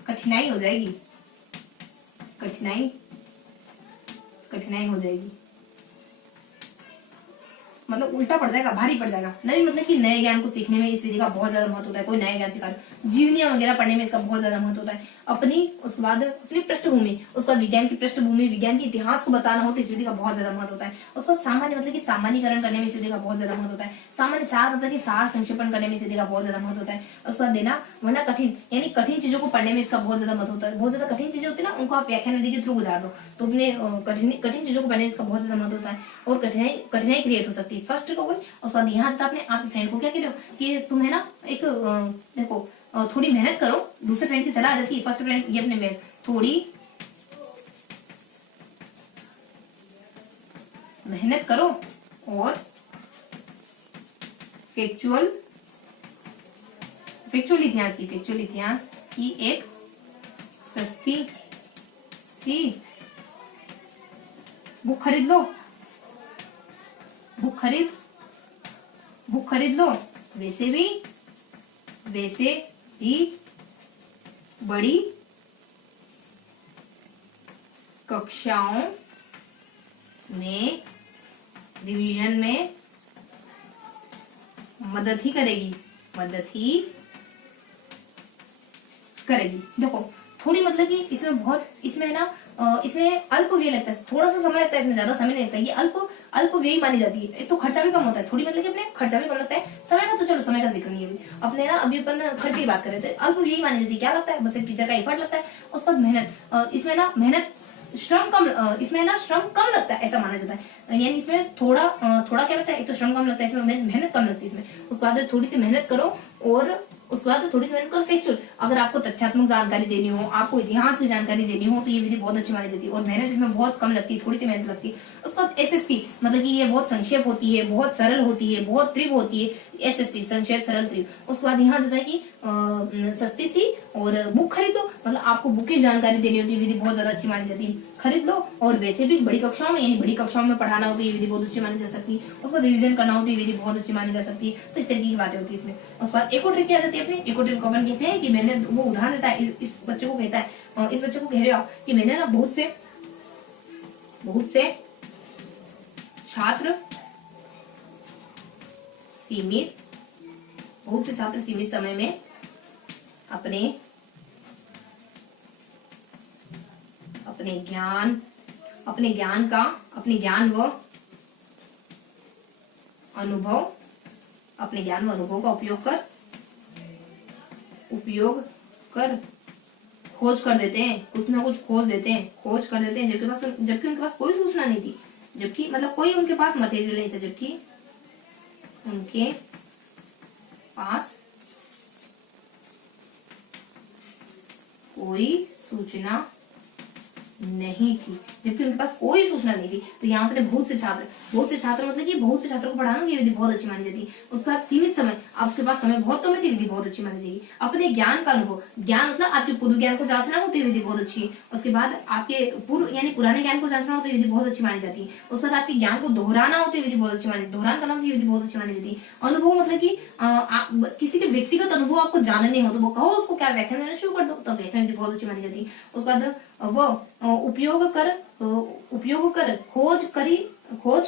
कठिनाई हो जाएगी, कठिनाई हो जाएगी। मतलब उल्टा पड़ जाएगा, भारी पड़ जाएगा। नवीन मतलब कि नए ज्ञान को सीखने में इस विधि का बहुत ज्यादा महत्व होता है। कोई नया ज्ञान सिखा रहे, जीवनियां वगैरह पढ़ने में इसका बहुत ज्यादा महत्व होता है। उसके बाद अपनी पृष्ठभूमि, उसके बाद विज्ञान की पृष्ठभूमि, विज्ञान के इतिहास को बताना हो तो इस विधि का बहुत ज्यादा महत्व होता है। उसके बाद सामान्य मतलब कि सामान्यीकरण करने में इस विधि का बहुत ज्यादा महत्व होता है। सामान्य सार मतलब कि सार संक्षेपण करने में इस विधि का बहुत ज्यादा महत्व होता है। उसके बाद देना वरना कठिन, यानी कठिन चीजों को पढ़ने में इसका बहुत ज्यादा महत्व होता है। बहुत ज्यादा कठिन चीजें होती है ना, उनको आप व्याख्यान विधि के थ्रू गुजार दो तो अपने कठिन चीजों को पढ़ने में इसका बहुत ज्यादा महत्व होता है और कठिनाई क्रिएट हो सकती है। फर्स्ट को उसके बाद यहाँ से आपने आप फ्रेंड को क्या कह रहे हो कि तुम है ना एक देखो थोड़ी मेहनत करो, दूसरे फ्रेंड की सलाह आ जाती है। फर्स्ट फ्रेंड ये अपने में थोड़ी मेहनत करो और फैक्चुअल इतिहास की एक सस्ती सी बुक खरीद लो, बुक खरीद लो। वैसे भी बड़ी कक्षाओं में रिवीजन में मदद ही करेगी। देखो थोड़ी मतलब कि इसमें है ना इसमें अल्प व्यय लगता है, थोड़ा सा समय लगता है, इसमें ज्यादा समय नहीं लगता है। ये अल्प व्यय मानी जाती है। एक तो खर्चा भी कम होता है, थोड़ी मतलब कि अपने खर्चा भी कम लगता है। समय का तो चलो समय का जिक्र नहीं है अभी, अपने ना अभी अपन खर्चे की बात कर रहे थे। अल्प व्यय मानी जाती है। क्या लगता है, बस एक टीचर का एफर्ट लगता है। उसके बाद मेहनत, इसमें ना श्रम कम लगता है ऐसा माना जाता है। यानी इसमें थोड़ा क्या लगता है, एक तो श्रम कम लगता है, इसमें मेहनत कम लगती है इसमें। उसके बाद थोड़ी सी मेहनत करो और उसके बाद थोड़ी सी मेहनत करो फैक्चुअल। अगर आपको तथ्यात्मक जानकारी देनी हो, आपको इतिहास की जानकारी देनी हो तो ये विधि बहुत अच्छी मानी जाती है और मेहनत इसमें बहुत कम लगती है, थोड़ी सी मेहनत लगती है। उसके बाद SST मतलब कि ये बहुत संक्षेप होती है, बहुत सरल होती है, बहुत तीव्र होती है। SST संक्षेप सरल तीव्र। उसके बाद यहाँ जाता है कि सस्ती सी और बुक खरीदो, मतलब आपको बुक की जानकारी देनी होती है, विधि बहुत ज्यादा अच्छी मानी जाती है। खरीद लो और वैसे भी बड़ी कक्षाओं में, यानी बड़ी कक्षाओं में पढ़ाना हो तो ये विधि बहुत अच्छी मानी जा सकती है। उसको रिवीजन करना हो तो ये विधि बहुत अच्छी मानी जा सकती है। तो इस तरीके की बातें होती है इसमें। उसके बाद एक और ट्रिक क्या जाती है अपनी, एक और ट्रिक को अपन कहते हैं कि मैंने वो उदाहरण देता है इस बच्चे को कहता है, इस बच्चे को कह रहे हो कि मैंने ना बहुत से छात्र सीमित समय में अपने ज्ञान व अनुभव का उपयोग कर खोज कर देते हैं, कुछ ना कुछ खोज कर देते हैं जबकि उनके पास कोई सूचना नहीं थी, जबकि मतलब कोई उनके पास मटेरियल नहीं था, जबकि उनके पास कोई सूचना नहीं थी, जबकि उनके पास कोई सूचना नहीं थी। तो यहाँ पे बहुत से छात्र मतलब कि बहुत से छात्रों को पढ़ाना ये विधि बहुत अच्छी मानी जाती है। उसके बाद सीमित समय, आपके पास समय बहुत कम है तो विधि बहुत अच्छी मानी जाएगी। अपने ज्ञान का अनुभव, ज्ञान मतलब आपके पूर्व ज्ञान को जांचना हो तो ये विधि बहुत अच्छी है। उसके बाद आपके पूर्व यानी पुराने ज्ञान को जांचना हो तो ये विधि बहुत अच्छी मानी जाती है। उसके बाद आपके ज्ञान को दोहराना हो तो ये विधि बहुत अच्छी दोहरान करना हो तो ये विधि बहुत अच्छी मानी जाती है। अनुभव मतलब कि किसी के व्यक्तिगत अनुभव आपको जानने हो तो वो कहो उसको क्या व्याख्यान देना शुरू कर दो, तो व्याख्यान विधि बहुत अच्छी मानी जाती है। उसके बाद वो उपयोग कर खोज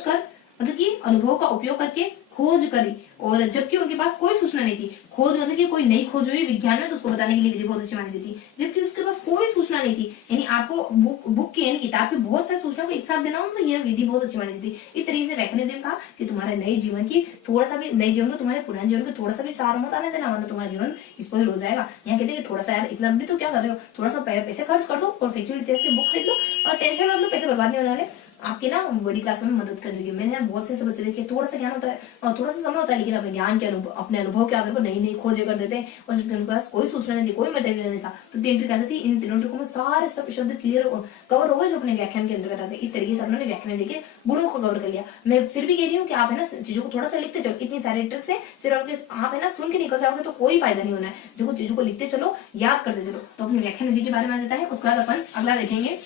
कर मतलब कि अनुभव का उपयोग करके खोज करी और जबकि उनके पास कोई सूचना नहीं थी। खोज मतलब कि कोई नई खोज हुई विज्ञान में तो उसको बताने के लिए विधि बहुत अच्छी मानी जाती है, जबकि उसके पास कोई सूचना नहीं थी। यानी आपको बुक की यानी किताब की बहुत सारी सूचना को एक साथ देना हो तो यह विधि बहुत अच्छी मानी जाती है। इस तरीके से व्याख्यान ने कहा कि तुम्हारे नए जीवन की थोड़ा सा भी नए जीवन को तुम्हारे पुराने जीवन को थोड़ा सा भी सार मत आने देना, वरना तुम्हारा जीवन स्पॉइल हो जाएगा। यहाँ कहते हैं थोड़ा सा यार इतना भी तो क्या कर रहे हो, थोड़ा सा पैसे खर्च कर दो और फैक्चुअल इतिहास की बुक खरीद लो और टेंशन मत लो, पैसे बर्बाद नहीं होने वाले, आपके ना बड़ी क्लासों में मदद कर देगी। मैंने बहुत से ऐसे बच्चे देखे थोड़ा सा ज्ञान होता है और थोड़ा सा समय होता है, लेकिन अपने ज्ञान के अपने अनुभव के आधार पर नई खोजें कर देते हैं और उनके पास कोई सूचना नहीं थी, कोई मटेरियल नहीं था। तो 3 ट्रिक आती थी, इन 3 ट्रिकों में सारे सब शब्द क्लियर कवर हो गए जो अपने व्याख्यान के अंतर्गत आते हैं। इस तरीके से अपने व्याख्यान देखे गुणों को कवर कर लिया। मैं फिर भी कह रही हूँ कि आप है ना चीजों को थोड़ा सा लिखते चलो, इतनी सारी ट्रिक से सिर्फ आप है ना सुन के निकल जाओगे तो कोई फायदा नहीं होना है। देखो चीजों को लिखते चलो, याद करते चलो। तो अपने व्याख्यान विधि के बारे में आ जाता है। उसके बाद अपन अगला देखेंगे,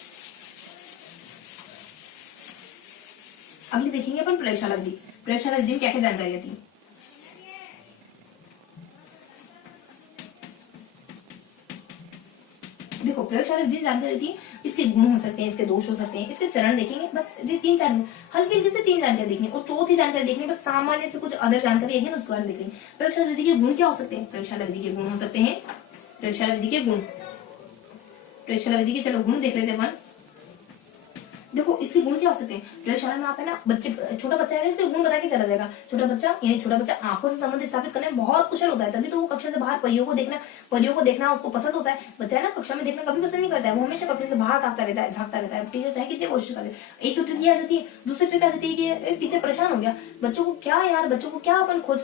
अगली देखेंगे अपन प्रयोगशाला विधि। प्रयोगशाला विधि में क्या क्या जानकारी आती है। देखो प्रयोगशाला विधि में जानकारी रहती है, इसके गुण हो सकते हैं, इसके दोष हो सकते हैं, इसके चरण देखेंगे, बस ये 3-4 हल्की हल्की से 3 जानकारी देखनी, और चौथी जानकारी देखनी बस सामान्य से कुछ अदर जानकारी है ना उसके बारे में देख लेंगे। प्रयोगशाला विधि के गुण क्या हो सकते हैं? प्रयोगशाला विधि के गुण हो सकते हैं, प्रयोगशाला विधि के गुण, प्रयोगशाला विधि के चलो गुण देख लेते हैं अपन। देखो इसके गुण क्या हो सकते हैं? प्रयोगशाला में आप है ना बच्चे, छोटा बच्चा है इसके गुण बता के चला जाएगा। छोटा बच्चा आंखों से संबंध स्थापित करने में बहुत कुशल होता है, तभी तो वो कक्षा से बाहर परियों को देखना उसको पसंद होता है। बच्चा है ना कक्षा में देखना कभी पसंद नहीं करता है, वो हमेशा कक्षा से बाहर झाँकता रहता है। टीचर चाहे कितनी कोशिश करे। एक तो ट्रिक आ जाती है, दूसरी ट्रिक आ जाती है कि टीचर परेशान हो गया, बच्चों को क्या अपन खोज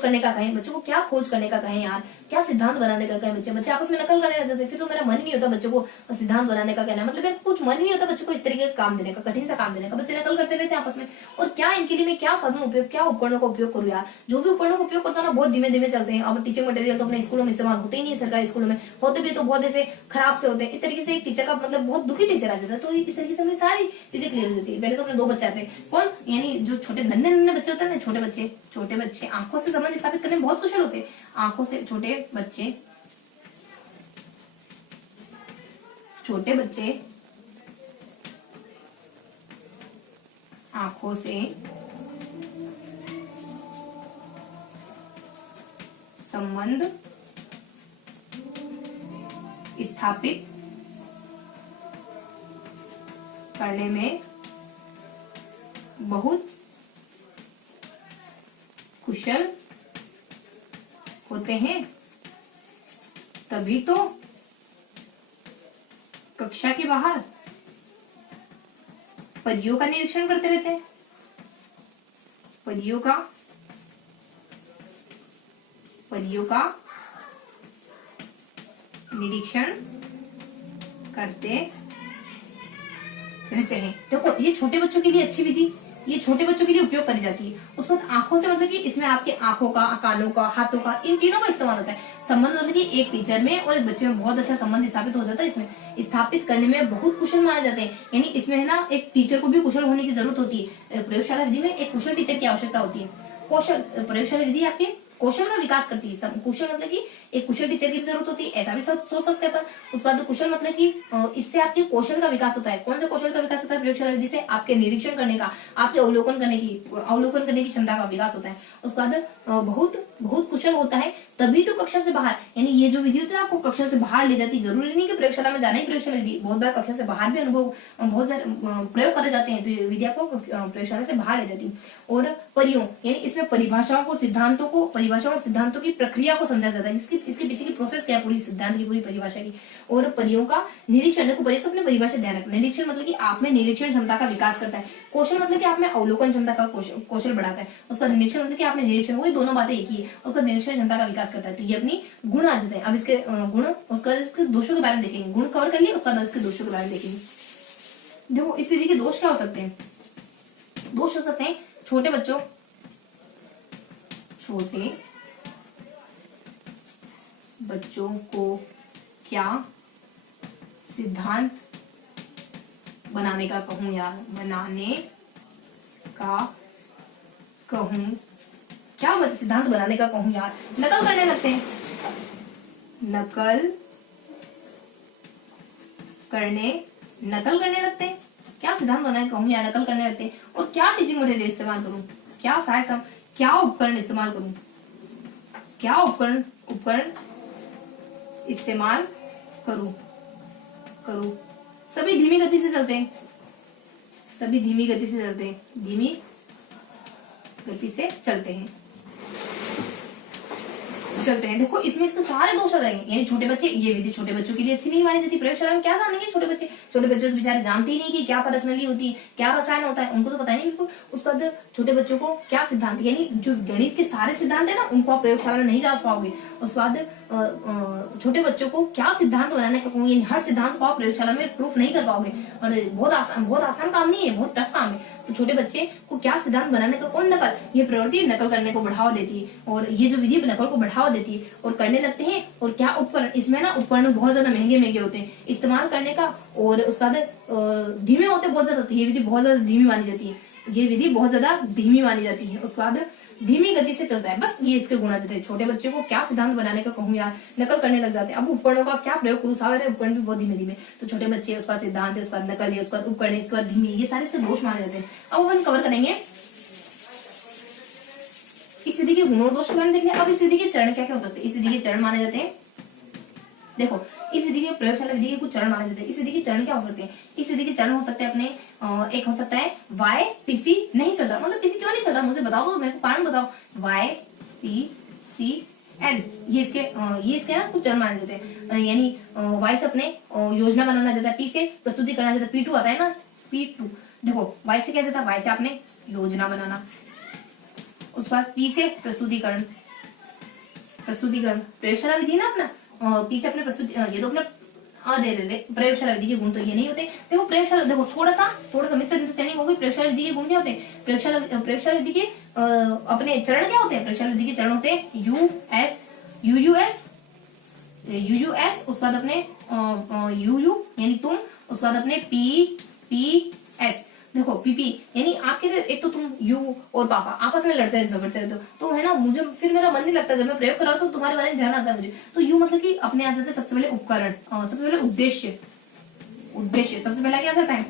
करने का कहें, बच्चों को क्या खोज करने का कहें यार, क्या सिद्धांत बनाने का कहें। बच्चे आपस में नकल करने लग जाते, फिर तो मेरा मन ही नहीं होता बच्चों को सिद्धांत बनाने का कहना, मतलब कुछ मन ही नहीं होता बच्चों को इस तरीके का काम देने का, कठिन सा काम देने का। बच्चे नकल करते रहते हैं आपस में। और क्या इनके लिए मैं क्या साधन उपयोग, क्या उपकरणों का उपयोग करूँ यार। जो भी उपकरणों का उपयोग करता हूँ ना बहुत धीमे धीमे चलते हैं। अब टीचिंग मटेरियल तो अपने स्कूलों में इस्तेमाल होते ही नहीं, सरकारी स्कूलों में होते भी तो बहुत ऐसे खराब से होते हैं। इस तरीके से एक टीचर का मतलब बहुत दुखी टीचर आ जाता है। तो इस तरीके से हमें सारी चीजें क्लियर हो जाती है। पहले तो अपने 2 बच्चे आते हैं, कौन, यानी जो छोटे नन्हे बच्चे होते हैं ना, छोटे बच्चे आंखों से संबंध स्थापित करने में बहुत कुशल होते हैं। आंखों से छोटे बच्चे आंखों से संबंध स्थापित करने में बहुत कुशल होते हैं, तभी तो कक्षा के बाहर परियों का निरीक्षण करते रहते हैं। परियों का निरीक्षण करते रहते हैं। देखो ये छोटे बच्चों के लिए अच्छी विधि, ये छोटे बच्चों के लिए उपयोग करी जाती है। उस वक्त आंखों से मतलब कि इसमें आपके आंखों का, कानों का, हाथों का, इन तीनों का इस्तेमाल होता है। संबंध मतलब कि एक टीचर में और एक बच्चे में बहुत अच्छा संबंध स्थापित हो जाता है। इसमें स्थापित करने में बहुत कुशल माने जाते हैं, यानी इसमें है ना एक टीचर को भी कुशल होने की जरूरत होती है। प्रयोगशाला विधि में एक कुशल टीचर की आवश्यकता होती है। प्रयोगशाला विधि आपके कौशल का विकास करती है। कुशल मतलब कि एक कुशल टीचर की भी जरूरत होती है, ऐसा भी सोच सकते हैं। पर उसके बाद कुशल मतलब कि इससे आपके कौशल का विकास होता है। कौन सा कौशल का विकास होता है? प्रयोगशाला विधि से आपके निरीक्षण करने का, आपके अवलोकन करने की क्षमता का विकास होता है। उसके बाद बहुत कुशल होता है, तभी तो कक्षा से बाहर, यानी ये जो विधि होती है आपको कक्षा से बाहर ले जाती है। जरूरी नहीं कि प्रयोगशाला में जाना ही प्रयोगशाला विधि, बहुत बार कक्षा से बाहर भी अनुभव, बहुत सारे प्रयोग करे जाते हैं, तो विधि आपको प्रयोगशाला से बाहर ले जाती है। और परियों, यानी इसमें परिभाषाओं और सिद्धांतों की प्रक्रिया को समझा जाता है। इसके पीछे की प्रोसेस क्या है, पूरी सिद्धांत की, पूरी परिभाषा की। और परियों का निरीक्षण, देखो परियों से अपने परिभाषा ध्यान रखना। निरीक्षण मतलब कि आप में निरीक्षण क्षमता का विकास करता है। कौशल मतलब कि आप में अवलोकन क्षमता का कौशल बढ़ाता है। उसका निरीक्षण मतलब कि आप में निरीक्षण, वही दोनों बातें एक ही है। उसका निरीक्षण क्षमता का विकास करता है। तो ये अपनी गुण आ जाते हैं। अब इसके गुण, उसके बाद इसके दोषों के बारे में देखेंगे। गुण कवर कर लिए, उसके बाद इसके दोषों के बारे में देखेंगे। देखो इस विधि के दोष क्या हो सकते हैं? दोष हो सकते हैं छोटे बच्चों को क्या सिद्धांत बनाने का कहूं यार, क्या सिद्धांत बनाने का कहूं यार, नकल करने लगते हैं। नकल करने लगते हैं। क्या सिद्धांत बनाने कहूं यार, नकल करने लगते हैं। और क्या टीचिंग मटेरियल इस्तेमाल करूं, क्या उपकरण इस्तेमाल करूं, क्या उपकरण इस्तेमाल करूं। सभी धीमी गति से चलते हैं, धीमी गति से चलते हैं। देखो इसमें इसके सारे दोष आ जाएंगे। यानी छोटे बच्चे, ये विधि छोटे बच्चों के लिए अच्छी नहीं मानी जाती। प्रयोगशाला में क्या जानेंगे छोटे बच्चे तो बेचारे जानते ही नहीं कि क्या परखनली होती है, क्या रसायन होता है, उनको तो पता ही नहीं बिल्कुल। उसके बाद छोटे बच्चों को क्या सिद्धांत, यानी जो गणित के सारे सिद्धांत है ना, उनको आप प्रयोगशाला में नहीं जांच पाओगे। उसके बाद छोटे बच्चों को क्या सिद्धांत बनाने का कहूँ, यानी हर सिद्धांत को आप प्रयोगशाला में प्रूफ नहीं कर पाओगे। और बहुत आसान काम नहीं है, बहुत टफ काम है। तो छोटे बच्चे को क्या सिद्धांत बनाने का, और नकल, ये प्रवृत्ति नकल करने को बढ़ावा देती है। और ये जो विधि नकल को बढ़ावा देती है और करने लगते हैं। और क्या उपकरण, इसमें ना उपकरण बहुत ज्यादा महंगे होते हैं इस्तेमाल करने का। और उसका धीमे होते बहुत ज्यादा, तो ये विधि बहुत ज्यादा धीमी मानी जाती है। ये विधि बहुत ज्यादा धीमी मानी जाती है। उसके बाद धीमी गति से चलता है, बस ये इसके गुण देते हैं। छोटे बच्चे को क्या सिद्धांत बनाने का कहूँ यार, नकल करने लग जाते हैं। अब उपकरणों का क्या प्रयोग करूँ, सारे उपकरण भी बहुत धीमे धीमे, तो छोटे बच्चे उसका सिद्धांत है, उसका नकल है, उसका उपकरण है, उसके बाद धीमी, ये सारे इसके दोष माने जाते हैं। अब अपन कवर करेंगे इस विधि के गुण और दोष के बारे में देखने। अब इस विधि के चरण क्या क्या हो सकते हैं, इस विधि के चरण माने जाते हैं। देखो इस विधि के प्रयोगशाला विधि के कुछ चरण माने जाते हैं। इस विधि के चरण क्या हो सकते हैं, इस विधि के चरण हो सकते हैं अपने एक हो सकता है वाई पीसी नहीं चल रहा, मतलब पीसी क्यों नहीं चल रहा मुझे बताओ, तो मेरे को कारण बताओ। वाई पी सी एन, ये इसके ना कुछ चरण माने जाते हैं। यानी वाई से अपने योजना बनाना जाता है, पी से प्रस्तुति करना जाता है, P2 आता है ना, P2। देखो वाई से क्या जाता है, वाई से आपने योजना बनाना, उसके बाद पी से प्रस्तुतिकरण प्रयोगशाला विधि ना अपना, पी से अपने प्रस्तुति, ये तो अपना दे प्रयोगशाला विधि के गुण तो ये नहीं होते। देखो प्रयोगशाला, देखो थोड़ा सा मिसअंडरस्टैंडिंग हो गई। प्रयोगशाला विधि के गुण क्या होते हैं, प्रयोगशाला विधि के अपने चरण क्या होते हैं, प्रयोगशाला विधि के चरण होते हैं यूयूएस, उसके बाद अपने यूयू यानी तुम, उसके बाद अपने पीपीएस। देखो पीपी यानी आपके एक तो तुम यू और पापा आपस में लड़ते हैं झगड़ते हैं, तो है ना, मुझे फिर मेरा मन नहीं लगता जब मैं प्रयोग कर रहा हूँ, तो तुम्हारे बारे में ध्यान आता है मुझे। तो यू मतलब कि अपने आ जाते हैं सबसे पहले उपकरण, सबसे पहले उद्देश्य, सबसे पहला क्या आता है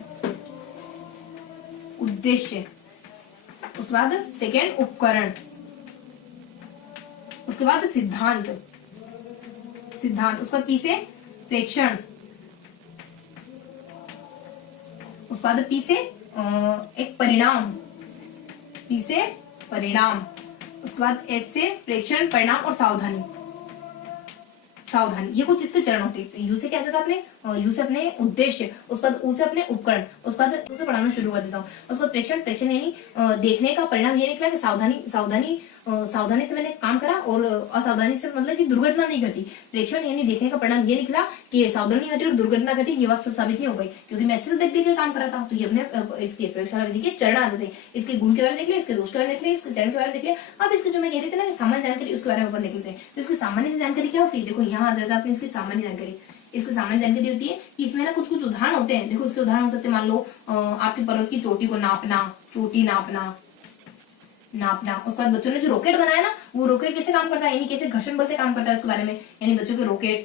उद्देश्य, उसके बाद सेकेंड उपकरण, उसके बाद सिद्धांत, उसके बाद पी से प्रेक्षण, उसके बाद पी से एक परिणाम, उसके बाद एस से प्रेक्षण, परिणाम और सावधानी, ये कुछ इसके चरण होते हैं। यू से क्या जाता है अपने, यू से अपने उद्देश्य, उसके बाद ऊ से अपने उपकरण, उसके बाद उसे पढ़ाना शुरू कर देता हूँ। उसके बाद प्रेक्षण यानी देखने का परिणाम ये निकला कि सावधानी से मैंने काम करा और असावधानी से मतलब कि दुर्घटना नहीं घटी। प्रेक्षण यानी देखने का परिणाम ये निकला कि सावधानी घटी और दुर्घटना घटी, ये बात साबित नहीं हो गई क्योंकि मैं अच्छे से देख के काम कर रहा था। तो ये अपने इसके प्रयोगशाला विधि के चरण आते थे। इसके गुण के बारे में देख लिया, इसके दोष के बारे में देख लिया, इसके चरण के बारे में देख लिया। अब इसके जो मैं कह रही थी ना सामान्य जानकारी, उसके बारे में अपन देख लेते हैं। तो इसकी सामान्य जानकारी क्या होती है, देखो यहाँ आ जाता है अपनी इसकी सामान्य जानकारी। इसकी सामान्य जानकारी होती है कि इसमें ना कुछ उदाहरण होते हैं। देखो इसके उदाहरण हो सकते हैं, मान लो आपके पर्वत की चोटी को नापना, चोटी नापना। उसके बाद बच्चों ने जो रॉकेट बनाया ना, वो रॉकेट कैसे काम करता है, यानी कैसे घर्षण बल से काम करता है उसके बारे में, यानी बच्चों के रॉकेटों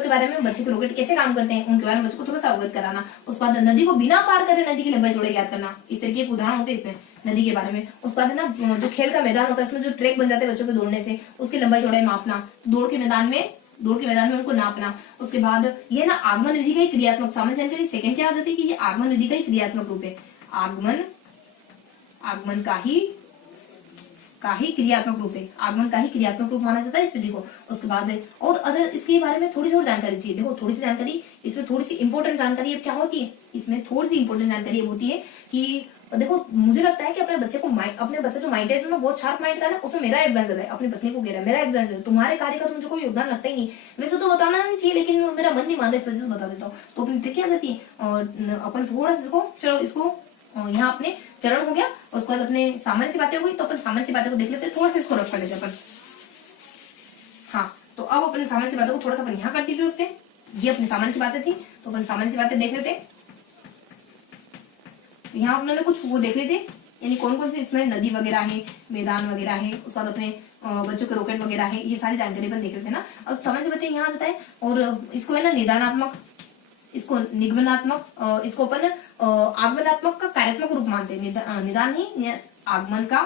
के बारे में, बच्चों के रॉकेट कैसे काम करते हैं उनके बारे में बच्चों को थोड़ा सा अवगत कराना। उसके बाद नदी को बिना पार करे नदी की लंबाई चौड़ाई याद करना, इस तरीके के उदाहरण होते हैं इसमें नदी के बारे में। उसके बाद ना जो खेल का मैदान होता है उसमें जो ट्रैक बन जाते हैं बच्चों के दौड़ने से, उसकी लंबाई चौड़ाई मापना, दौड़ के मैदान में उनको नापना। उसके बाद ये ना आगमन विधि का ही क्रियात्मक, सामान्य जानकारी सेकंड क्या आ जाती है कि ये आगमन विधि का ही क्रियात्मक रूप है। आगमन का ही क्रियात्मक रूप है, आगमन का ही क्रियात्मक रूप माना जाता है इस विधि को। उसके बाद और अगर इसके बारे में थोड़ी सी और जानकारी चाहिए, देखो थोड़ी सी जानकारी इसमें, थोड़ी सी इंपॉर्टेंट जानकारी अब क्या होती है इसमें, थोड़ी सी इंपॉर्टेंट जानकारी होती है कि देखो मुझे लगता है कि अपने बच्चे जो माइंडेड है ना, बहुत शार्प माइंड का ना, उसमें मेरा योगदान ज्यादा है। अपनी पत्नी को कह रहा है मेरा योगदान ज्यादा है, तुम्हारे कार्य का तो मुझे कोई योगदान लगता ही नहीं। वैसे तो बताना नहीं चाहिए लेकिन मेरा मन नहीं मानता, इस वजह से बता देता हूँ। तो अपनी ट्रिक क्या जाती है, और अपन थोड़ा सा इसको यहाँ अपने चरण हो गया, उसके बाद अपने सामान्य सी बातें हो गई। तो अपन सामान्य सी बातें को देख लेते हैं, थोड़ा सा इसको रख कर लेते हैं अपन। हाँ, तो अब अपने सामान्य सी बातों को थोड़ा सा अपन यहाँ कंटिन्यू रखते हैं। ये अपनी सामान्य सी बातें थी, तो अपन सामान्य सी बातें देख लेते हैं। तो यहाँ अपने कुछ वो देख लेते हैं, यानी कौन कौन से इसमें नदी वगैरह है, मैदान वगैरह है, उसके बाद अपने बच्चों के रॉकेट वगैरह है, ये सारी जानकारी अपन देख लेते हैं ना। अब सामान्य बातें यहाँ आ जाता है, और इसको है ना निदानात्मक, इसको निगमनात्मक, इसको अपन आगमनात्मक का कार्यात्मक रूप मानते हैं। निदान ही आगमन का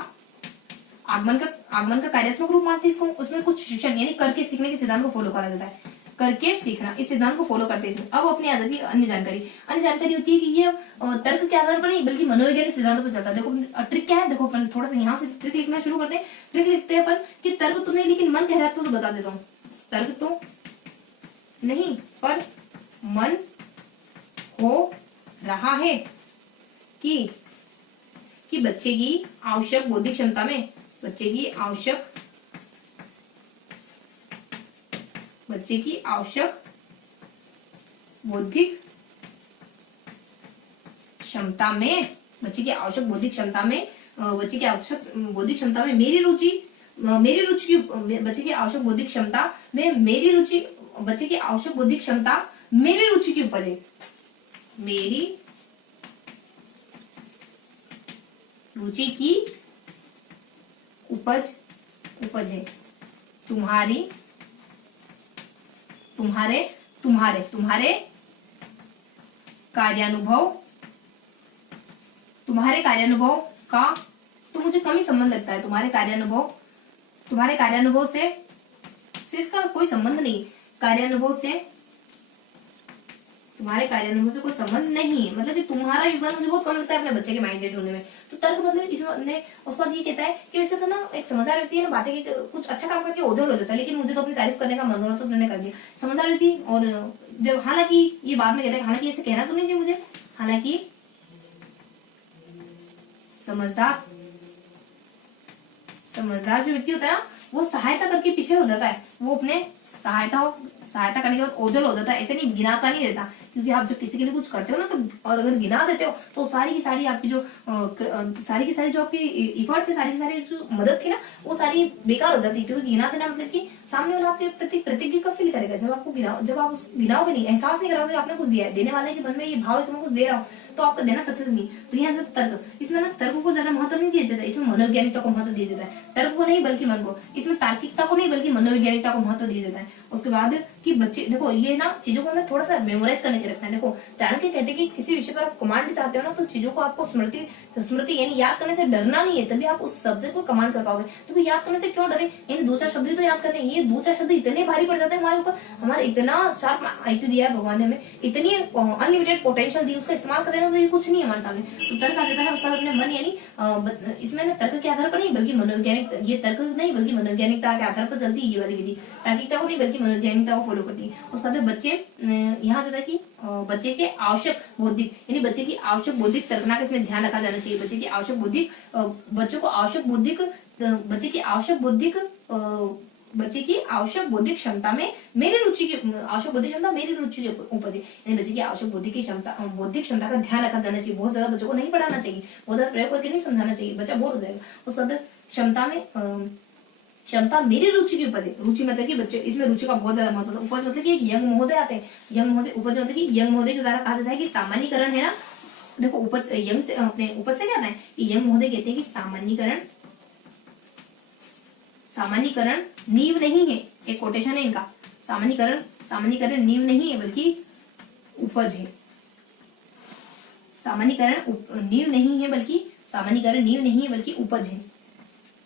कार्यात्मक रूप मानते हैं इसको। उसमें कुछ शिक्षण यानी करके सीखने के सिद्धांत को फॉलो करा जाता है, करके सीखना, इस सिद्धांत को फॉलो करते हैं। अब अपनी आ जाती है अन्य जानकारी होती है कि ये तर्क के आधार पर नहीं बल्कि मनोवैज्ञानिक सिद्धांतों पर चलता है। देखो ट्रिक क्या है, देखो अपन थोड़ा सा यहाँ से ट्रिक लिखना शुरू करते हैं। ट्रिक लिखते हैं अपन कि तर्क तो नहीं लेकिन मन कह रहा है, तो बता देता हूँ। तर्क तो नहीं पर मन हो रहा है कि बच्चे की आवश्यक बौद्धिक क्षमता में, बच्चे की आवश्यक बौद्धिक क्षमता में मेरी रुचि की बच्चे की आवश्यक बौद्धिक क्षमता में मेरी रुचि की उपज है। मेरी रुचि की उपज है। तुम्हारे कार्यानुभव का तो मुझे कम ही संबंध लगता है। तुम्हारे कार्यानुभव से इसका कोई संबंध नहीं। तुम्हारे कार्यानुभव से कोई संबंध नहीं है, मतलब कि तुम्हारा योगदान मुझे बहुत कम लगता है अपने बच्चे के माइंडेड होने में। तो तर्क मतलब इसमें उसके बाद ये कहता है कि वैसे तो ना एक समझदार व्यक्ति है ना, बातें कुछ अच्छा काम करके ओझल हो जाता है, लेकिन मुझे तो अपनी तारीफ करने का मन हो रहा तो मैंने कर दिया। समझदार व्यक्ति, और जब हालांकि ये बाद में कहता है, हालांकि ऐसे कहना तो नहीं चाहिए मुझे, हालांकि समझदार जो व्यक्ति होता है ना, वो सहायता करके पीछे हो जाता है। वो अपने सहायता करने के बाद ओझल हो जाता है, ऐसे नहीं गिनाता नहीं रहता। क्योंकि आप जब किसी के लिए कुछ करते हो ना, तो और अगर गिना देते हो तो सारी की सारी आपकी जो आपकी इफर्ट थे, सारी की सारी जो मदद थी ना, वो सारी बेकार हो जाती है। क्योंकि गिना देना मतलब कि सामने वाला आपके प्रति प्रतिज्ञा कब फील करेगा, जब आप उसको गिनाओगे नहीं, एहसास नहीं कराओगे आपने कुछ दिया है, देने वाले के मन में ये भाव है कि मैं कुछ दे रहा हूँ, तो आपका देना सक्सेस नहीं। तो यहाँ से तर्क, इसमें ना तर्क को ज्यादा महत्व नहीं दिया जाता है, इसमें मनोवैज्ञानिकता को महत्व दिया जाता है। तर्क को नहीं बल्कि मन को, इसमें तार्किकता को नहीं बल्कि मनोवैज्ञानिकता को महत्व दिया जाता है। उसके बाद कि बच्चे देखो, ये ना चीजों को हमें थोड़ा सा मेमोराइज करने के रखना है। देखो चाणक्य कहते हैं कि किसी विषय पर आप कमांड चाहते हो ना, तो चीजों को आपको स्मृति यानी याद करने से डरना नहीं है, तभी आप उस सब्जेक्ट को कमांड कर पाओगे। क्योंकि याद करने से क्यों डरे, यानी 2-4 शब्द तो याद करने, ये 2-4 शब्द इतने भारी पड़ जाते हैं हमारे ऊपर। हमारे इतना शार्प आईक्यू दिया है भगवान ने हमें, इतनी अनलिमिटेड पोटेंशियल दी, उसका इस्तेमाल करें तो ये कुछ नहीं है हमारे सामने। तो तर्क आ जाता है उसका अपने मन, यानी इसमें ना तर्क के आधार पर नहीं बल्कि मनोवैज्ञानिक, ये तर्क नहीं बल्कि मनोवैज्ञानिकता के आधार पर चलती है ये वाली विधि। तार्किकता को नहीं बल्कि मनोवैज्ञानिकता को फॉलो करती है। उसके बाद बच्चे, यहाँ जाता है कि बच्चे के आवश्यक बौद्धिक, यानी बच्चे की आवश्यक बौद्धिक तर्कना का इसमें ध्यान रखा जाना चाहिए। बच्चे की आवश्यक बौद्धिक क्षमता में मेरी रुचि की उपज है। यानी बच्चे की आवश्यक बौद्धिक क्षमता का ध्यान रखा जाना चाहिए। बहुत ज्यादा बच्चों को नहीं पढ़ाना चाहिए, बहुत ज्यादा प्रयोग करके नहीं समझाना चाहिए, बच्चा बोर हो जाएगा। उसके बाद क्षमता मेरी रुचि की उपज है। रुचि मतलब कि बच्चे, इसमें रुचि का बहुत ज्यादा महत्व है। उपज मतलब कि एक यंग महोदय आते हैं, उपज मतलब कि यंग महोदय के द्वारा कहा जाता है कि सामान्यीकरण है ना। देखो उपज यंग से, अपने उपज से क्या आता है कि यंग महोदय कहते हैं कि सामान्यीकरण नींव नहीं है, एक कोटेशन है इनका, सामान्यीकरण नींव नहीं है बल्कि उपज है। सामान्यीकरण नींव नहीं है बल्कि उपज है।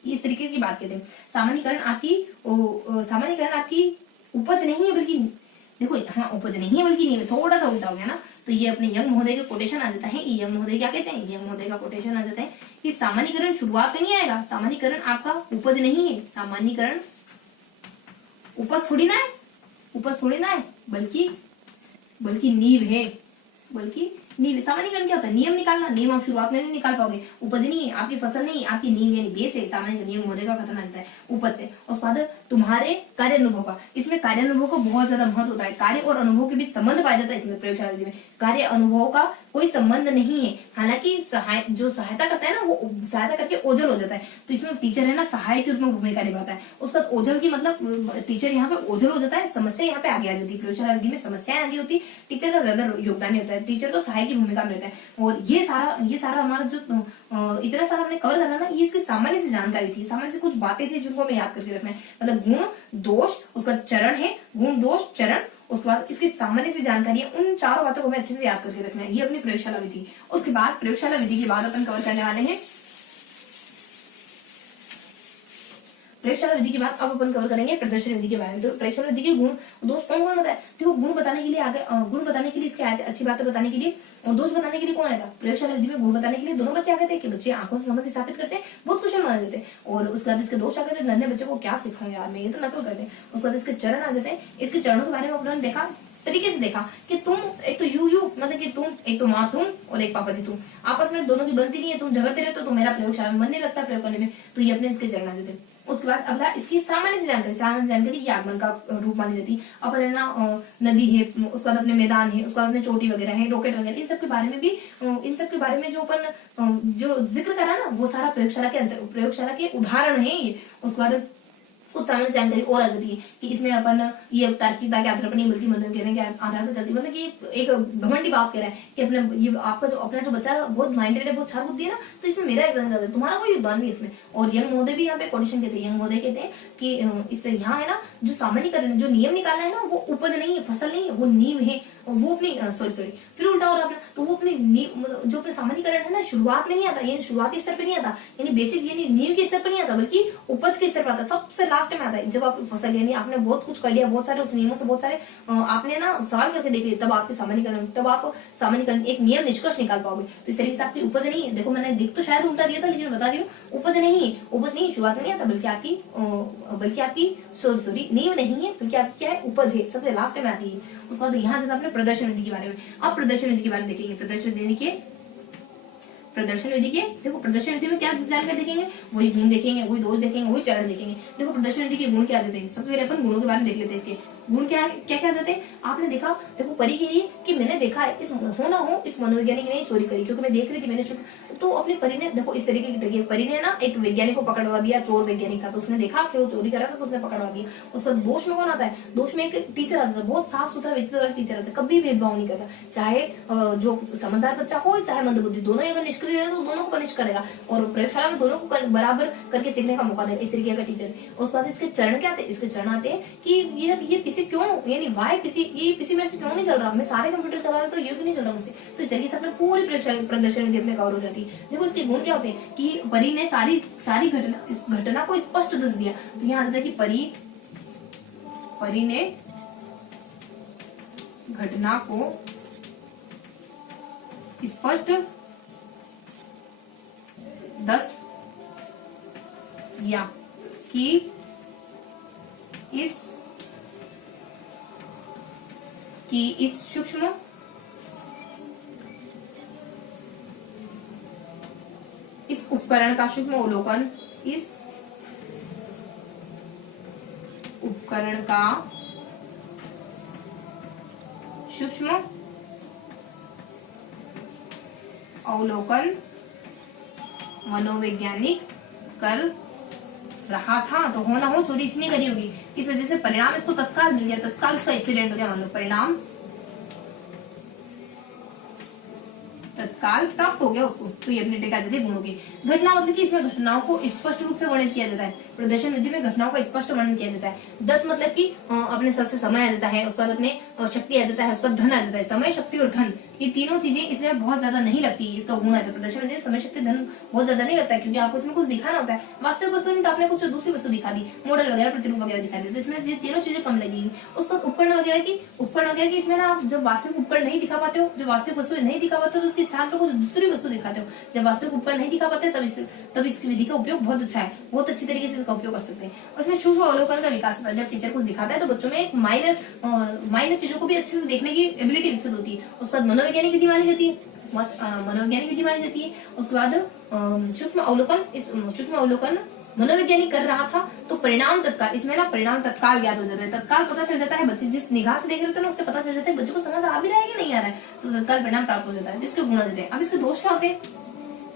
इस तरीके की बात कहते हैं। सामान्यीकरण आपकी उपज नहीं है बल्कि, देखो हाँ उपज नहीं है बल्कि नींव, थोड़ा सा उल्टा हो गया ना। तो ये अपने यंग महोदय का कोटेशन आ जाता है। यंग महोदय क्या कहते हैं, यंग महोदय का कोटेशन आ जाता है कि सामान्यीकरण शुरुआत में नहीं आएगा, सामान्यीकरण आपका उपज नहीं है, सामान्यीकरण उपज थोड़ी ना है बल्कि नींव है, सामान्यीकरण क्या होता है, नियम निकालना। नियम आप शुरुआत में नहीं निकाल पाओगे, उपज नहीं है, आपकी फसल नहीं है, आपकी नींव यानी बेस है। सामान्य नियम महोदय का खतरा रहता है उपज से। उसके बाद तुम्हारे कार्यानुभव का, इसमें कार्यानुभव का बहुत ज्यादा महत्व होता है। कार्य और अनुभव के बीच संबंध पाया जाता है इसमें प्रयोगशाला विधि में। कार्य अनुभव का कोई संबंध नहीं है, हालांकि जो सहायता करता है ना, वो सहायता करके ओझल हो जाता है। तो इसमें टीचर है ना सहायक के रूप में भूमिका निभाता है। उसका ओझल की मतलब टीचर यहाँ पे ओझल हो जाता है, समस्या यहाँ पे आगे आ जाती है। प्रयोगशाला विधि में समस्याएं आगे होती है, टीचर का ज्यादा योगदान नहीं होता है, टीचर तो सहायक की भूमिका में रहता है। और ये सारा हमारा जो इतना सारा हमने कवर करा ना, ये इसकी सामान्य से जानकारी थी, सामान्य से कुछ बातें थी जिनको हमें याद करके रखना है। मतलब गुण दोष, उसका चरण है, गुण दोष चरण, उसके बाद इसकी सामान्य से जानकारी है। उन चारों बातों को हमें अच्छे से याद करके रखना है। ये अपनी प्रयोगशाला विधि। उसके बाद प्रयोगशाला विधि के बाद अपन कवर करने वाले हैं, प्रयोगशाला विधि के बाद अब अपन कवर करेंगे प्रदर्शन विधि के बारे में। तो प्रयोगशाला विधि के गुण दोष कौन होता है, देखो गुण बताने के लिए आगे, गुण बताने के लिए इसके आए थे, अच्छी बातें बताने के लिए, और दोष बताने के लिए कौन आया था। प्रयोगशाला विधि में गुण बताने के लिए दोनों बच्चे आ गए थे कि बच्चे आंखों से संबंध स्थापित करते हैं, बहुत क्वेश्चन आ जाते हैं। और उसके बाद इसके दोष आ गए थे, नन्हे बच्चे को क्या सिखाऊं यार मैं, ये तो नकल करते हैं। उसके बाद इसके चरण आ जाते हैं। इसके चरणों के बारे में उन्होंने देखा तरीके से देखा कि तुम एक तो यू मतलब कि तुम एक तो माँ तुम और एक पापा जी तुम, आपस में दोनों की बनती नहीं है, तुम झगड़ते रहते हो, तो मेरा प्रयोगशाला में मन नहीं लगता प्रयोग करने में। तो ये अपने इसके चरण आ जाते हैं। उसके बाद अगला इसकी सामान्य जानकारी ये आगमन का रूप मानी जाती है। अब है ना नदी है, उसके बाद अपने मैदान है, उसके बाद अपने चोटी वगैरह है, रॉकेट वगैरह, इन सब के बारे में भी, इन सब के बारे में जो अपन जो जिक्र करा ना, वो सारा प्रयोगशाला के उदाहरण है ये। उसके बाद कुछ सामान्य जानकारी और आ जाती है कि इसमें अपन ये तार्किकता के आधार पर नहीं बल्कि मनोविज्ञान के आधार पर चलती है। मतलब कि एक घमंडी बात कह रहा है कि अपने ये आपका जो अपना जो बच्चा बहुत माइंडेड है, बहुत शार्प बुद्धि है ना, तो इसमें मेरा एग्जाम ज्यादा है, तुम्हारा कोई योगदान नहीं इसमें। और यंग महोदय भी यहाँ पे कोटेशन कहते हैं, यंग महोदय कहते हैं कि इससे यहाँ है ना जो सामान्यीकरण जो नियम निकालना है ना, वो उपज नहीं है, फसल नहीं है, वो नींव है। वो अपनी सॉरी फिर उल्टा हो रहा अपना, तो वो अपनी जो अपने सामान्यीकरण है ना शुरुआत में नहीं आता, यानी शुरुआती स्तर पे नहीं आता, यानी बेसिक यानी नींव के स्तर पर नहीं आता, बल्कि उपज के स्तर पर आता है, सबसे लास्ट में आता है। जब आप फसल यानी आपने बहुत कुछ कर लिया, बहुत सारे उस नियमों से बहुत सारे आपने ना सवाल करके देख लिया, तब आपके सामान्यीकरण, तब आप सामान्यीकरण एक नियम निष्कर्ष निकाल पाओगे। तो इस तरीके से आपकी उपज नहीं है। देखो मैंने दिख तो शायद उल्टा दिया था, लेकिन बता रही हूँ उपज नहीं है, उपज नहीं शुरुआत में नहीं आता, बल्कि आपकी सॉरी नींव नहीं है, बल्कि आपकी क्या है उपज है, सबसे लास्ट में आती है। उसके बाद यहाँ जैसे आपने प्रदर्शन विधि के बारे में, अब प्रदर्शन विधि के बारे में देखेंगे। प्रदर्शन विधि के देखो प्रदर्शन विधि में क्या जानकारी देखेंगे, वही गुण देखेंगे, वही दोष देखेंगे, वही चरण देखेंगे। देखो प्रदर्शन विधि के गुण क्या देते हैं, सबसे पहले अपन गुणों के बारे में देख लेते हैं। इसके गुण क्या क्या जाते हैं, आपने देखा, देखो परी के लिए कि मैंने देखा है इस हो ना हो इस मनोवैज्ञानिक ने चोरी करी, क्योंकि मैं देख रही थी, मैंने तो अपनी परी ने देखो इस तरीके की तरीके, परी ने ना एक वैज्ञानिक को पकड़वा दिया, चोर वैज्ञानिक था, तो उसने देखा कि वो चोरी कर रहा था, तो उसने पकड़वा दिया। उस पर दोष में कौन आता है, दोष में एक टीचर आता है, बहुत साफ सुथरा व्यक्ति वाला टीचर आता है, कभी भेदभाव नहीं करता, चाहे जो समझदार बच्चा हो चाहे मंदबुद्धि, दोनों अगर निष्क्रिय रहे तो दोनों को पनिश करेगा, और प्रयोगशाला में दोनों को बराबर करके सीखने का मौका देगा, इस तरीके का टीचर। उसके बाद इसके चरण क्या आते हैं, इसके चरण आते हैं कि ये पीसी क्यों, यानी वाई पीसी, ये पीसी मेरे से क्यों नहीं चल रहा, मैं सारे कंप्यूटर चला रहा हूँ तो ये क्यों नहीं चल रहा मुझसे। तो इस तरीके से अपने पूरी प्रदर्शन विधि में कवर हो जाती है। देखो इसके गुण क्या होते हैं कि परी ने सारी घटना को स्पष्ट दस दिया। तो यहाँ आता है कि परी ने घटना को स्पष्ट दस दिया कि इस सूक्ष्म इस उपकरण का सूक्ष्म अवलोकन, इस उपकरण का सूक्ष्म अवलोकन मनोवैज्ञानिक कर रहा था। तो हो ना हो चोरी इसने करी होगी, इस वजह से परिणाम इसको तत्काल मिल गया, तत्काल उसका एक्सीडेंट हो गया, मान लो परिणाम तत्काल प्राप्त हो गया उसको। तो ये अपनी टेक आ जाती है गुणों की। घटना मतलब कि इसमें घटनाओं को स्पष्ट रूप से वर्णित किया जाता है, प्रदर्शन विधि में घटनाओं का स्पष्ट वर्णन किया जाता है। 10 मतलब कि अपने सर से समय आ जाता है, उसके बाद अपने शक्ति आ जाता है, उसका धन आ जाता है। समय, शक्ति और धन, ये तीनों चीजें इसमें बहुत ज्यादा नहीं लगती, इसका गुण है। तो प्रदर्शन विधि में समय, शक्ति, धन बहुत ज्यादा नहीं लगता है, क्योंकि आपको इसमें कुछ दिखाना होता है। वास्तविक वस्तु नहीं तो आपने कुछ दूसरी वस्तु दिखा दी, मॉडल वगैरह, प्रतिरूप वगैरह दिखा दी, तो इसमें ये तीनों चीजें कम लगेगी। उसको उपकरण वगैरह की इसमें ना आप जब वास्तविक उपकरण नहीं दिखा पाते हो, जब वास्तविक वस्तु नहीं दिखा पाते हो, तो उसके स्थान पर कुछ दूसरी वस्तु दिखाते हो। जब वास्तविक उपकरण नहीं दिखा पाते तब इसकी विधि का उपयोग बहुत अच्छा है, बहुत अच्छी तरीके से इसका उपयोग कर सकते हैं। और इसमें सूक्ष्म अवलोकन का विकास होता है। जब टीचर कुछ दिखाता है तो बच्चों में एक माइनर चीजों को भी अच्छे से देखने की एबिलिटी विकसित होती है। उसके बाद मनोवैज्ञानिक विधि मानी जाती है, उसके बाद सूक्ष्म अवलोकन मनोवैज्ञानिक कर रहा था, तो परिणाम तत्काल, इसमें ना परिणाम तत्काल ज्ञात हो जाता है, तत्काल पता चल जाता है। बच्चे जिस निगाह से देख रहे होते हैं ना उससे पता चल जाता है बच्चों को समझ आ भी रहा है कि नहीं आ रहा है, तो तत्काल परिणाम प्राप्त हो जाता है, जिसके गुण देते हैं। अब इसके दोष क्या होते हैं,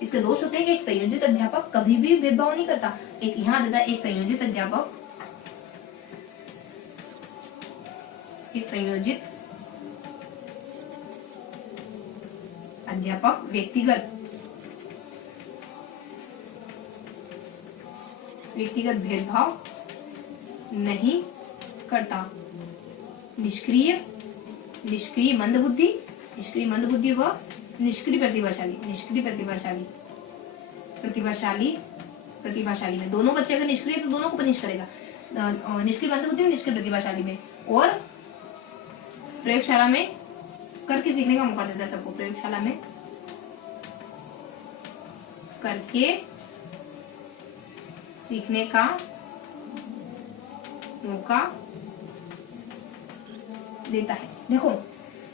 इसके दोष होते हैं कि एक संयोजित अध्यापक कभी भी भेदभाव नहीं करता। एक यहाँ आ जाता है, एक संयोजित अध्यापक व्यक्तिगत भेदभाव नहीं करता। निष्क्रिय मंदबुद्धि व निष्क्रिय प्रतिभाशाली में, दोनों बच्चे अगर निष्क्रिय तो दोनों को पनिश करेगा, निष्क्रिय मंदबुद्धि में, निष्क्रिय प्रतिभाशाली में। और प्रयोगशाला में करके सीखने का मौका देता है सबको, प्रयोगशाला में करके सीखने का मौका देता है। देखो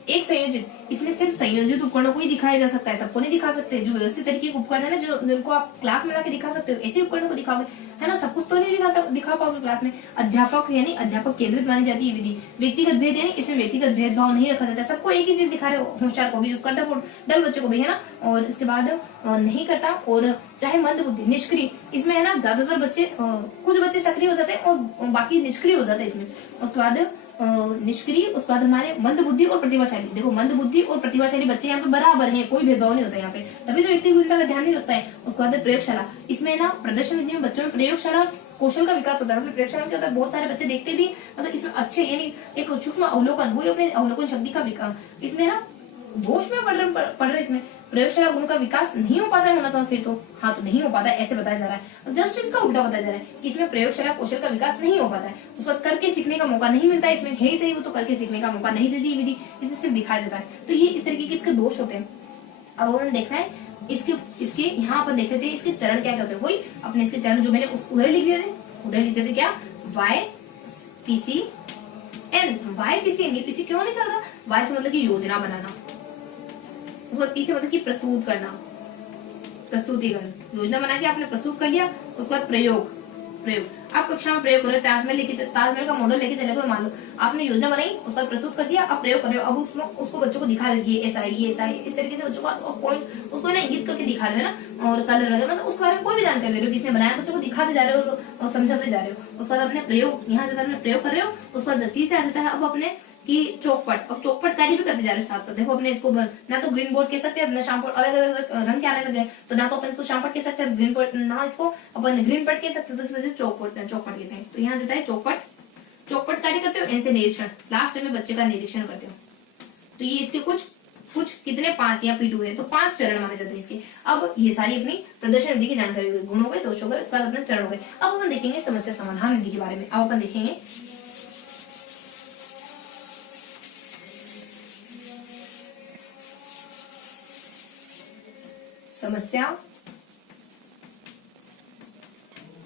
एक संयोजित, इसमें सिर्फ संयोजित उपकरणों को ही दिखाया जा सकता है, सबको नहीं दिखा सकते। जो व्यवस्थित तरीके के उपकरण है ना, जो जिनको आप क्लास में लाके दिखा सकते हो, ऐसे उपकरणों को दिखाओगे, है ना। सब कुछ तो नहीं दिखा पाओगे क्लास में। अध्यापक यानी अध्यापक केंद्रित मानी जाती है विधि। व्यक्तिगत भेद यानी इसमें व्यक्तिगत भेदभाव नहीं रखा जाता, सबको एक ही चीज दिखा रहे हो, होशियार को भी, उसका डल बच्चे को भी, है ना। और इसके बाद नहीं करता, और चाहे मंद बुद्धि, निष्क्रिय, इसमें है ना ज्यादातर बच्चे, कुछ बच्चे सक्रिय हो जाते हैं और बाकी निष्क्रिय हो जाते हैं इसमें। उसके बाद निष्क्रिय, उसके बाद हमारे मंद बुद्धि और प्रतिभाशाली। देखो मंद बुद्धि और प्रतिभाशाली बच्चे यहाँ पे बराबर हैं, कोई भेदभाव नहीं होता यहाँ पे, तभी तो व्यक्ति का ध्यान नहीं रखता है। उसके बाद प्रयोगशाला, इसमें ना प्रदर्शन विधि में बच्चों में प्रयोगशाला कौशल का विकास होता है। मतलब प्रयोगशाला में क्या होता है, बहुत सारे बच्चे देखते भी, मतलब इसमें अच्छे, यानी एक सूक्ष्म अवलोकन, वही अपने अवलोकन शक्ति का विकास, इसमें ना दोष में पढ़ रहे इसमें प्रयोगशाला गुण का विकास नहीं हो पाता है होना, तो फिर तो हाँ तो नहीं हो पाता है, ऐसे बताया जा रहा है। जस्ट इसका उल्टा बताया जा रहा है, इसमें प्रयोगशाला कौशल का विकास नहीं हो पाता है, उसका करके सीखने का मौका नहीं मिलता है। इसमें है ही सही, वो तो करके सीखने का मौका नहीं देती विधि, इसमें सिर्फ दिखाया जाता है। तो ये इस तरीके के इसके दोष होते हैं। अब हमने देखना है इसके यहाँ पर देख रहे थे इसके चरण क्या क्या होते हैं, वही अपने इसके चरण जो मैंने उधर लिख दिए थे, क्या YPCN, YPCN क्यों नहीं चल रहा, Y से मतलब की योजना बनाना, उसके बाद P से मतलब की प्रस्तुत करना, प्रस्तुतिकरण, योजना बना के आपने प्रस्तुत कर लिया। उसके बाद प्रयोग, आप कक्षा में प्रयोग कर रहे, ताजमहल का मॉडल लेके चले, तो मान लो आपने योजना बनाई, उसके बाद प्रस्तुत कर दिया, अब प्रयोग कर रहे हो, अब उसमें उसको बच्चों को दिखा रहे, ये ऐसा है, इस तरीके से बच्चों को पॉइंट उसको ना इंगित करके दिखा रहे हो ना, और कलर वगैरह, मतलब उसके बारे में कोई भी जानकारी दे रहे हो, किसने बनाया, बच्चों को दिखाते जा रहे हो और समझाते जा रहे हो। उसके बाद अपने प्रयोग, यहाँ से अपने प्रयोग कर रहे हो, उसके बाद सी से आ जाता है अब अपने कि चौकपट, अब चौकपट कार्य भी करते जा रहे हैं साथ साथ। देखो अपने इसको ना तो ग्रीन बोर्ड कह सकते हैं, अपने शामपट, अलग अलग रंग के आने लगे, तो ना तो अपन इसको शामपट कह सकते हैं, ग्रीन पट ना इसको अपन ग्रीन पट कह सकते हैं, तो इस वजह से चौकपट कहते हैं। तो यहाँ जाता है चौकपट कार्य करते हो, एन से निरीक्षण, लास्ट में बच्चे का निरीक्षण करते हो। तो ये इसके कुछ कितने 5 या P2 है, तो 5 चरण माने जाते हैं इसके। अब ये सारी अपनी प्रदर्शन विधि की जानकारी हो गई, गुण हो गए, दोष हो गए, उसके बाद अपने चरण हो गए। अब अपन देखेंगे समस्या समाधान विधि के बारे में। अब अपन देखेंगे समस्या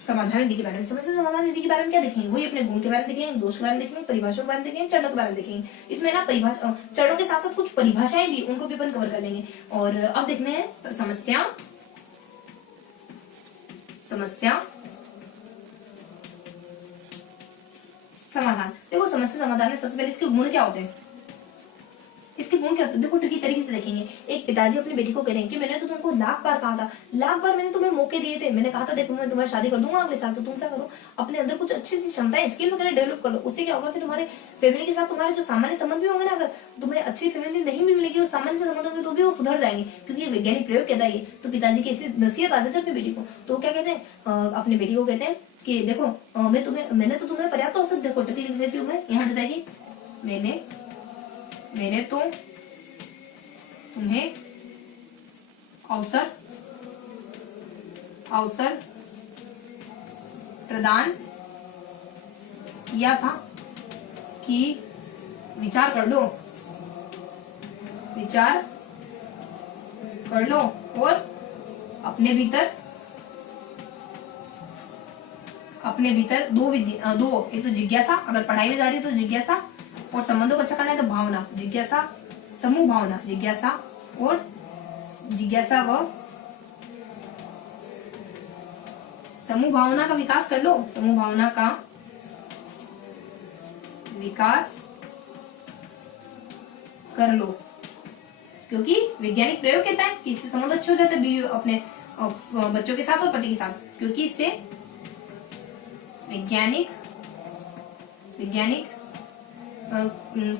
समाधान विधि के बारे में। समस्या समाधान विधि के बारे में क्या देखेंगे, वही अपने गुण के बारे में देखेंगे, दोष के बारे में देखेंगे, परिभाषाओं के बारे में देखेंगे, चरणों के बारे में देखेंगे। इसमें ना चरणों के साथ साथ कुछ परिभाषाएं भी, उनको भी अपन कवर कर लेंगे। और अब देखते हैं समस्या समाधान। देखो समस्या समाधान में सबसे पहले इसके गुण क्या होते हैं, इसके गुण क्या होते हैं, देखो ट्रिकी तरीके से देखेंगे। एक पिताजी अपनी बेटी को कह रहे हैं कि मैंने तो तुमको लाख बार कहा था, लाख बार मैंने तुम्हें मौके दिए थे, मैंने कहा था देखो मैं तुम्हारी शादी कर दूंगा अगले साल, तो तुम क्या करो, अपने अंदर कुछ अच्छी सी क्षमताएं, स्किल वगैरह डेवलप कर लो। उससे क्या होगा कि तुम्हारे फैमिली के साथ तुम्हारे जो सामान्य संबंध भी होंगे ना, अगर तुम्हें अच्छी फैमिली नहीं भी मिलेगी और सामान्य से संबंध होंगे तो भी वो सुधर जाएंगे, क्योंकि ये वैज्ञानिक प्रयोग कहता है। तो पिताजी की ऐसी नसीहत आ जाती है अपनी बेटी को, तो क्या कहते हैं, अपनी बेटी को कहते हैं कि देखो मैंने तो तुम्हें पर्याप्त अवसर, देखो ट्रिक लिख देती हूँ मैं, यहाँ बताएगी मैंने तो तुम्हें अवसर प्रदान किया था कि विचार कर लो और अपने भीतर दो एक तो जिज्ञासा, अगर पढ़ाई में जा रही है तो जिज्ञासा, और संबंधों को अच्छा करना है तो भावना, जिज्ञासा समूह भावना, जिज्ञासा व समूह भावना का विकास कर लो, समूह भावना का विकास कर लो, क्योंकि वैज्ञानिक प्रयोग कहता है कि इससे संबंध अच्छे हो जाते हैं अपने बच्चों के साथ और पति के साथ, क्योंकि इससे वैज्ञानिक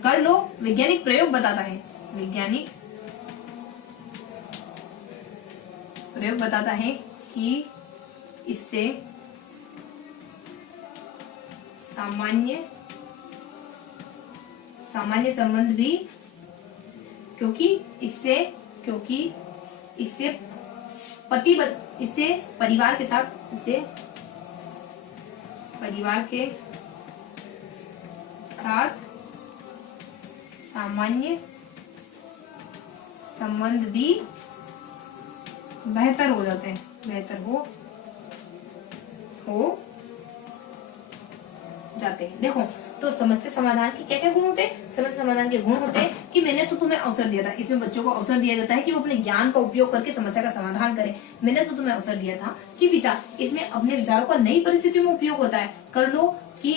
कर लो, वैज्ञानिक प्रयोग बताता है, वैज्ञानिक प्रयोग बताता है कि इससे सामान्य संबंध भी, क्योंकि इससे परिवार के साथ सामान्य संबंध भी बेहतर हो जाते हैं, देखो तो समस्या समाधान के क्या क्या गुण होते हैं? समस्या समाधान के गुण होते हैं कि मैंने तो तुम्हें अवसर दिया था, इसमें बच्चों को अवसर दिया जाता है कि वो अपने ज्ञान का उपयोग करके समस्या का समाधान करें। मैंने तो तुम्हें अवसर दिया था कि विचार, इसमें अपने विचारों का नई परिस्थितियों में उपयोग होता है। कर लो कि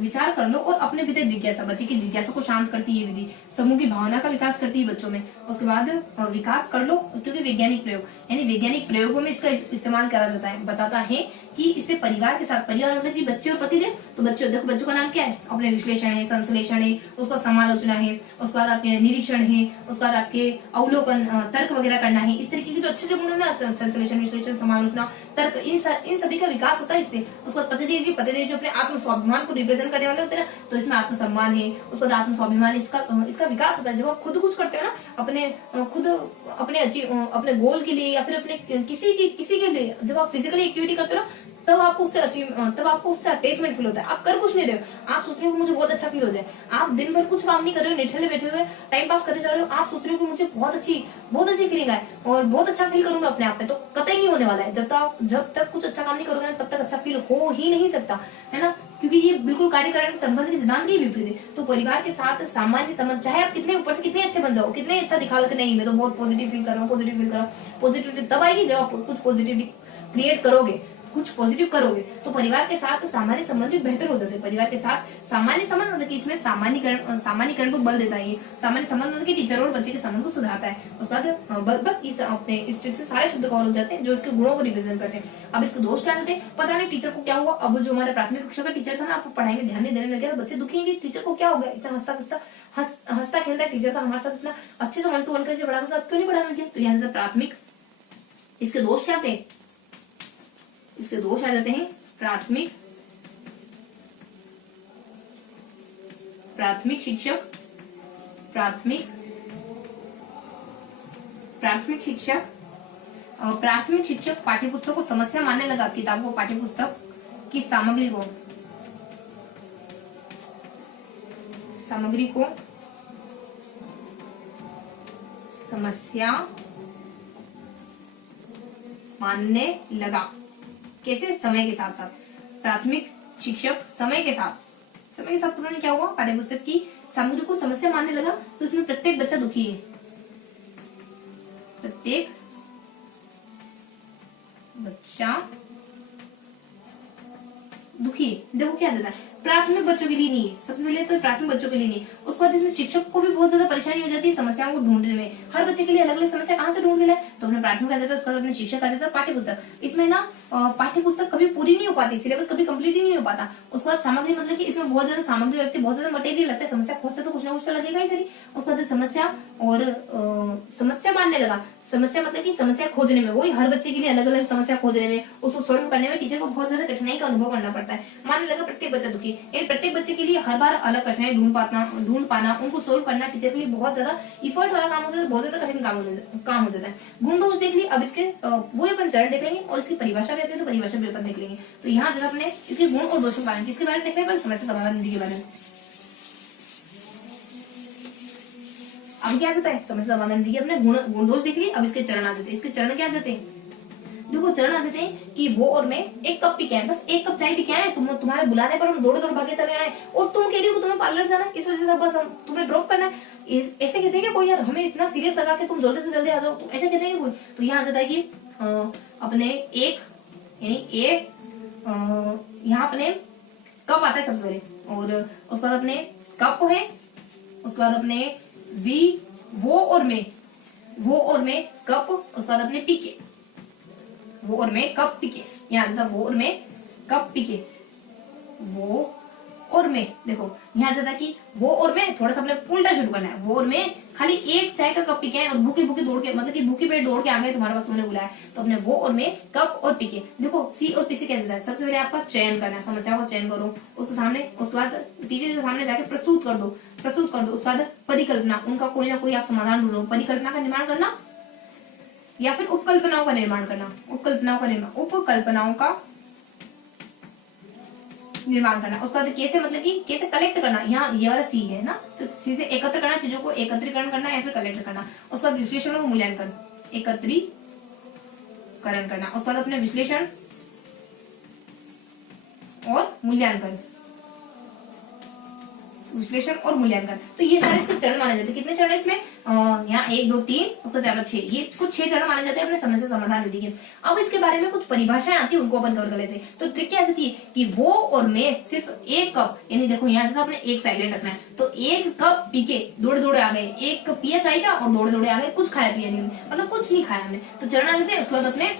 विचार कर लो और अपने भीतर जिज्ञासा, बच्चे की जिज्ञासा को शांत करती है विधि। समूह की भावना का विकास करती है बच्चों में। उसके बाद विकास कर लो, क्योंकि वैज्ञानिक प्रयोग यानी वैज्ञानिक प्रयोगों में इसका इस्तेमाल करा जाता है। बताता है कि इससे परिवार के साथ, परिवार मतलब कि बच्चे और पतिदेव, तो बच्चे देखो, बच्चों का नाम क्या है? अपने विश्लेषण है, संश्लेषण है, उसका समालोचना है, उसके बाद आपके निरीक्षण है, उसके बाद आपके अवलोकन, तर्क वगैरह करना है। इस तरीके के जो अच्छे गुण है ना, संश्लेषण, विश्लेषण, समालोचना, तर्क, इन सभी का विकास होता है इससे। उसके बाद पतिदेव जो अपने आत्म स्वाभिमान को रिप्रेजेंट करने वाले होते हैं ना, तो इसमें आत्मसम्मान है, उसके बाद आत्म स्वाभिमान, इसका विकास होता है। जब आप खुद कुछ करते हो ना, अपने गोल के लिए या फिर अपने किसी के लिए, जब आप फिजिकली एक्टिविटी करते हो ना, तब आपको उससे अटैचमेंट फील होता है। आप कर कुछ नहीं रहे हो, आप सोच रहे हो मुझे बहुत अच्छा फील हो जाए। आप दिन भर कुछ काम नहीं कर रहे हो, निठल्ले बैठे हुए टाइम पास करे जा रहे हो, आप सोच रहे हो कि मुझे बहुत अच्छी फीलिंग आए और बहुत अच्छा फील करूंगा अपने आप में, तो कतई नहीं होने वाला है। जब तक कुछ अच्छा काम नहीं करोगे तब तक अच्छा फील हो ही नहीं सकता, है ना, क्योंकि ये बिल्कुल कार्यकारण संबंध के सिद्धांत के विपरीत है। तो परिवार के साथ सामान्य संबंध, चाहे आप कितने ऊपर से कितने अच्छे बन जाओ, कितने अच्छा दिखा लो कि नहीं मैं तो बहुत पॉजिटिव फील कर रहा हूँ, पॉजिटिविटी तब आएगी जब आप कुछ पॉजिटिविटी क्रिएट करोगे, कुछ पॉजिटिव करोगे। तो परिवार के साथ सामान्य संबंध भी बेहतर हो जाते हैं। परिवार के साथ सामान्य संबंध मतलब कि इसमें सामान्यकरण को बल देता है। सामान्य संबंध मतलब कि टीचर और बच्चे के संबंध को सुधारता है। उसके बाद बस इस ट्रिक से सारे शब्द कवर हो जाते हैं जो इसके गुणों को रिप्रेजेंट करते हैं। अब इसके दोष क्या होते हैं? पता नहीं टीचर को क्या हुआ। अब जो हमारे प्राथमिक कक्षा का टीचर था ना, आपको पढ़ाई में ध्यान नहीं देने लगे, तो बच्चे दुखी हैं कि टीचर को क्या हो गया, इतना हंसता खेलता है टीचर था, हमारे साथ इतना अच्छे से 1 to 1 करके पढ़ाता था, अब क्यों नहीं पढ़ाने लगे? तो यहाँ प्राथमिक, इसके दोष क्या थे? इसके दोष आ जाते हैं प्राथमिक शिक्षक पाठ्यपुस्तक को समस्या मानने लगा। किताब को, पाठ्यपुस्तक की सामग्री को समस्या मानने लगा। कैसे? समय के साथ साथ। प्राथमिक शिक्षक समय के साथ पता नहीं क्या हुआ, पाठ्यपुस्तक की सामग्री को समस्या मानने लगा। तो इसमें प्रत्येक बच्चा दुखी है, प्रत्येक बच्चा दुखी है। देखो क्या देता है, प्राथमिक बच्चों के लिए नहीं है, सबसे पहले तो प्राथमिक बच्चों के लिए नहीं। उसके बाद इसमें शिक्षक को भी बहुत ज्यादा परेशानी हो जाती है समस्याओं को ढूंढने में। हर बच्चे के लिए अलग अलग समस्या कहाँ से ढूंढ लेना है? तो अपने प्राथमिक आ जाता है, उसके बाद अपने शिक्षक आ जाता है, पाठ्यपुस्तक। इसमें ना पाठ्यपुस्तक कभी पूरी नहीं हो पाती, सिलेबस कभी कंप्लीट ही नहीं हो पाता। उसके बाद सामग्री मतलब कि इसमें बहुत ज्यादा सामग्री लगती है, बहुत ज्यादा मटेरियल लगता है। समस्या खोजते तो कुछ ना कुछ तो लगेगा ही सही। उसके बाद समस्या मानने लगा। समस्या मतलब कि समस्या खोजने में, वही हर बच्चे के लिए अलग अलग समस्या खोजने में, उसको सॉल्व करने में टीचर को बहुत ज्यादा कठिनाई का अनुभव करना पड़ता है। मानने लगा प्रत्येक बच्चा दुखी, यानी प्रत्येक बच्चे के लिए हर बार अलग कठिनाई ढूंढ पाना, उनको सोल्व करना टीचर के लिए बहुत ज्यादा इफर्ट वाला काम हो जाता है, बहुत ज्यादा कठिन काम हो जाता है। गुण दोष देख लिए। अब इसके वो अपन चरण देख लेंगे और इसकी परिभाषा कहते हैं, तो परिभाषा भी अपन देख लेंगे। तो यहाँ जैसे अपने इसके गुण और दोषों के बारे में, किसके बारे में देख रहे हैं? समस्या समाधान विधि के बारे में। अब क्या जाता है? समस्या समाधान विधि के अपने गुण दोष देख लिए। अब इसके चरण आ जाते हैं। इसके चरण क्या जाते हैं? देखो चरण आ जाते हैं कि वो और मैं एक कप पी के आए, बस एक कप चाय पी के आए, तुम्हारे बुलाने पर हम दौड़ भागे चले आए और तुम कह रही हो तुम्हें पार्लर जाना है, इस वजह से बस हम तुम्हें ड्रॉप करना है। ऐसे कहते हैं कि कोई, यार हमें इतना सीरियस लगा कि तुम जल्दी से जल्दी आ जाओ, तो ऐसे कहते हैं कि कोई। तो यहाँ आ जाता है कि अपने यहाँ अपने कप आता है सबसे पहले, और उसके बाद अपने कप है, उसके बाद अपने वो और मैं कप, उसके बाद अपने पीके, वो और मैं कप पीके। यहाँ था वो और मैं कप पीके, वो और मैं। देखो यहाँ जाता कि वो और मैं थोड़ा सा अपने उल्टा शुरू करना है। वो और मैं खाली एक चाय का कप पी के आए और भूखे दौड़ के, मतलब कि भूखे पेट दौड़ के आ गए तुम्हारे पास, तुमने बुलाया, तो अपने वो और मैं कप और पीके। देखो सी और पी से क्या देता है? सबसे पहले आपका चयन करना है, समस्या का चयन करो, उसके सामने, उसके बाद टीचर के सामने जाके प्रस्तुत कर दो। उसके बाद परिकल्पना, उनका कोई ना कोई आप समाधान ढूंढो। परिकल्पना का निर्माण करना या फिर उपकल्पनाओं का निर्माण करना। उपकल्पनाओं का निर्माण करना। उसका कैसे, मतलब कि कैसे कलेक्ट करना, यहाँ ये वाला सी है ना, तो सी से एकत्र करना, चीजों को एकत्रीकरण करना या फिर कलेक्ट करना। उसका विश्लेषण और मूल्यांकन, एकत्रीकरण करना। उसके बाद अपने विश्लेषण और मूल्यांकन विश्लेषण और मूल्यांकन। तो ये सारे इसके चरण माने जाते हैं। कितने चरण है इसमें? यहाँ 1 2 3, उसका ज्यादा 6, ये कुछ 6 चरण माने जाते हैं अपने समस्या समाधान विधि के। अब इसके बारे में कुछ परिभाषाएं आती है, उनको अपन कवर कर लेते हैं। तो ट्रिक क्या थी कि वो और मैं सिर्फ 1 कप, यानी देखो यहाँ से अपने 1 साइलेंट रखना है, तो 1 कप पी के दौड़े दौड़े आ गए, 1 कप पिया चाय का और दौड़े दौड़े आ गए, कुछ खाया पिया नहीं, मतलब कुछ नहीं खाया हमने। तो चरण आ जाते हैं। उसके बाद अपने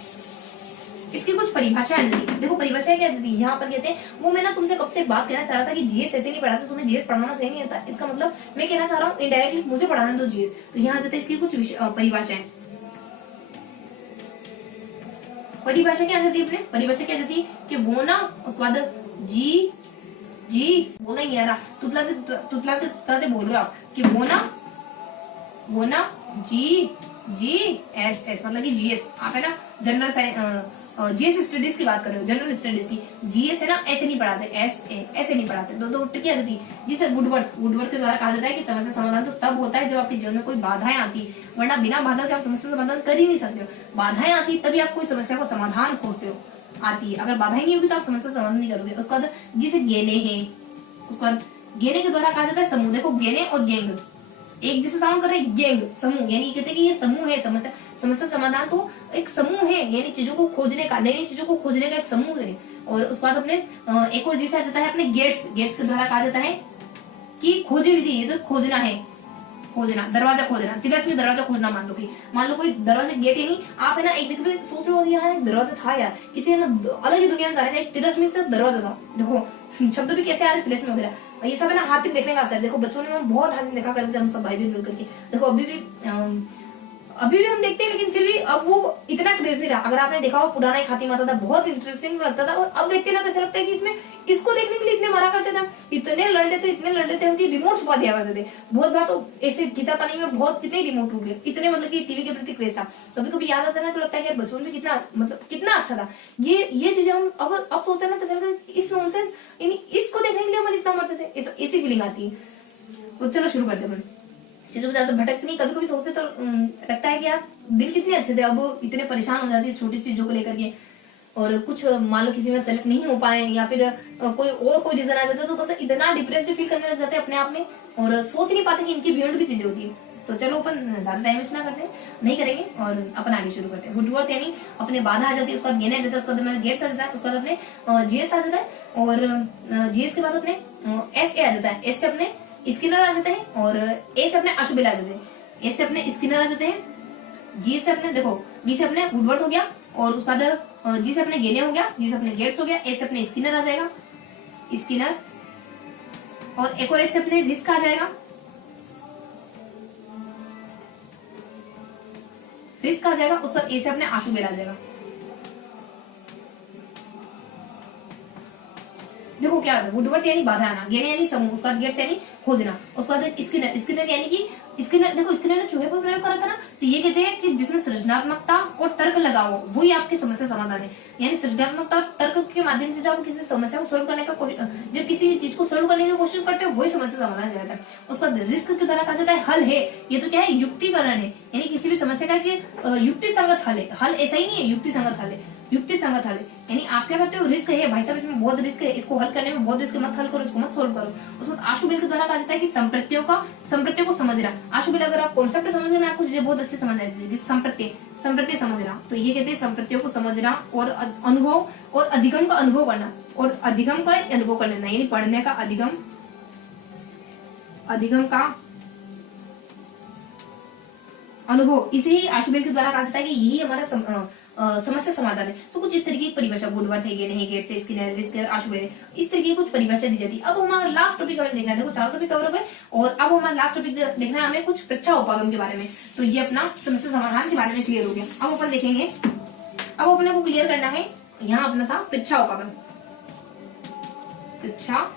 इसकी कुछ परिभाषाएं दी। देखो परिभाषाएं क्या दी यहाँ पर, कहते हैं वो मैं ना तुमसे कब से बात कहना चाह रहा था कि जीएस ऐसे नहीं पढ़ाता, तुम्हें जीएस पढ़ाना सही नहीं आता। इसका मतलब मैं कहना चाह रहा हूँ इनडायरेक्टली मुझे पढ़ाना दो जीएस। तो यहाँ जाते इसकी कुछ परिभाषाएं। परिभाषा क्या जाती है अपने? परिभाषा क्या जाती है कि वो ना, उसके बाद जी बोलना ही आ रहा, तुतलाते बोल रहे हो कि वो ना जी एस मतलब कि जीएस, आप है ना जनरल जीएस स्टडीज की बात कर रहे हो, जनरल स्टडीज की। जीएस है ना ऐसे नहीं पढ़ाते, ऐसे नहीं पढ़ाते। दो ट्रिक क्या जाती है जिसे वुडवर्थ के द्वारा कहा जाता है कि समस्या समाधान तो तब होता है जब आपके जीवन में कोई बाधाएं आती, वरना बिना बाधा के आप समस्या समाधान कर ही नहीं सकते हो। बाधाएं आती तभी आप कोई समस्या को समाधान खोजते हो, आती है। अगर बाधाएं नहीं होगी तो आप समस्या समाधान नहीं करोगे। उसके बाद जिसे गेने हैं, उसके बाद गेने के द्वारा कहा जाता है समूह। देखो गेने और गैंग एक जैसे साउंड कर रहे हैं, गैंग समूह, यानी कहते हैं कि ये समूह है। समस्या समाधान तो एक समूह है, यानी चीजों को खोजने का, नई चीजों को खोजने का एक समूह है। और उसके बाद अपने एक और जिसे आ जाता है अपने गेट्स के द्वारा कहा जाता है कि खोजे विधि, ये तो खोजना है, खोजना, दरवाजा खोजना, तिरस्मी दरवाजा खोजना। मान लो कोई दरवाजा गेट है नहीं, आप है ना एक जगह पे सोच रहे हो यार दरवाजा था यार, इसे ना अलग ही दुनिया में जा रहे थे, तिरस्मी से दरवाजा था। देखो शब्द भी कैसे आ रहे, तिरस्मी वगैरह, ये सब है ना हाथ तक देखने का असर। देखो बचपन में हम बहुत हाथ देखा करते थे, हम सब भाई बहन मिलकर के। देखो अभी भी हम देखते हैं, लेकिन फिर भी अब वो इतना क्रेज नहीं रहा। अगर आपने देखा हो पुराना एक हाथी माता था, बहुत इंटरेस्टिंग लगता था। और अब देखते ना तो ऐसा लगता है कि इसमें इसको देखने के लिए इतने मारा करते थे, इतने लड़ लेते हम कि रिमोट छुपा दिया करते थे। बहुत बार तो ऐसे खिंचा पानी में बहुत कितने रिमोट टूट गए, इतने मतलब कि टीवी के प्रति क्रेज था। कभी कभी याद आता है ना तो लगता है कि बचपन में कितना अच्छा था। ये चीजें हम अब सोचते हैं ना तो इस नॉनसेंस, इसको देखने के लिए हम इतना मरते थे, ऐसी फीलिंग आती है। तो चलो शुरू करते हैं। चीजों में ज्यादा भटकते नहीं, कभी कभी सोचते तो लगता है कि यार दिन कितने अच्छे थे, अब इतने परेशान हो जाती है छोटी सी चीजों को लेकर के। और कुछ मान लो किसी में सेलेक्ट नहीं हो पाए या फिर कोई रीजन आ जाता है तो मतलब इतना डिप्रेस्ड फील करने लग जाते हैं अपने आप में, और सोच नहीं पाते कि इनकी बियॉन्ड भी चीजें होती है। तो चलो अपन ज्यादा टाइम वेस्ट ना करते, नहीं करेंगे और अपन आगे शुरू करते हैं। वुडवर्थ यानी अपने बाधा आ जाती है, उसके बाद गेने आ जाता है, उसके बाद गेट्स आ जाता है, उसके बाद अपने जीएस आ जाता है, और जीएस के बाद अपने एस ए आ जाता है, एस से अपने स्किनर आ जाते हैं, और ए से अपने अशुबेल आ जाते हैं, ए से अपने स्किनर आ जाते हैं, जी से अपने देखो जी से अपने वुडवर्थ हो गया, और उसके बाद जी से अपने गेने हो गया, जी से अपने गेट्स हो गया, ए से अपने स्किनर आ जाएगा, स्किनर, और एक और ए से अपने रिस्क आ जाएगा, रिस्क आ जाएगा, उसके बाद ए से अपने आशुबेल आ जाएगा। देखो क्या है, वुडवर्थ यानी बाधा आना, गेने यानी समूह, उसके बाद गेट्स यानी खोजना, उसके बाद स्किनर यानी कि स्किनर, देखो स्किनर ने चूहे पर प्रयोग करा था ना, तो ये कहते हैं कि जिसमें सृजनात्मकता और तर्क लगा हो वही आपकी समस्या समाधान है। यानी सृजनात्मकता और तर्क के माध्यम से जब आप किसी समस्या को सोल्व करने का जब किसी चीज को सोल्व करने की कोशिश करते हो वही समस्या समाधान जाता है। उसका रिस्क के द्वारा कहा जाता है हल है, ये तो क्या है युक्तिकरण है, यानी किसी भी समस्या का युक्ति संगत हल है। हल ऐसा ही नहीं है, युक्ति संगत हल है, युक्ति संगत हल है। यानी आप क्या करते हो, रिस्क है भाई साहब, इसमें बहुत रिस्क है, इसको हल करने में बहुत रिस्क है, मत हल करो, इसको मत सोल्व करो। उसको आशुबेल के द्वारा कहा जाता है कि संप्रत्ययों को समझना। आशुबेल अगर आप कॉन्सेप्ट समझ गए आपको चीजें बहुत अच्छे समझ आती है। संप्रत्यय समझना, तो ये कहते हैं संप्रत्ययों को समझना और अनुभव और अधिगम का अनुभव करना, और अधिगम का अनुभव कर लेना, यानी पढ़ने का अधिगम का अनुभव, इसे ही आशुबेल के द्वारा कहा जाता है कि यही हमारा समस्या समाधान है। तो कुछ इस तरीके की परिभाषा वुडवर्थ है, गेने है, गेट्स है, स्किनर, रिस्क और आशुबेल है, इस तरीके की कुछ परिभाषा दी जाती है। अब हमारा लास्ट टॉपिक हमें देखना है, देखो 4 टॉपिक कवर हो गए, और अब हमारा लास्ट टॉपिक देखना है हमें कुछ पृच्छा उपागम के बारे में। तो ये अपना समस्या समाधान के बारे में क्लियर हो गया। अब अपन देखेंगे, अब अपने को क्लियर करना है, यहाँ अपना था पृच्छा उपागम। पृच्छा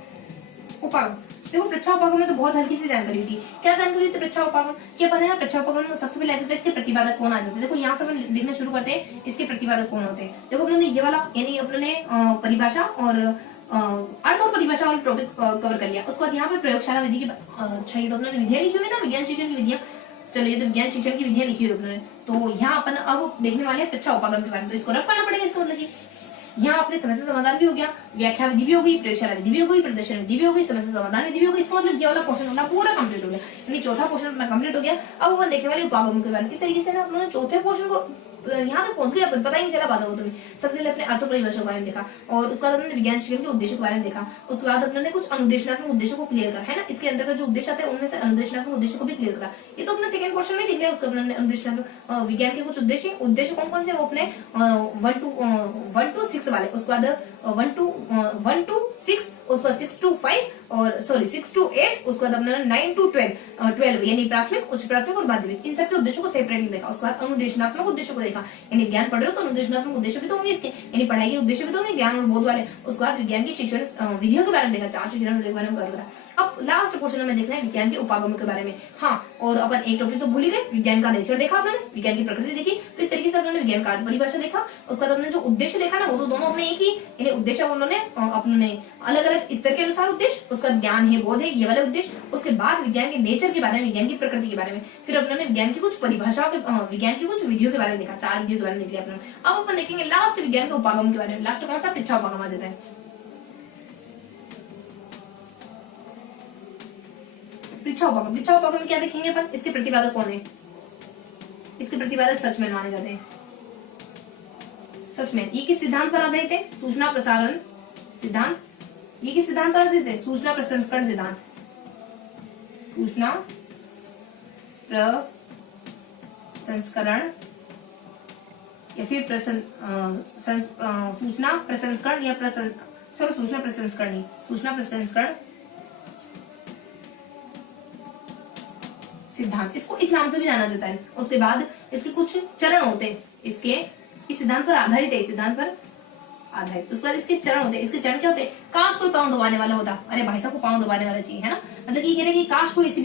उपागम, देखो पृच्छा उपागम में तो बहुत हल्की सी जानकारी थी। क्या जानकारी थी पृच्छा उपागम? क्या पता है ना, पृच्छा उपागम में सबसे पहले आता है इसके प्रतिपादक कौन आ जाते हैं। देखो यहाँ से अपन देखना शुरू करते हैं, इसके प्रतिपादक कौन होते हैं। देखो अपने ये वाला यानी अपने परिभाषा और अर्थ और परिभाषा वाला टॉपिक कवर कर लिया। उसके बाद यहाँ पे प्रयोगशाला विधि की अच्छा, ये तो अपने विधियां लिखी हुई है ना, विज्ञान शिक्षण की विधियां। चलो ये तो विज्ञान शिक्षण की विधियां लिखी हुई है अपने, तो यहाँ अपन अब देखने वाले हैं पृच्छा उपागम के बारे में। तो इसको रफ करना पड़ेगा, इसका मतलब यहाँ अपने समस्या समाधान भी हो गया, व्याख्या विधि भी हो गई, प्रयोगशाला विधि भी हो गई, प्रदर्शन विधि भी हो गई, समस्या समाधान विधि भी हो गई। इसका मतलब ये वाला पोर्शन अपना पूरा कंप्लीट हो गया, यानी चौथा पोर्शन अपना कंप्लीट हो गया। अब अपन देखने वाले उपागम के बारे में। इस तरीके से ना अपने चौथे पोर्शन को यहाँ तक पहुंच गए अपन, पता ही नहीं चला बात हो तुम्हें। सबसे पहले अपने अर्थ परिभाषा के बारे में देखा, और उसके बाद अपने विज्ञान शिक्षण के उद्देश्य के बारे में देखा। उसके बाद अपने कुछ अनुदेशनात्मक उद्देश्यों को क्लियर करा, है ना। इसके अंतर्गत जो उद्देश्य आते हैं उनमें से अनुदेशनात्मक उद्देश्य को भी क्लियर करा। ये तो अपने सेकंड पोर्शन में दिख रहा है। उसके अपने अनुदेशनात्मक विज्ञान के कुछ उद्देश्य कौन कौन से, वो अपने 1 to 6 वाले, उसके बाद 1 to 6, उसके बाद 6 to 5 और सॉरी 6 to 8, उसके बाद अपना 9 to 12 यानी प्राथमिक, उच्च प्राथमिक और माध्यमिक, इन सबके उद्देश्यों को सेपरेटली देखा। उसके बाद अनुदेशनात्मक उद्देश्यों को देखा, यानी ज्ञान पढ़ रहे हो तो अनुदेशनात्मक उद्देश्य भी तो होंगे इसके, यानी पढ़ाई के उद्देश्य भी तो होंगे, ज्ञान और बोध वाले। उसके बाद विज्ञान की शिक्षण विधियों के बारे में देखा, 4 शिक्षण विधियों के बारे में करा। अब लास्ट क्वेश्चन में देखना है विज्ञान के उपागमों के बारे में। हाँ, और अपन एक टॉपिक तो भूल ही गए, विज्ञान का नेचर देखा आपने, विज्ञान की प्रकृति देखी। तो इस तरीके से अपने विज्ञान का परिभाषा देखा। उसके बाद अपने जो उद्देश्य देखा ना, वो तो दोनों अपने एक ही, यानी उद्देश्य उन्होंने अपने अलग अलग स्तर के अनुसार उद्देश्य, उसका ज्ञान है, बोध है, ये वाले उद्देश्य। उसके बाद विज्ञान के नेचर के बारे में, विज्ञान की प्रकृति के बारे में, फिर अपने विज्ञान की कुछ परिभाषाओं के, विज्ञान की कुछ विधियों के बारे में देखा, 4 विधियों के बारे में देख लिया अपने। अब अपन देखेंगे लास्ट विज्ञान के उपागम के बारे में। लास्ट कौन सा, पृच्छा उपागम आ जाता है। पृच्छा उपागम क्या देखेंगे अपन, इसके प्रतिपादक कौन है। इसके प्रतिपादक सचमैन माने जाते हैं। सचमैन ये किस सिद्धांत पर आधारित है, सूचना प्रसारण सिद्धांत। ये किस सिद्धांत पर आधारित है, सूचना प्रसंस्करण सिद्धांत। सूचना प्रसंस्करण या फिर सूचना प्रसंस्करण या सूचना प्रसंस्करण सिद्धांत, इसको इस नाम से भी जाना जाता है। उसके बाद इसके कुछ चरण होते हैं, इसके इस सिद्धांत पर आधारित है, इस सिद्धांत पर आधारित। उसके बाद इसके चरण होते हैं। इसके चरण क्या होते हैं, काश कोई पांव दबाने वाला होता, अरे भाई साहब को पांव दबाने वाला चाहिए, है ना। मतलब ये कह रहे कि काश कोई ऐसी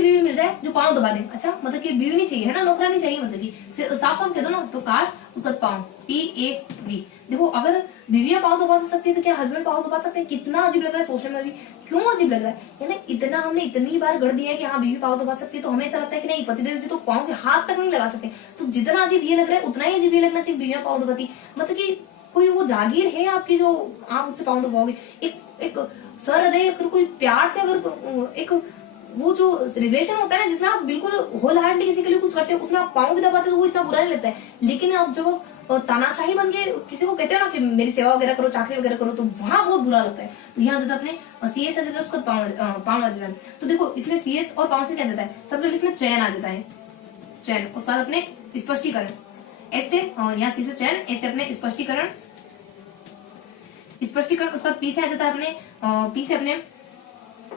बीवी मिल जाए जो पांव दबा दे। अच्छा, मतलब कि बीवी नहीं चाहिए, है ना, नौकरा नहीं चाहिए, मतलब कि साफ साफ कह दो ना, तो काश उसका पांव PAV। देखो, अगर बीवियां पांव दबा सकती है तो क्या हस्बैंड पांव दबा सकते हैं। कितना अजीब लग रहा है सोचने में भी, क्यों अजीब लग रहा है, यानी इतना हमने इतनी बार गढ़ दिया है कि हाँ बीवी पांव दबा सकती है, तो हमें ऐसा लगता है कि नहीं, पतिदेव जी तो पांव के हाथ तक नहीं लगा सकते। तो जितना अजीब ये लग रहा है उतना ही अजीब ये लगना चाहिए बीवियां पांव दबाती। मतलब कि कोई वो जागीर है आपकी जो आप उससे पांव दबाओगे। एक सहृदय, अगर कोई प्यार से, अगर एक वो जो रिलेशन होता है ना, जिसमें आप बिल्कुल होल हार्टली किसी के लिए कुछ करते हो, उसमें आप पांव भी दबाते हो तो वो इतना बुरा नहीं लगता है। लेकिन अब जब तानाशाही बन के किसी को कहते हो ना कि मेरी सेवा वगैरह करो, चाकरी वगैरह करो, तो वहां बहुत बुरा लगता है। तो यहाँ जब अपने CS आ जाता है, उसका पांव आ जाता है। तो देखो, इसमें CS और पांव से क्या जाता है, सबसे पहले इसमें चयन आ जाता है, चयन। उसके बाद अपने स्पष्टीकरण, ऐसे यहाँ C से चयन, ऐसे अपने स्पष्टीकरण। उसके बाद P से आ जाता है अपने, P से अपने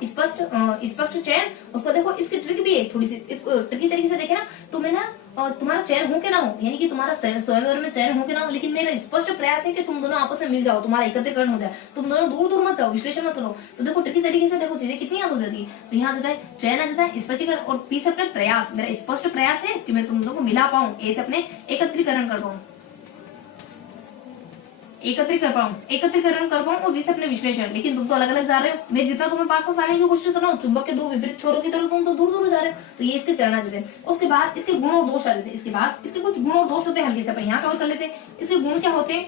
स्पष्ट चयन। उसको देखो, इसकी ट्रिक भी है थोड़ी सी, इसको ट्रिकी तरीके से देखे ना, तुम्हें ना तुम्हारा चयन हो के ना हो, यानी कि तुम्हारा स्वयंवर में चयन हो के ना हो, लेकिन मेरा स्पष्ट प्रयास है कि तुम दोनों आपस में मिल जाओ, तुम्हारा एकत्रीकरण हो जाए, तुम दोनों दूर दूर मत जाओ, विश्लेषण मत करो। तो देखो, ट्रिकी तरीके से देखो, चीजें कितनी याद हो जाती है। तो यहाँ आता है चयन, आ जाता है स्पष्टीकरण, और P से अपने प्रयास, मेरा स्पष्ट प्रयास है कि मैं तुम दोनों को मिला पाऊं, A से अपने एकत्रीकरण कर पाऊं, एकत्रीकरण कर पाऊं, और V से अपने विश्लेषण। लेकिन तुम तो अलग अलग जा रहे हो, मैं जितना तुम्हें पास आने की कोशिश कर रहा हूँ, चुंबक के दो विपरीत छोरों की तरह तुम तो दूर दूर जा रहे हो। तो ये इसके चरण आ जाते हैं। उसके बाद इसके गुण और दोष आ जाते हैं। इसके बाद इसके कुछ गुण और दोष होते हैं, हल्के से अपन यहाँ कवर कर लेते हैं। इसके गुण क्या होते हैं,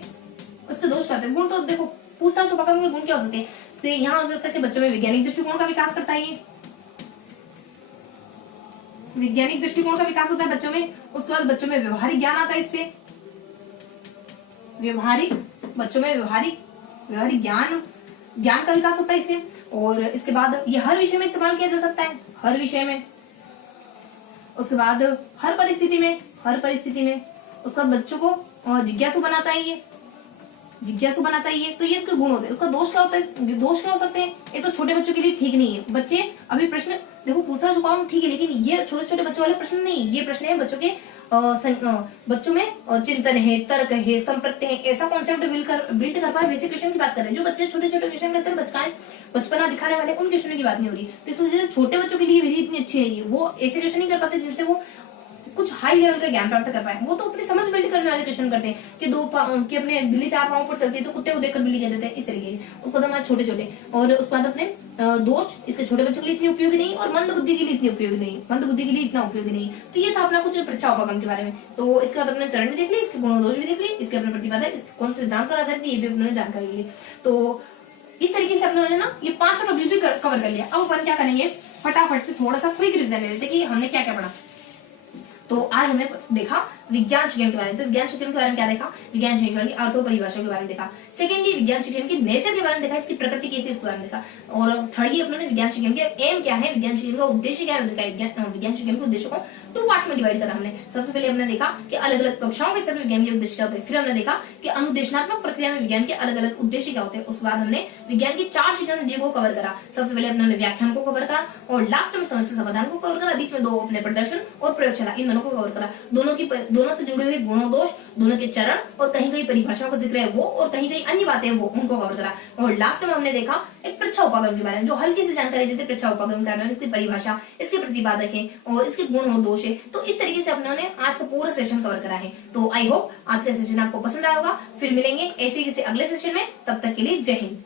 इसके दोष क्या होते हैं। गुण तो देखो, पूछताछ उपागम के गुण क्या हो सकते हैं। तो यहाँ हो सकता है कि बच्चों में वैज्ञानिक दृष्टिकोण का विकास करता है, वैज्ञानिक दृष्टिकोण का विकास होता है बच्चों में। उसके बाद बच्चों में व्यवहारिक ज्ञान आता है, इससे बच्चों में व्यवहारिक ज्ञान का विकास होता है इससे। और इसके बाद ये हर विषय में इस्तेमाल किया जा सकता है, हर विषय में। उसके बाद हर परिस्थिति में। उसके बाद बच्चों को जिज्ञासु बनाता है ये, तो ये इसके गुण होते हैं। उसका दोष क्या होता है, दोष क्या हो सकते हैं। ये तो छोटे बच्चों के लिए ठीक नहीं है। बच्चे अभी प्रश्न देखो पूछना चुका ठीक है, लेकिन ये छोटे छोटे बच्चों वाले प्रश्न नहीं, ये प्रश्न है बच्चों के बच्चों में चिंतन है, तर्क है, संप्रत्य है, ऐसा कॉन्सेप्ट बिल्ड कर पाए, वैसे क्वेश्चन की बात कर रहे हैं। जो बच्चे छोटे छोटे क्वेश्चन करते हैं, बचपना दिखाने वाले, उन क्वेश्चन की बात नहीं हो रही। तो इस वजह से छोटे बच्चों के लिए विधि इतनी अच्छी है, वो ऐसे क्वेश्चन नहीं कर पाते जिनसे वो कुछ हाई लेवल का ज्ञान प्राप्त कर पाए। वो तो अपनी समझ बिल्ड करने वाले क्वेश्चन करते हैं कि अपने बिल्ली 4 पांव पर चलती है तो कुत्ते को देखकर बिल्ली कह देते हैं, इस तरीके के। उसको तो हमारे छोटे छोटे। और उसके बाद अपने दोष इसके छोटे बच्चों के लिए इतनी उपयोगी नहीं और मंद बुद्धि के लिए इतनी उपयोगी नहीं, मंद बुद्धि के लिए इतना उपयोगी नहीं। तो ये था अपना कुछ परीक्षा उपागम के बारे में। तो इसके बाद अपने चरण भी देख ली, इसके गुण और दोष भी देख ली, इसके अपने प्रतिपादक कौन से सिद्धांत पर आधारित ये भी अपने जानकारी ली। तो इस तरीके से अपने ना ये 5 टॉपिक भी कवर कर लिया। अब अपन क्या करेंगे, फटाफट से थोड़ा सा क्विक रिवीजन ले लेते कि हमने क्या क्या पढ़ा। तो आज हमने देखा विज्ञान शिक्षण के बारे में। तो विज्ञान शिक्षण के बारे में क्या देखा, विज्ञान शिक्षण की अर्थ और परिभाषा के बारे में देखा। सेकेंडली विज्ञान शिक्षण की नेचर के बारे में देखा, इसकी प्रकृति कैसी है उसके बारे में देखा। और थर्डली अपने विज्ञान शिक्षण के एम क्या है, विज्ञान शिक्षण का उद्देश्य क्या है, विज्ञान शिक्षण के उद्देश्य को 2 पार्ट में डिवाइड करा हमने। सबसे पहले हमने देखा कि अलग अलग कक्षाओं के स्तर पर विज्ञान के उद्देश्य क्या होते हैं। फिर हमने देखा कि अनुदेशनात्मक प्रक्रिया में विज्ञान के अलग अलग उद्देश्य क्या होते हैं। उसके बाद हमने विज्ञान के 4 शिक्षण विधियों को कवर करा। सबसे पहले अपने व्याख्यान को कवर करा और लास्ट में समस्या समाधान को कवर करा। बीच में 2 अपने प्रदर्शन और प्रयोगशाला, इन दोनों को कवर करा। दोनों से जुड़े हुए गुण और दोष, दोनों के चरण और कहीं कहीं परिभाषाओं का जिक्र है वो, और कहीं कहीं अन्य बातें वो, उनको कवर करा। और लास्ट में हमने देखा एक परीक्षा उपागम के बारे में, जो हल्की सी जानकारी देते परीक्षा उपागम के बारे में, इसकी परिभाषा, इसके प्रतिपादक है और इसके गुण और दोष है। तो इस तरीके से अपने आज का पूरा सेशन कवर करा है। तो आई होप आज का सेशन आपको पसंद आया होगा। फिर मिलेंगे ऐसे किसी अगले सेशन में, तब तक के लिए जय हिंद।